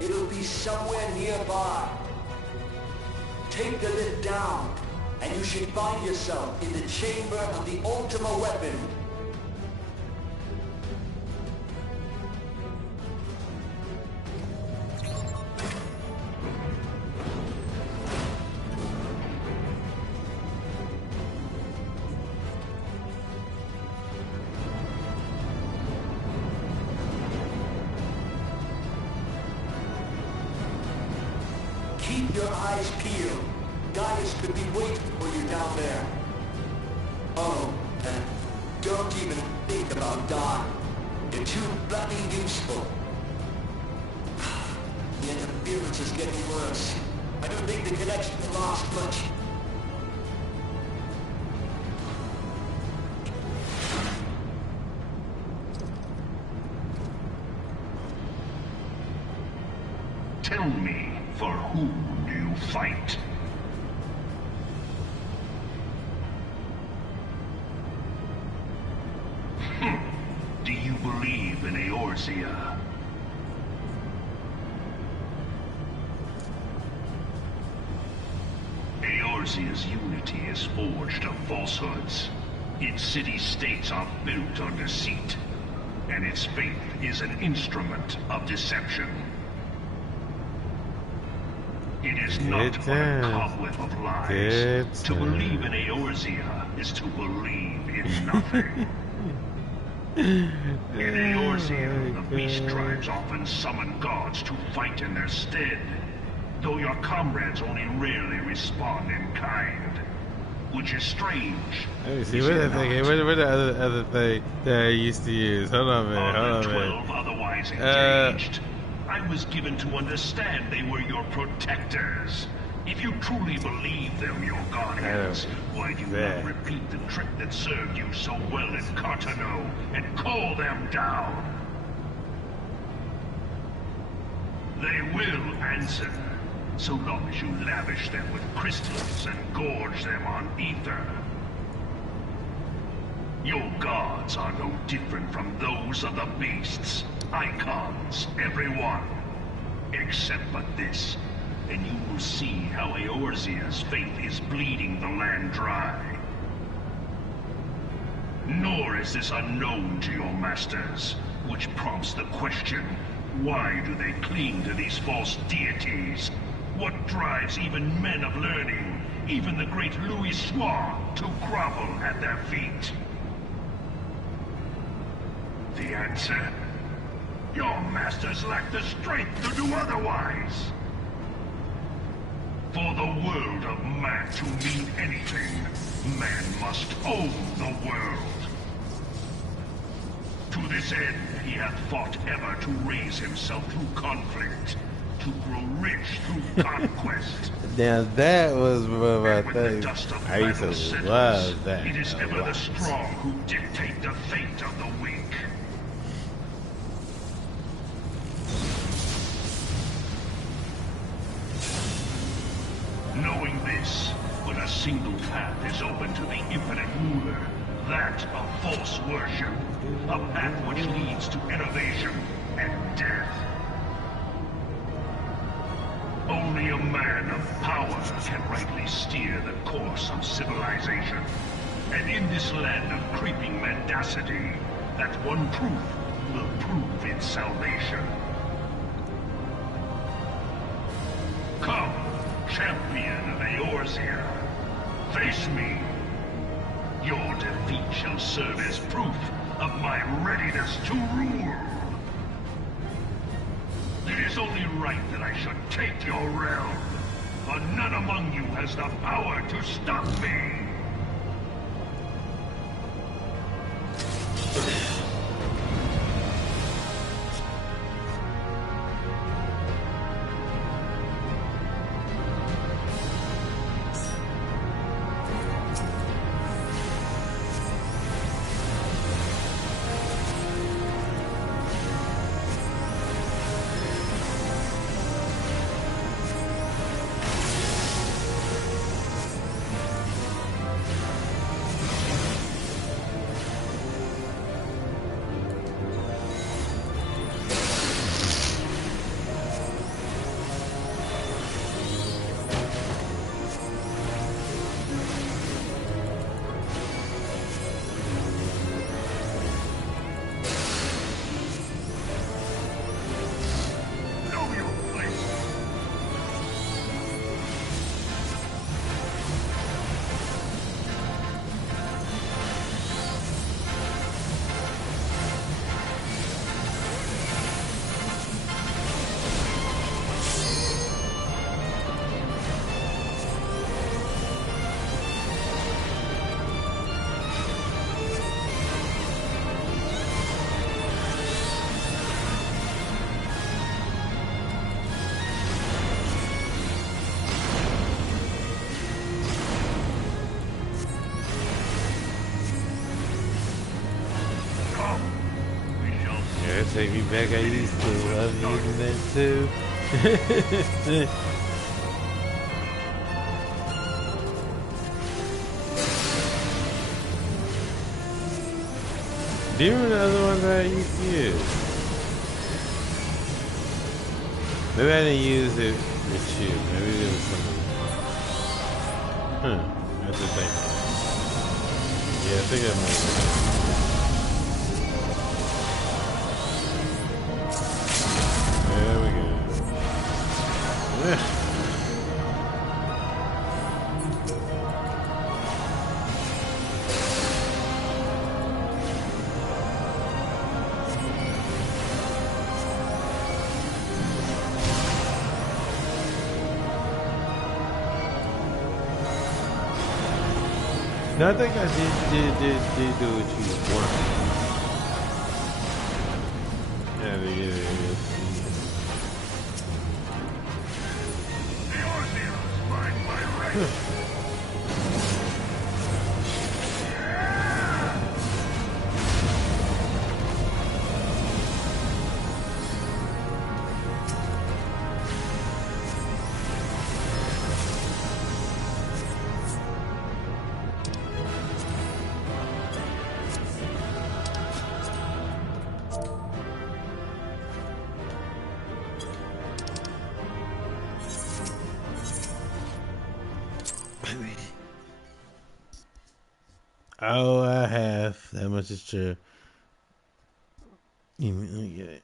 It'll be somewhere nearby. Take the lift down, and you should find yourself in the chamber of the Ultima weapon. Keep your eyes peeled. Gaius could be waiting for you down there. Oh, and don't even think about dying. You're too bloody useful. The interference is getting worse. I don't think the connection will last much. Tell me, for whom do you fight? Do you believe in Eorzea? Eorzea's unity is forged of falsehoods. Its city-states are built on deceit, and its faith is an instrument of deception. It is not but a cobweb of lies. To believe in Eorzea is to believe in nothing. In Eorzea, the beast tribes often summon gods to fight in their stead, though your comrades only rarely respond in kind, which is strange. Let me see, what the other thing that I used to use? Hold on a minute, hold on a minute. 12 otherwise engaged. I was given to understand they were your protectors. If you truly believe them your guardians, why do you not repeat the trick that served you so well in Cartano and call them down? They will answer, so long as you lavish them with crystals and gorge them on ether. Your gods are no different from those of the beasts. Icons, everyone. Except but this, and you will see how Eorzea's faith is bleeding the land dry. Nor is this unknown to your masters, which prompts the question, why do they cling to these false deities? What drives even men of learning, even the great Louis Soir, to grovel at their feet? The answer? Your masters lack the strength to do otherwise. For the world of man to mean anything, man must own the world. To this end, he hath fought ever to raise himself through conflict, to grow rich through conquest. Now that was one of my And when the things. dust of I used battle to settles, love that. it is a ever the lot. strong who dictate the fate of the weak. Knowing this, when a single path is open to the infinite ruler, that of false worship, a path which leads to innovation and death. Only a man of power can rightly steer the course of civilization. And in this land of creeping mendacity, that one proof will prove its salvation. Come, champion of Eorzea, face me. Your defeat shall serve as proof of my readiness to rule. It is only right that I should take your realm, for none among you has the power to stop me. Take me back, I used to love you then too. Do you remember the other one that I used to use? Maybe I didn't use it with you. Maybe it was something. That's the thing. Yeah, I think I might have. There we go. Yeah. No, I think I did do what you want. Yeah, yeah. Yours is mine by right. Oh, I have. That much is true. You mean, yeah.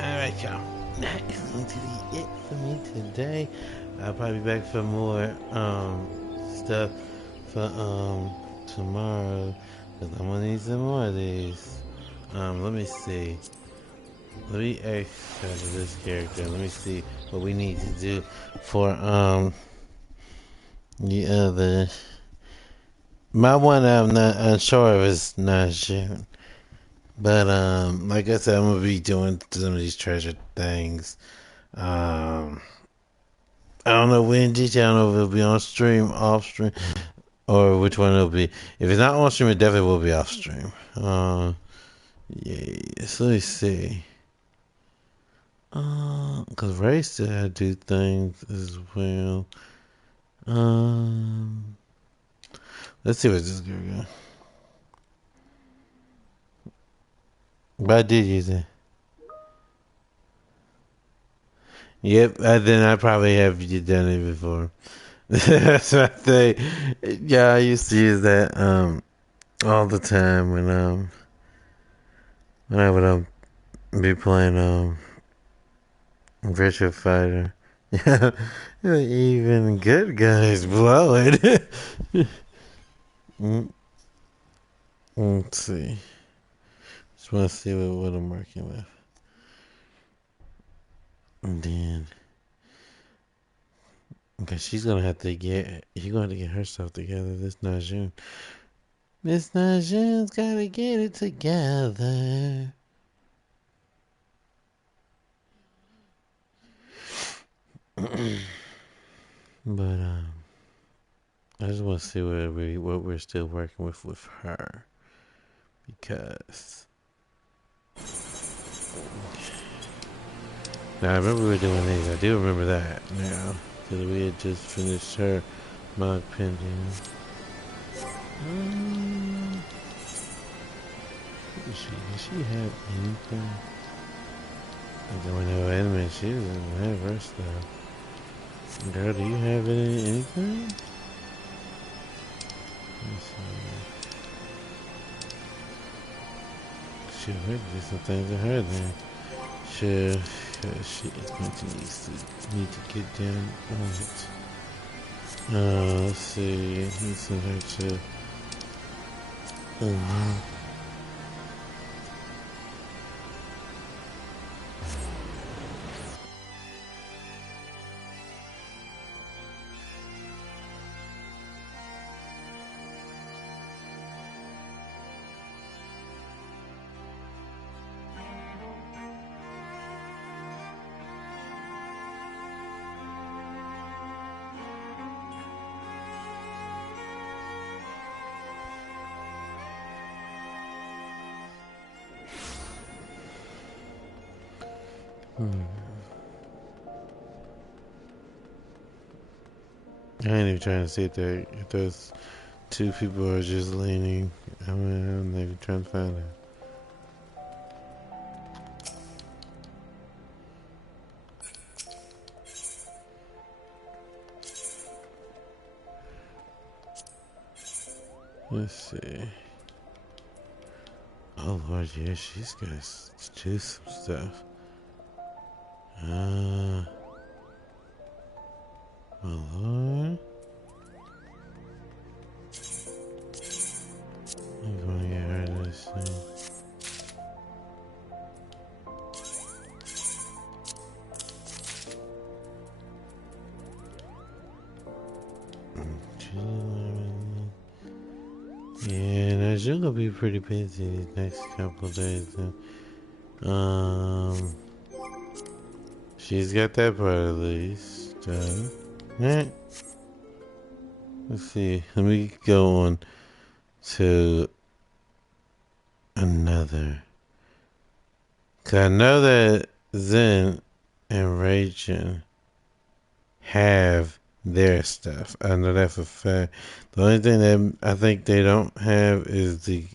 Alright, y'all. That is going to be it for me today. I'll probably be back for more stuff for tomorrow. Cause I'm gonna need some more of these. Let me see. Let me extract this character. Let me see what we need to do for the other. My one I'm not unsure of is not June. But like I said, I'm gonna be doing some of these treasure things. I don't know when detail. I don't know if it'll be on stream, off stream, or which one it'll be. If it's not on stream, it definitely will be off stream. Yeah. So let me see. Cause Ray still had to do things as well. Let's see what this girl got. But I did use it. Yep, then I probably have you done it before. That's my thing. Yeah, I used to use that all the time when I would be playing Virtua Fighter. Yeah, even good guys blow it. Let's see. Just want to see what I'm working with. And then, okay, she's gonna have to get herself together. This Najun. Miss Najun's gotta get it together. But I just want to see what we're still working with her, because now I remember we were doing these. I do remember that now, because we had just finished her mod pending. Does she have anything? I don't know. Wait a minute, she doesn't have her stuff. Girl, do you have anything? she would do some things to her then. Sure, she is going to need to get down on it. Let's see. Let's send her to. Oh no. I ain't even trying to sit there. If those two people are just leaning, I'm not even trying to find out. Let's see. Oh Lord, yeah, she's got to do some stuff. My Lord. I'm gonna get her this thing. Yeah, now she's gonna be pretty busy these next couple of days. She's got that part at least done. Yeah. Let's see. Let me go on to another. Cause I know that Zen and Rachel have their stuff. I know that for a fact. The only thing that I think they don't have is the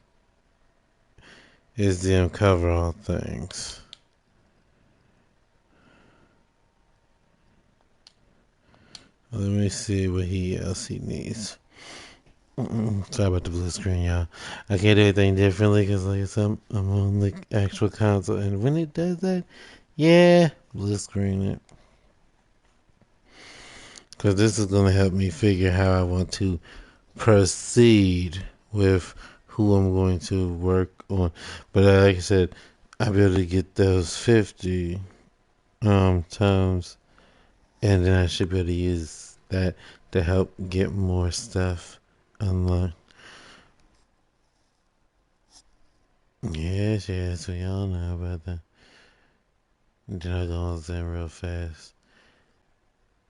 uncover all things. Let me see what else he needs. Sorry about the blue screen, y'all. I can't do anything differently because, like I said, I'm on the actual console, and when it does that, yeah, blue screen it. Because this is going to help me figure how I want to proceed with who I'm going to work on. But like I said, I'll be able to get those 50 times, and then I should be able to use that to help get more stuff unlocked. Yes, we all know about that. Then I go on Zen real fast.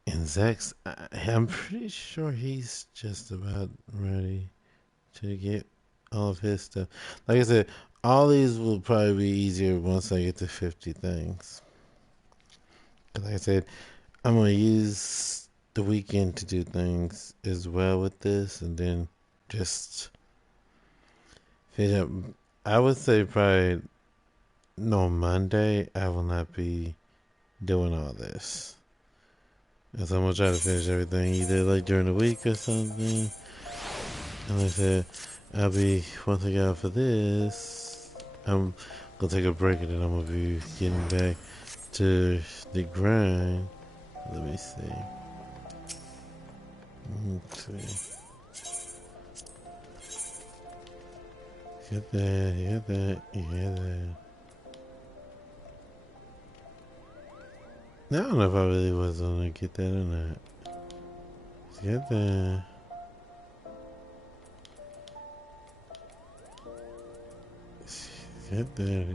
And Zach's, I'm pretty sure he's just about ready to get all of his stuff. Like I said, all these will probably be easier once I get to 50 things. Like I said, I'm going to use the weekend to do things as well with this, and then just finish up. I would say probably no Monday. I will not be doing all this. Because I'm going to try to finish everything either like during the week or something. And like I said, I'll be, once I get out for this, I'm going to take a break and then I'm going to be getting back to the grind. Let me see. Let's see. Get that. Now, I don't know if I really was going to get that or not. Get that. Get that.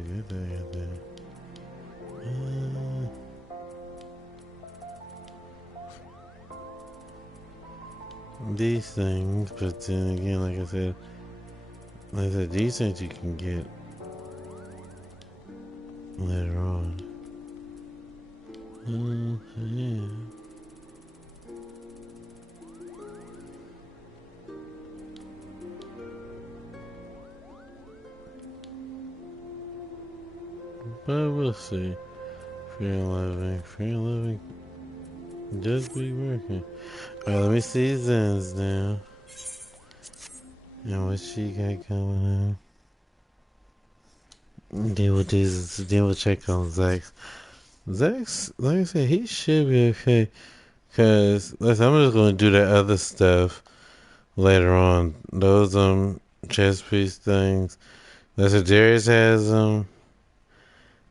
These things, but then again, like I said, these things you can get later on. Yeah. But we'll see. Fear living just be working. Alright, let me see Zen's now. And what she got coming Then we'll then we'll check on Zax. Zax, like I said, he should be okay. Cause listen, I'm just gonna do that other stuff later on. Those chess piece things. That's what Darius has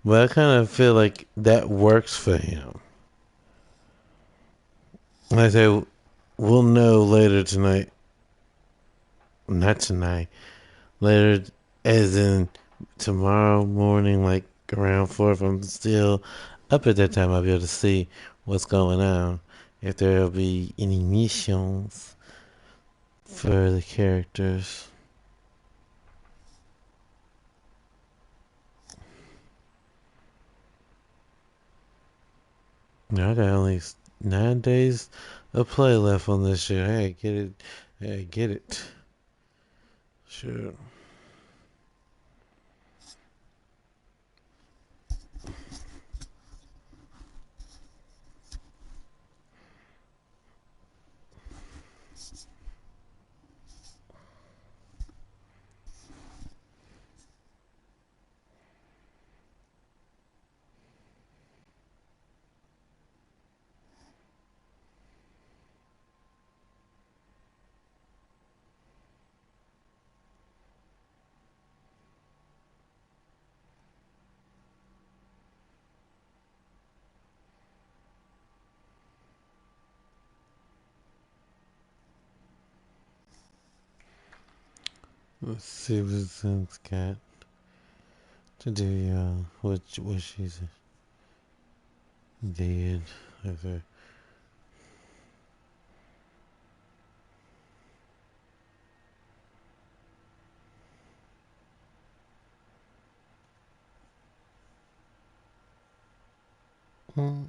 but I kind of feel like that works for him. Like I say, we'll know later tonight. Not tonight. Later, as in tomorrow morning, like around 4, if I'm still up at that time, I'll be able to see what's going on. If there'll be any missions for the characters. Now I got only 9 days of play left on this shit. Hey, get it. Hey, get it. Sure. Let's see what Zen's got to do, y'all. What she's did. Okay. Okay.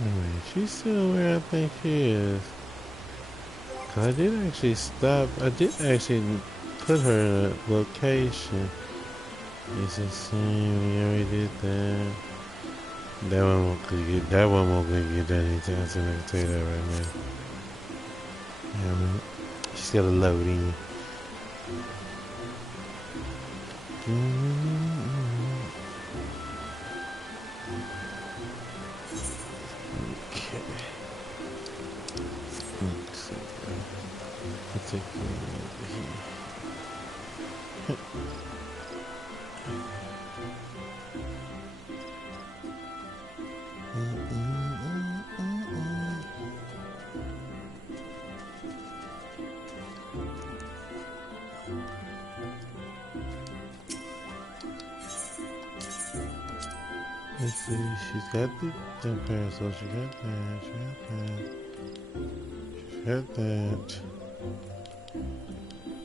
Anyway, she's still where I think she is. Cause I did actually stop. I did actually put her in a location. It's the same. We already did that. That one won't get that anytime soon. I can tell you that right now. Yeah, I mean, she's got to load in. Okay. Let's see. Let's take it over here. Let's see, she's got the parasol, she got that, she got that.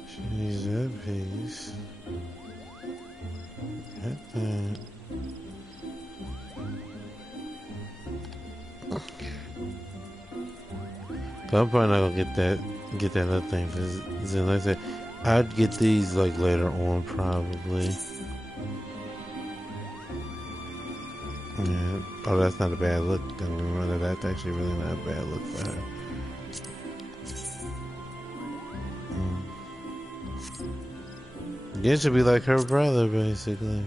She needs that piece. Got that. But I'm probably not gonna get that other thing, because like I said, I'd get these like later on probably. Yeah. Oh, that's not a bad look. Don't remember that's actually really not a bad look for her. Yeah, should be like her brother, basically.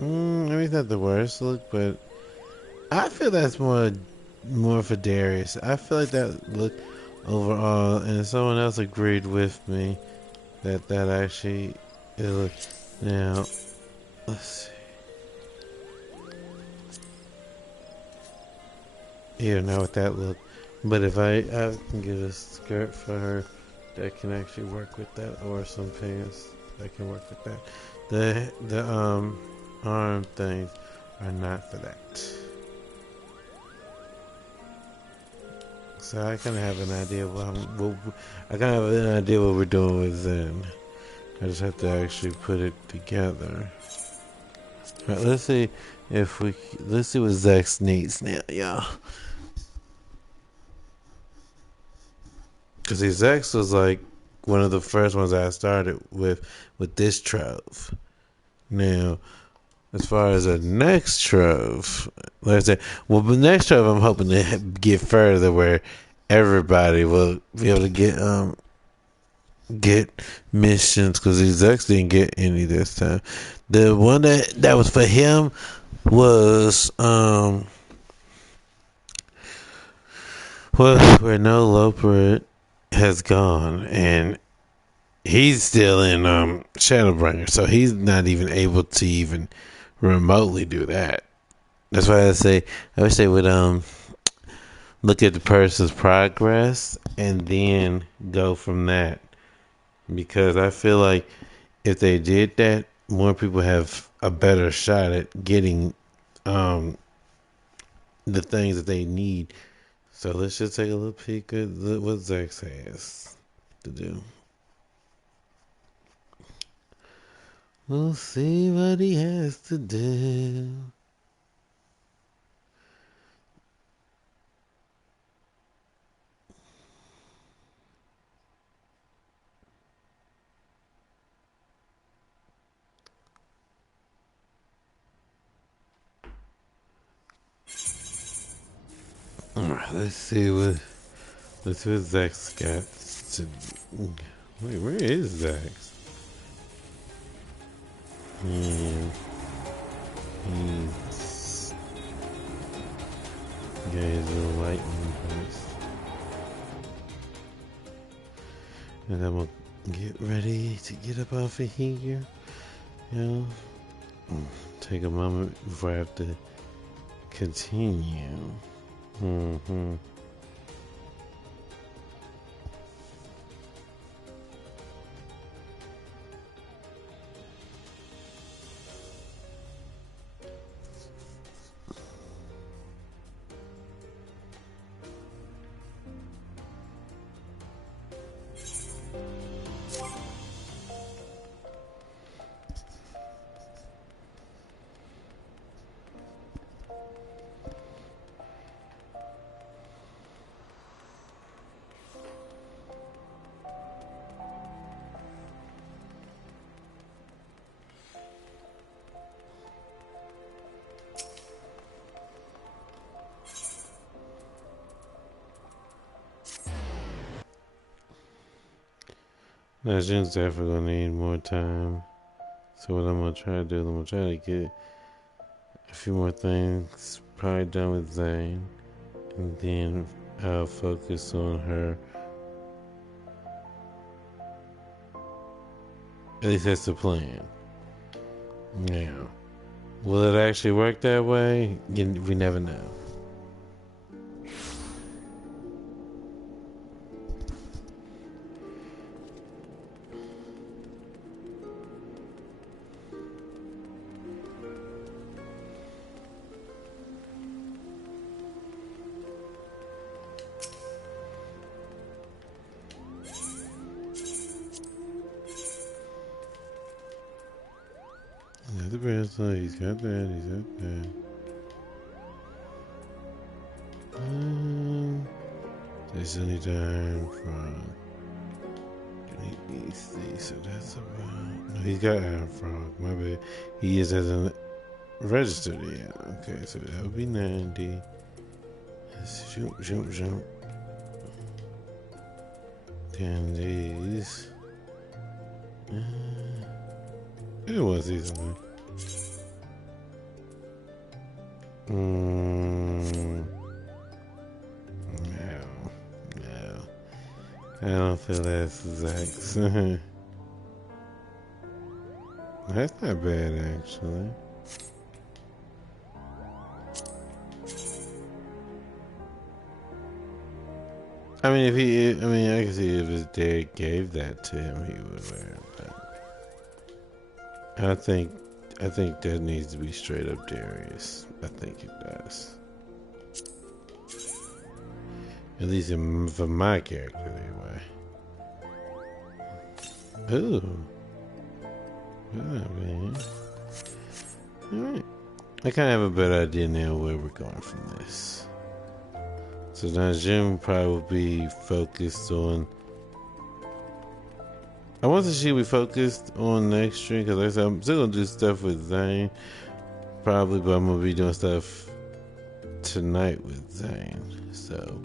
I mean, it's not the worst look, but I feel that's more for Darius. I feel like that look overall, and someone else agreed with me that actually it looked. Now, let's see. Yeah, now with that look. But if I can get a skirt for her that can actually work with that, or some pants that can work with that. The arm things are not for that. So I kind of have an idea what we're doing with Zen. I just have to actually put it together. All right, let's see what Zex needs now, y'all. Because Zex was like one of the first ones I started with this trove. Now, as far as the next trove, like I said, well, the next trove I'm hoping to get further where everybody will be able to get missions because these Zex didn't get any this time. The one that was for him was where no Loper has gone and he's still in Shadowbringer, so he's not even able to even remotely do that. That's why I wish they would look at the person's progress and then go from that. Because I feel like if they did that, more people have a better shot at getting the things that they need. So let's just take a little peek at what Zex has to do. We'll see what he has to do. Alright, let's see what Zex got to. Wait, where is Zex? He's got his little lightning burst. And I'm gonna get ready to get up off of here. You know, take a moment before I have to continue. Now, Jen's definitely gonna need more time. So what I'm gonna try to do, I'm gonna try to get a few more things probably done with Zane, and then I'll focus on her. At least that's the plan. Now, will it actually work that way? We never know. The bracelet, he's got that, he's got that. They still need to iron from ABC, so that's about. No, he's got iron frog, my bad. He is hasn't registered yet. Okay, so that would be 90. Let's jump. 10 these. It was easily. No. I don't feel that's Zax. That's not bad, actually. I mean, I can see if his dad gave that to him, he would wear it. But I think that needs to be straight up Darius. I think it does. At least for my character, anyway. Ooh. Man. Alright. I kind of have a better idea now where we're going from this. So now Jim probably will be focused on. I want to see we focused on next stream because like I said, I'm still gonna do stuff with Zane, probably, but I'm gonna be doing stuff tonight with Zane. So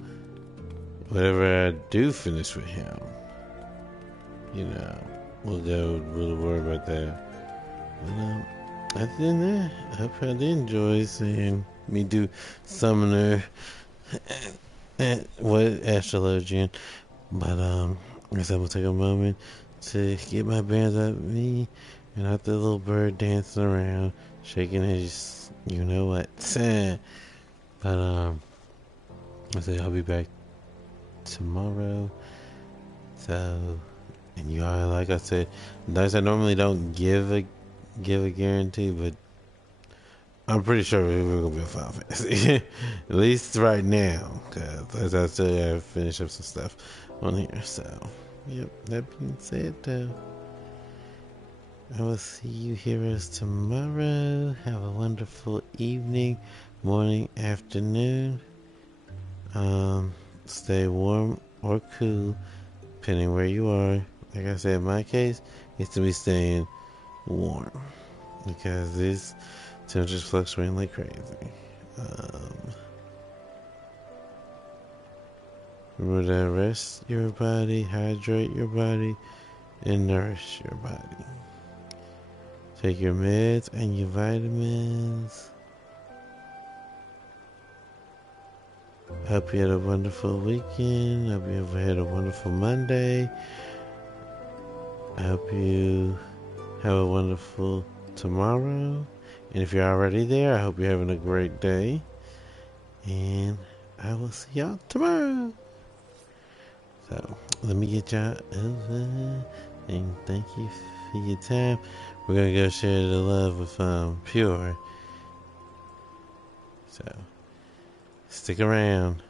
whatever I do finish with him, you know, we'll worry about that. But other than that, I hope y'all did enjoy seeing me do Summoner at Astrologian. But I guess I'm gonna take a moment to get my bands up me and not the little bird dancing around, shaking his you know what. But I say I'll be back tomorrow. So, and you all, like I said, I normally don't give a guarantee, but I'm pretty sure we're gonna be a Final Fantasy. At least right now, because I still gotta finish up some stuff on here. So, yep. That being said, I will see you heroes tomorrow. Have a wonderful evening, morning, afternoon. Stay warm or cool, depending where you are. Like I said, in my case, it's to be staying warm because this temperatures fluctuating like crazy. Remember to rest your body, hydrate your body, and nourish your body. Take your meds and your vitamins. Hope you had a wonderful weekend. Hope you had a wonderful Monday. I hope you have a wonderful tomorrow. And if you're already there, I hope you're having a great day. And I will see y'all tomorrow. So, let me get y'all over. And thank you for your time. We're going to go share the love with Pure. So, stick around.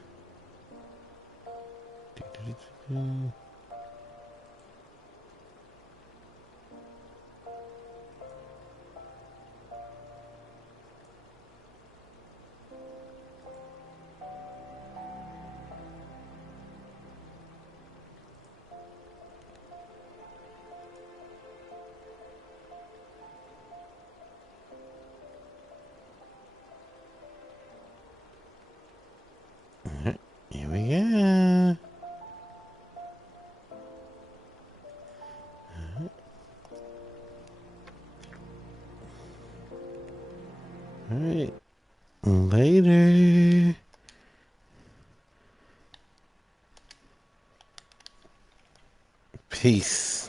Here we go. Alright. Later. Peace.